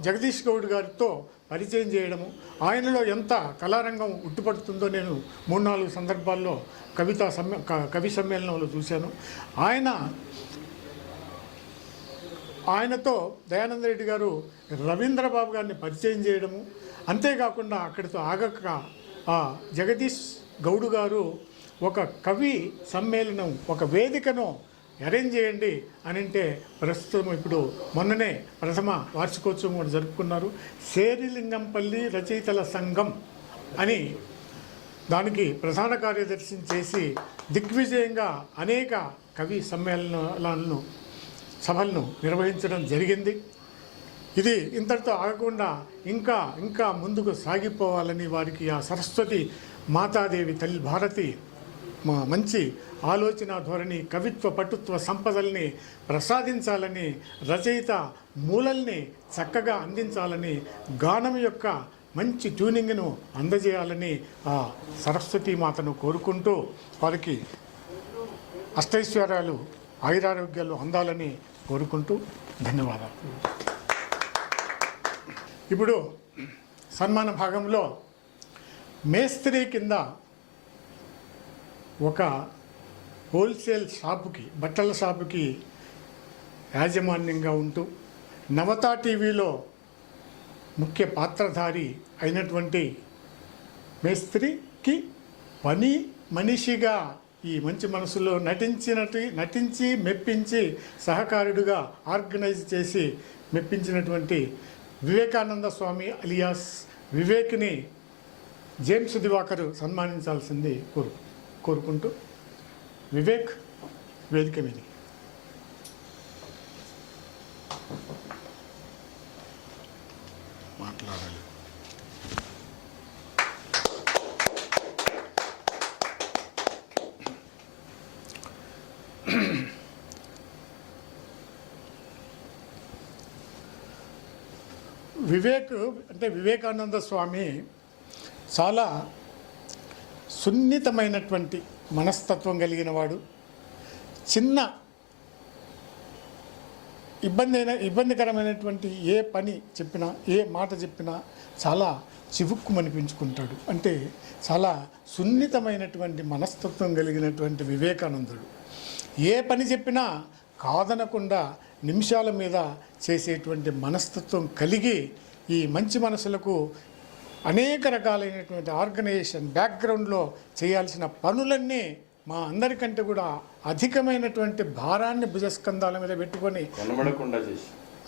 జగదీష్ గౌడ్ గారితో పరిచయం చేయడము, ఆయనలో ఎంత కళారంగం ఉట్టుపడుతుందో నేను 3-4 సందర్భాల్లో కవి సమ్మేళనంలో చూశాను. ఆయనతో దయానంద రెడ్డి గారు రవీంద్రబాబు గారిని పరిచయం చేయడము, అంతేకాకుండా అక్కడితో ఆగక జగదీష్ గౌడ్ గారు ఒక కవి సమ్మేళనం ఒక వేదికను అరేంజ్ చేయండి అని అంటే ప్రస్తుతం ఇప్పుడు మొన్ననే ప్రథమ వార్షికోత్సవం కూడా జరుపుకున్నారు. శ్రీలింగంపల్లి రచయితల సంఘం అని దానికి ప్రధాన కార్యదర్శిని చేసి దిగ్విజయంగా అనేక కవి సమ్మేళనాలను సభలను నిర్వహించడం జరిగింది. ఇది ఇంతటితో ఆగకుండా ఇంకా ముందుకు సాగిపోవాలని వారికి ఆ సరస్వతి మాతాదేవి తల్లి భారతి మంచి ఆలోచన ధోరణి కవిత్వ పటుత్వ సంపదల్ని ప్రసాదించాలని, రచయిత మూలల్ని చక్కగా అందించాలని, గానం యొక్క మంచి ట్యూనింగ్ను అందజేయాలని ఆ సరస్వతీ మాతను కోరుకుంటూ వారికి అష్టైశ్వర్యాలు ఆయురారోగ్యాలు అందాలని కోరుకుంటూ ధన్యవాదాలు. ఇప్పుడు సన్మాన భాగంలో మేస్త్రి కింద ఒక హోల్సేల్ షాపుకి బట్టల షాపుకి యాజమాన్యంగా ఉంటూ నవతా టీవీలో ముఖ్య పాత్రధారి అయినటువంటి మేస్త్రికి పని మనిషిగా ఈ మంచి మనసులో నటించి మెప్పించి సహకారుడిగా ఆర్గనైజ్ చేసి మెప్పించినటువంటి వివేకానంద స్వామి అలియాస్ వివేక్ని జేమ్స్ దివాకర్ సన్మానించాల్సింది కోరుకుంటూ వివేక్ వేదిక మీద. మాట్లాడాలి. వివేకానంద స్వామి చాలా సున్నితమైనటువంటి మనస్తత్వం కలిగిన వాడు. చిన్న ఇబ్బందికరమైనటువంటి ఏ పని చెప్పినా ఏ మాట చెప్పినా చాలా చివుక్కుమనిపించుకుంటాడు. అంటే చాలా సున్నితమైనటువంటి మనస్తత్వం కలిగినటువంటి వివేకానందుడు ఏ పని చెప్పినా కాదనకుండా నిమిషాల మీద చేసేటువంటి మనస్తత్వం కలిగి ఈ మంచి మనసులకు అనేక రకాలైనటువంటి ఆర్గనైజేషన్ బ్యాక్గ్రౌండ్లో చేయాల్సిన పనులన్నీ మా అందరికంటే కూడా అధికమైనటువంటి భారాన్ని భుజస్కంధాల మీద పెట్టుకొని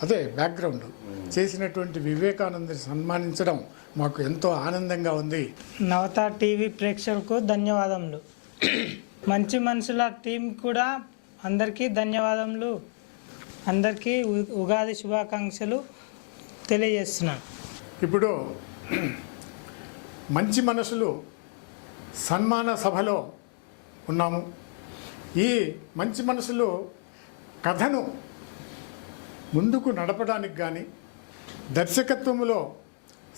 అదే బ్యాక్గ్రౌండ్ చేసినటువంటి వివేకానందని సన్మానించడం మాకు ఎంతో ఆనందంగా ఉంది. నవత టీవీ ప్రేక్షకులకు ధన్యవాదములు. మంచి మనుషుల టీం కూడా అందరికీ ధన్యవాదములు. అందరికీ ఉగాది శుభాకాంక్షలు తెలియజేస్తున్నాను. ఇప్పుడు మంచి మనసులు సన్మాన సభలో ఉన్నాము. ఈ మంచి మనసులు కథను ముందుకు నడపడానికి కానీ, దర్శకత్వంలో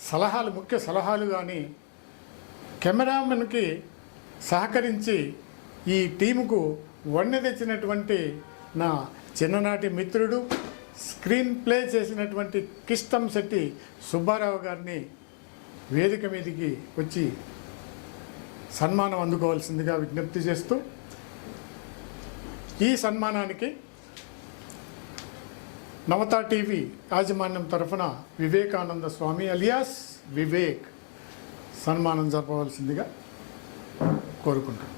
సలహాలు, ముఖ్య సలహాలు కానీ, కెమెరామెన్కి సహకరించి ఈ టీముకు వన్నె తెచ్చినటువంటి నా చిన్ననాటి మిత్రుడు, స్క్రీన్ ప్లే చేసినటువంటి కిష్టం శెట్టి సుబ్బారావు గారిని వేదిక మీదకి వచ్చి సన్మానం అందుకోవాల్సిందిగా విజ్ఞప్తి చేస్తూ, ఈ సన్మానానికి నవత టీవీ యాజమాన్యం తరఫున వివేకానంద స్వామి అలియాస్ వివేక్ సన్మానం జరపవలసిందిగా కోరుకుంటాను.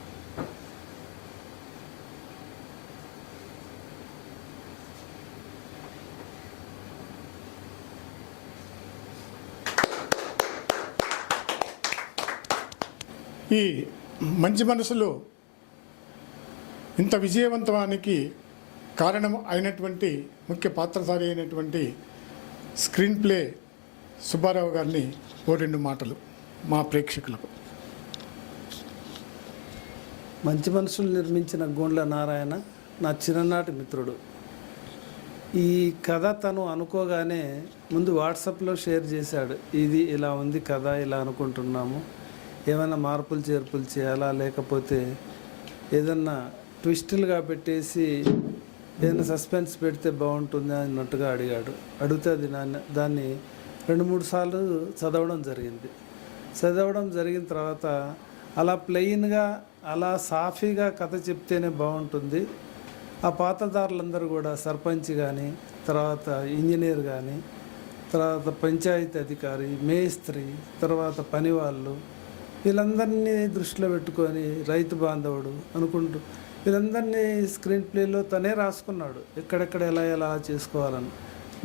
ఈ మంచి మనసులు ఇంత విజయవంతానికి కారణం అయినటువంటి ముఖ్య పాత్రధారి అయినటువంటి స్క్రీన్ ప్లే సుబ్బారావు గారిని ఓ 2 మాటలు మా ప్రేక్షకులకు. మంచి మనుషులు నిర్మించిన గోండ్ల నారాయణ నా చిన్ననాటి మిత్రుడు. ఈ కథ తను అనుకోగానే ముందు వాట్సాప్లో షేర్ చేశాడు. ఇది ఇలా ఉంది కథ, ఇలా అనుకుంటున్నాము, ఏమైనా మార్పులు చేర్పులు చేయాలా, లేకపోతే ఏదన్నా ట్విస్టులుగా పెట్టేసి ఏదైనా సస్పెన్స్ పెడితే బాగుంటుంది అన్నట్టుగా అడిగాడు. అడిగితే దాన్ని 2-3 సార్లు చదవడం జరిగింది. చదవడం జరిగిన తర్వాత అలా ప్లెయిన్గా, అలా సాఫీగా కథ చెప్తేనే బాగుంటుంది. ఆ పాత్రధారులందరూ కూడా సర్పంచ్ కానీ, తర్వాత ఇంజనీర్ కానీ, తర్వాత పంచాయతీ అధికారి, మేస్త్రి, తర్వాత పనివాళ్ళు, వీళ్ళందరినీ దృష్టిలో పెట్టుకొని రైతు బాంధవుడు అనుకుంటూ వీళ్ళందరినీ స్క్రీన్ ప్లేలో తనే రాసుకున్నాడు, ఎక్కడెక్కడ ఎలా చేసుకోవాలని.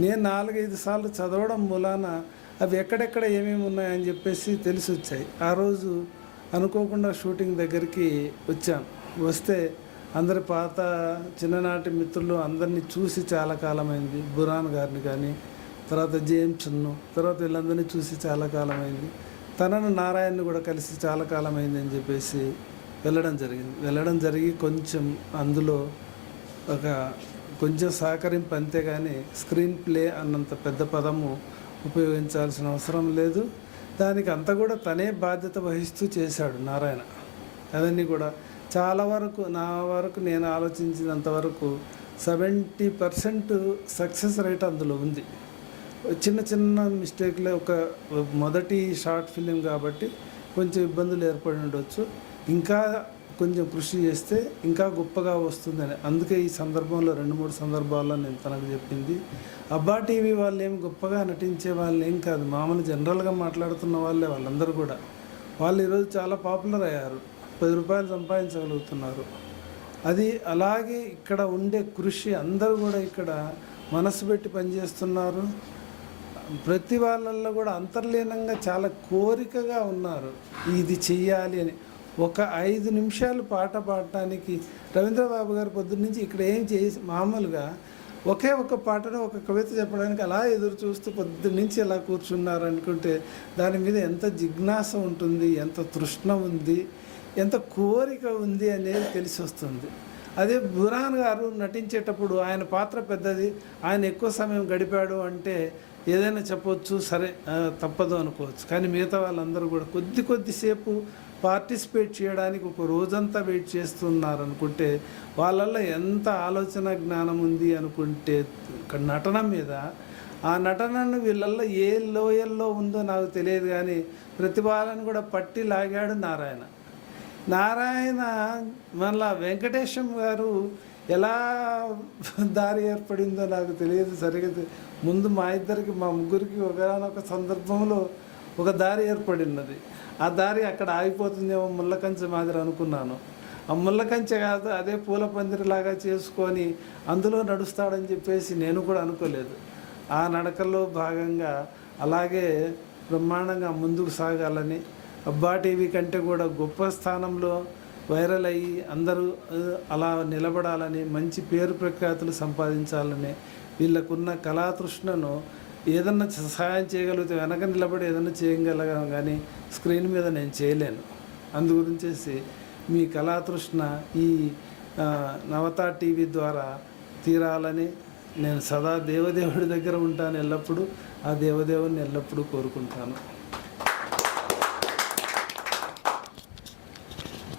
నేను 4-5 సార్లు చదవడం మూలాన అవి ఎక్కడెక్కడ ఏమేమి ఉన్నాయని చెప్పేసి తెలిసి వచ్చాయి. ఆ రోజు అనుకోకుండా షూటింగ్ దగ్గరికి వచ్చాను. వస్తే అందరి పాత చిన్ననాటి మిత్రులు అందరినీ చూసి చాలా కాలమైంది. బురాన్ గారిని కానీ, తర్వాత జేమ్స్ను, తర్వాత వీళ్ళందరినీ చూసి చాలా కాలమైంది. తనను నారాయణని కూడా కలిసి చాలా కాలమైంది అని చెప్పేసి వెళ్ళడం జరిగి కొంచెం అందులో కొంచెం సహకరింపు అంతేగాని స్క్రీన్ ప్లే అన్నంత పెద్ద పదము ఉపయోగించాల్సిన అవసరం లేదు. దానికి అంతా కూడా తనే బాధ్యత వహిస్తూ చేశాడు నారాయణ. అవన్నీ కూడా చాలా వరకు నా వరకు నేను ఆలోచించినంత వరకు 70% సక్సెస్ రేట్ అందులో ఉంది. చిన్న మిస్టేక్లే, ఒక మొదటి షార్ట్ ఫిలిం కాబట్టి కొంచెం ఇబ్బందులు ఏర్పడి ఉండొచ్చు. ఇంకా కొంచెం కృషి చేస్తే ఇంకా గొప్పగా వస్తుందని, అందుకే ఈ సందర్భంలో 2-3 సందర్భాల్లో నేను తనకు చెప్పింది. అబ్బా టీవీ వాళ్ళు ఏం గొప్పగా నటించే వాళ్ళు ఏం కాదు, మామూలు జనరల్గా మాట్లాడుతున్న వాళ్ళే వాళ్ళందరూ కూడా. వాళ్ళు ఈరోజు చాలా పాపులర్ అయ్యారు, 10 రూపాయలు సంపాదించగలుగుతున్నారు. అది అలాగే ఇక్కడ ఉండే కృషి, అందరూ కూడా ఇక్కడ మనసు పెట్టి పనిచేస్తున్నారు. ప్రతి వాళ్ళల్లో కూడా అంతర్లీనంగా చాలా కోరికగా ఉన్నారు ఇది చెయ్యాలి అని. ఒక 5 నిమిషాలు పాట పాడటానికి రవీంద్రబాబు గారు పొద్దున్నుంచి ఇక్కడ ఏం చేసి మామూలుగా ఒకే ఒక పాటను ఒక కవిత చెప్పడానికి అలా ఎదురు చూస్తూ పొద్దున్నుంచి ఎలా కూర్చున్నారు అనుకుంటే దాని మీద ఎంత జిజ్ఞాస ఉంటుంది, ఎంత తృష్ణ ఉంది, ఎంత కోరిక ఉంది అనేది తెలిసి వస్తుంది. అదే బురాన్ గారు నటించేటప్పుడు ఆయన పాత్ర పెద్దది, ఆయన ఎక్కువ సమయం గడిపాడు అంటే ఏదైనా చెప్పవచ్చు, సరే తప్పదు అనుకోవచ్చు. కానీ మిగతా వాళ్ళందరూ కూడా కొద్దిసేపు పార్టిసిపేట్ చేయడానికి ఒక రోజంతా వెయిట్ చేస్తున్నారు అనుకుంటే వాళ్ళల్లో ఎంత ఆలోచన జ్ఞానం ఉంది అనుకుంటే నటన మీద, ఆ నటనను వీళ్ళల్లో ఏ లోయల్లో ఉందో నాకు తెలియదు కానీ ప్రతి వాళ్ళని కూడా పట్టి లాగాడు నారాయణ. మళ్ళా వెంకటేశం గారు ఎలా దారి ఏర్పడిందో నాకు తెలియదు సరిగ్గా. ముందు మా ముగ్గురికి ఒకనొక సందర్భంలో ఒక దారి ఏర్పడినది. ఆ దారి అక్కడ ఆగిపోతుందేమో ముళ్ళకంచె మాదిరి అనుకున్నాను. ఆ ముళ్ళకంచె కాదు, అదే పూల పందిరిలాగా చేసుకొని అందులో నడుస్తాడని చెప్పేసి నేను కూడా అనుకోలేదు. ఆ నడకల్లో భాగంగా అలాగే బ్రహ్మాండంగా ముందుకు సాగాలని, అబ్బా టీవీ కంటే కూడా గొప్ప స్థానంలో వైరల్ అయ్యి అందరూ అలా నిలబడాలని, మంచి పేరు ప్రఖ్యాతులు సంపాదించాలని, వీళ్ళకున్న కళాతృష్ణను ఏదన్నా సహాయం చేయగలిగితే వెనక నిలబడి ఏదన్నా చేయగలగాను, కానీ స్క్రీన్ మీద నేను చేయలేను. అందుగురించేసి మీ కళాతృష్ణ ఈ నవత టీవీ ద్వారా తీరాలని నేను సదా దేవదేవుడి దగ్గర ఉంటాను ఎల్లప్పుడూ. ఆ దేవదేవుని ఎల్లప్పుడూ కోరుకుంటాను.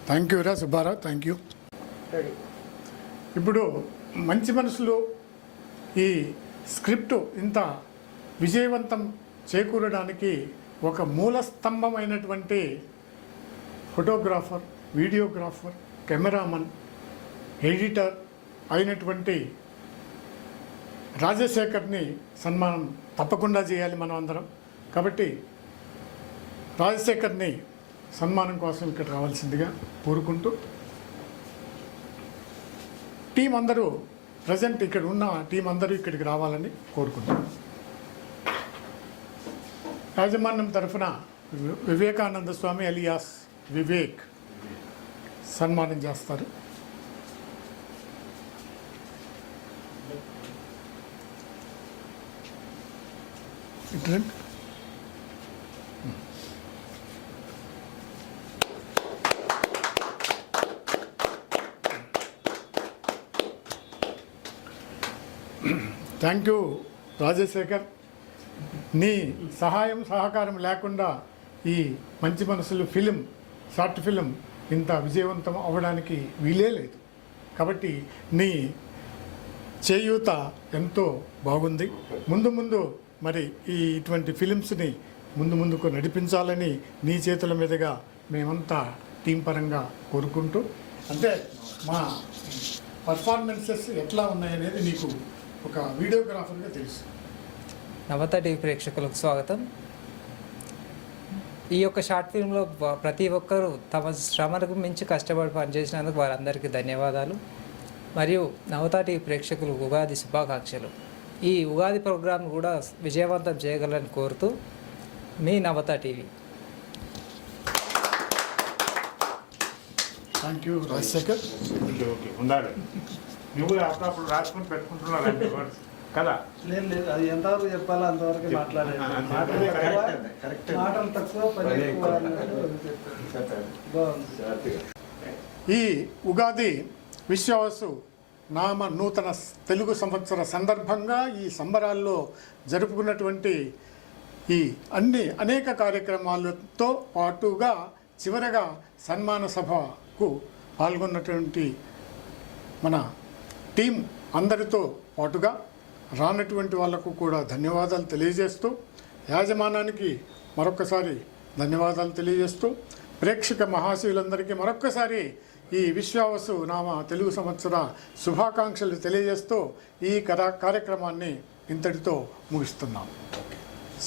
థ్యాంక్ యూ రా సుబ్బారావు, థ్యాంక్ యూ. ఇప్పుడు మంచి మనసులు ఈ స్క్రిప్ట్ ఇంత విజయవంతం చేకూరడానికి ఒక మూల స్తంభమైనటువంటి ఫోటోగ్రాఫర్, వీడియోగ్రాఫర్, కెమెరామన్, ఎడిటర్ అయినటువంటి రాజశేఖర్ని సన్మానం తప్పకుండా చేయాలి మనం అందరం. కాబట్టి రాజశేఖర్ని సన్మానం కోసం ఇక్కడ రావాల్సిందిగా కోరుకుంటూ, టీం అందరూ ప్రజెంట్ ఇక్కడ ఉన్న టీం అందరూ ఇక్కడికి రావాలని కోరుకుంటాం. యాజమాన్యం తరఫున వివేకానంద స్వామి అలియాస్ వివేక్ సన్మానం చేస్తారు. Thank you Rajasekhar. నీ సహాయం సహకారం లేకుండా ఈ మంచి మనసులు ఫిలిం, షార్ట్ ఫిలిం ఇంత విజయవంతం అవ్వడానికి వీలే లేదు. కాబట్టి నీ చేయూత ఎంతో బాగుంది. ముందు ముందు మరి ఇటువంటి ఫిలిమ్స్ని ముందుకు నడిపించాలని నీ చేతుల మీదుగా మేమంతా టీం పరంగా కోరుకుంటూ, అంటే మా పర్ఫార్మెన్సెస్ ఎట్లా ఉన్నాయనేది నీకు ఒక వీడియోగ్రాఫర్గా తెలుసు. నవత టీవీ ప్రేక్షకులకు స్వాగతం. ఈ యొక్క షార్ట్ ఫిల్మ్లో ప్రతి ఒక్కరూ తమ శ్రమకు మించి కష్టపడి పనిచేసినందుకు వారందరికీ ధన్యవాదాలు. మరియు నవత టీవీ ప్రేక్షకులకు ఉగాది శుభాకాంక్షలు. ఈ ఉగాది ప్రోగ్రాం కూడా విజయవంతం చేయగలని కోరుతూ మీ Navata TV. Thank you Rajasekhar. Okay ఉండాలి. నువ్వు అప్పుడప్పుడు రాసుకొని పెట్టుకుంటున్నావు కదా. లేదు, అది ఎంతవరకు చెప్పాలో అంతవరకు మాట్లాడాలి. మాటలు తక్కువ, పని ఎక్కువ అన్నట్టు బాగుంది. ఈ ఉగాది విశ్వావసు నామ నూతన తెలుగు సంవత్సర సందర్భంగా ఈ సంబరాల్లో జరుపుకున్నటువంటి ఈ అనేక కార్యక్రమాలతో పాటుగా చివరగా సన్మాన సభకు పాల్గొన్నటువంటి మన టీం అందరితో పాటుగా రానటువంటి వాళ్లకు కూడా ధన్యవాదాలు తెలియజేస్తూ, యాజమానానికి మరొక్కసారి ధన్యవాదాలు తెలియజేస్తూ, ప్రేక్షక మహాశయులందరికీ మరొక్కసారి ఈ విశ్వావసు నామ తెలుగు సంవత్సర శుభాకాంక్షలు తెలియజేస్తూ ఈ కార్యక్రమాన్ని ఇంతటితో ముగిస్తున్నాం.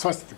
స్వస్తి.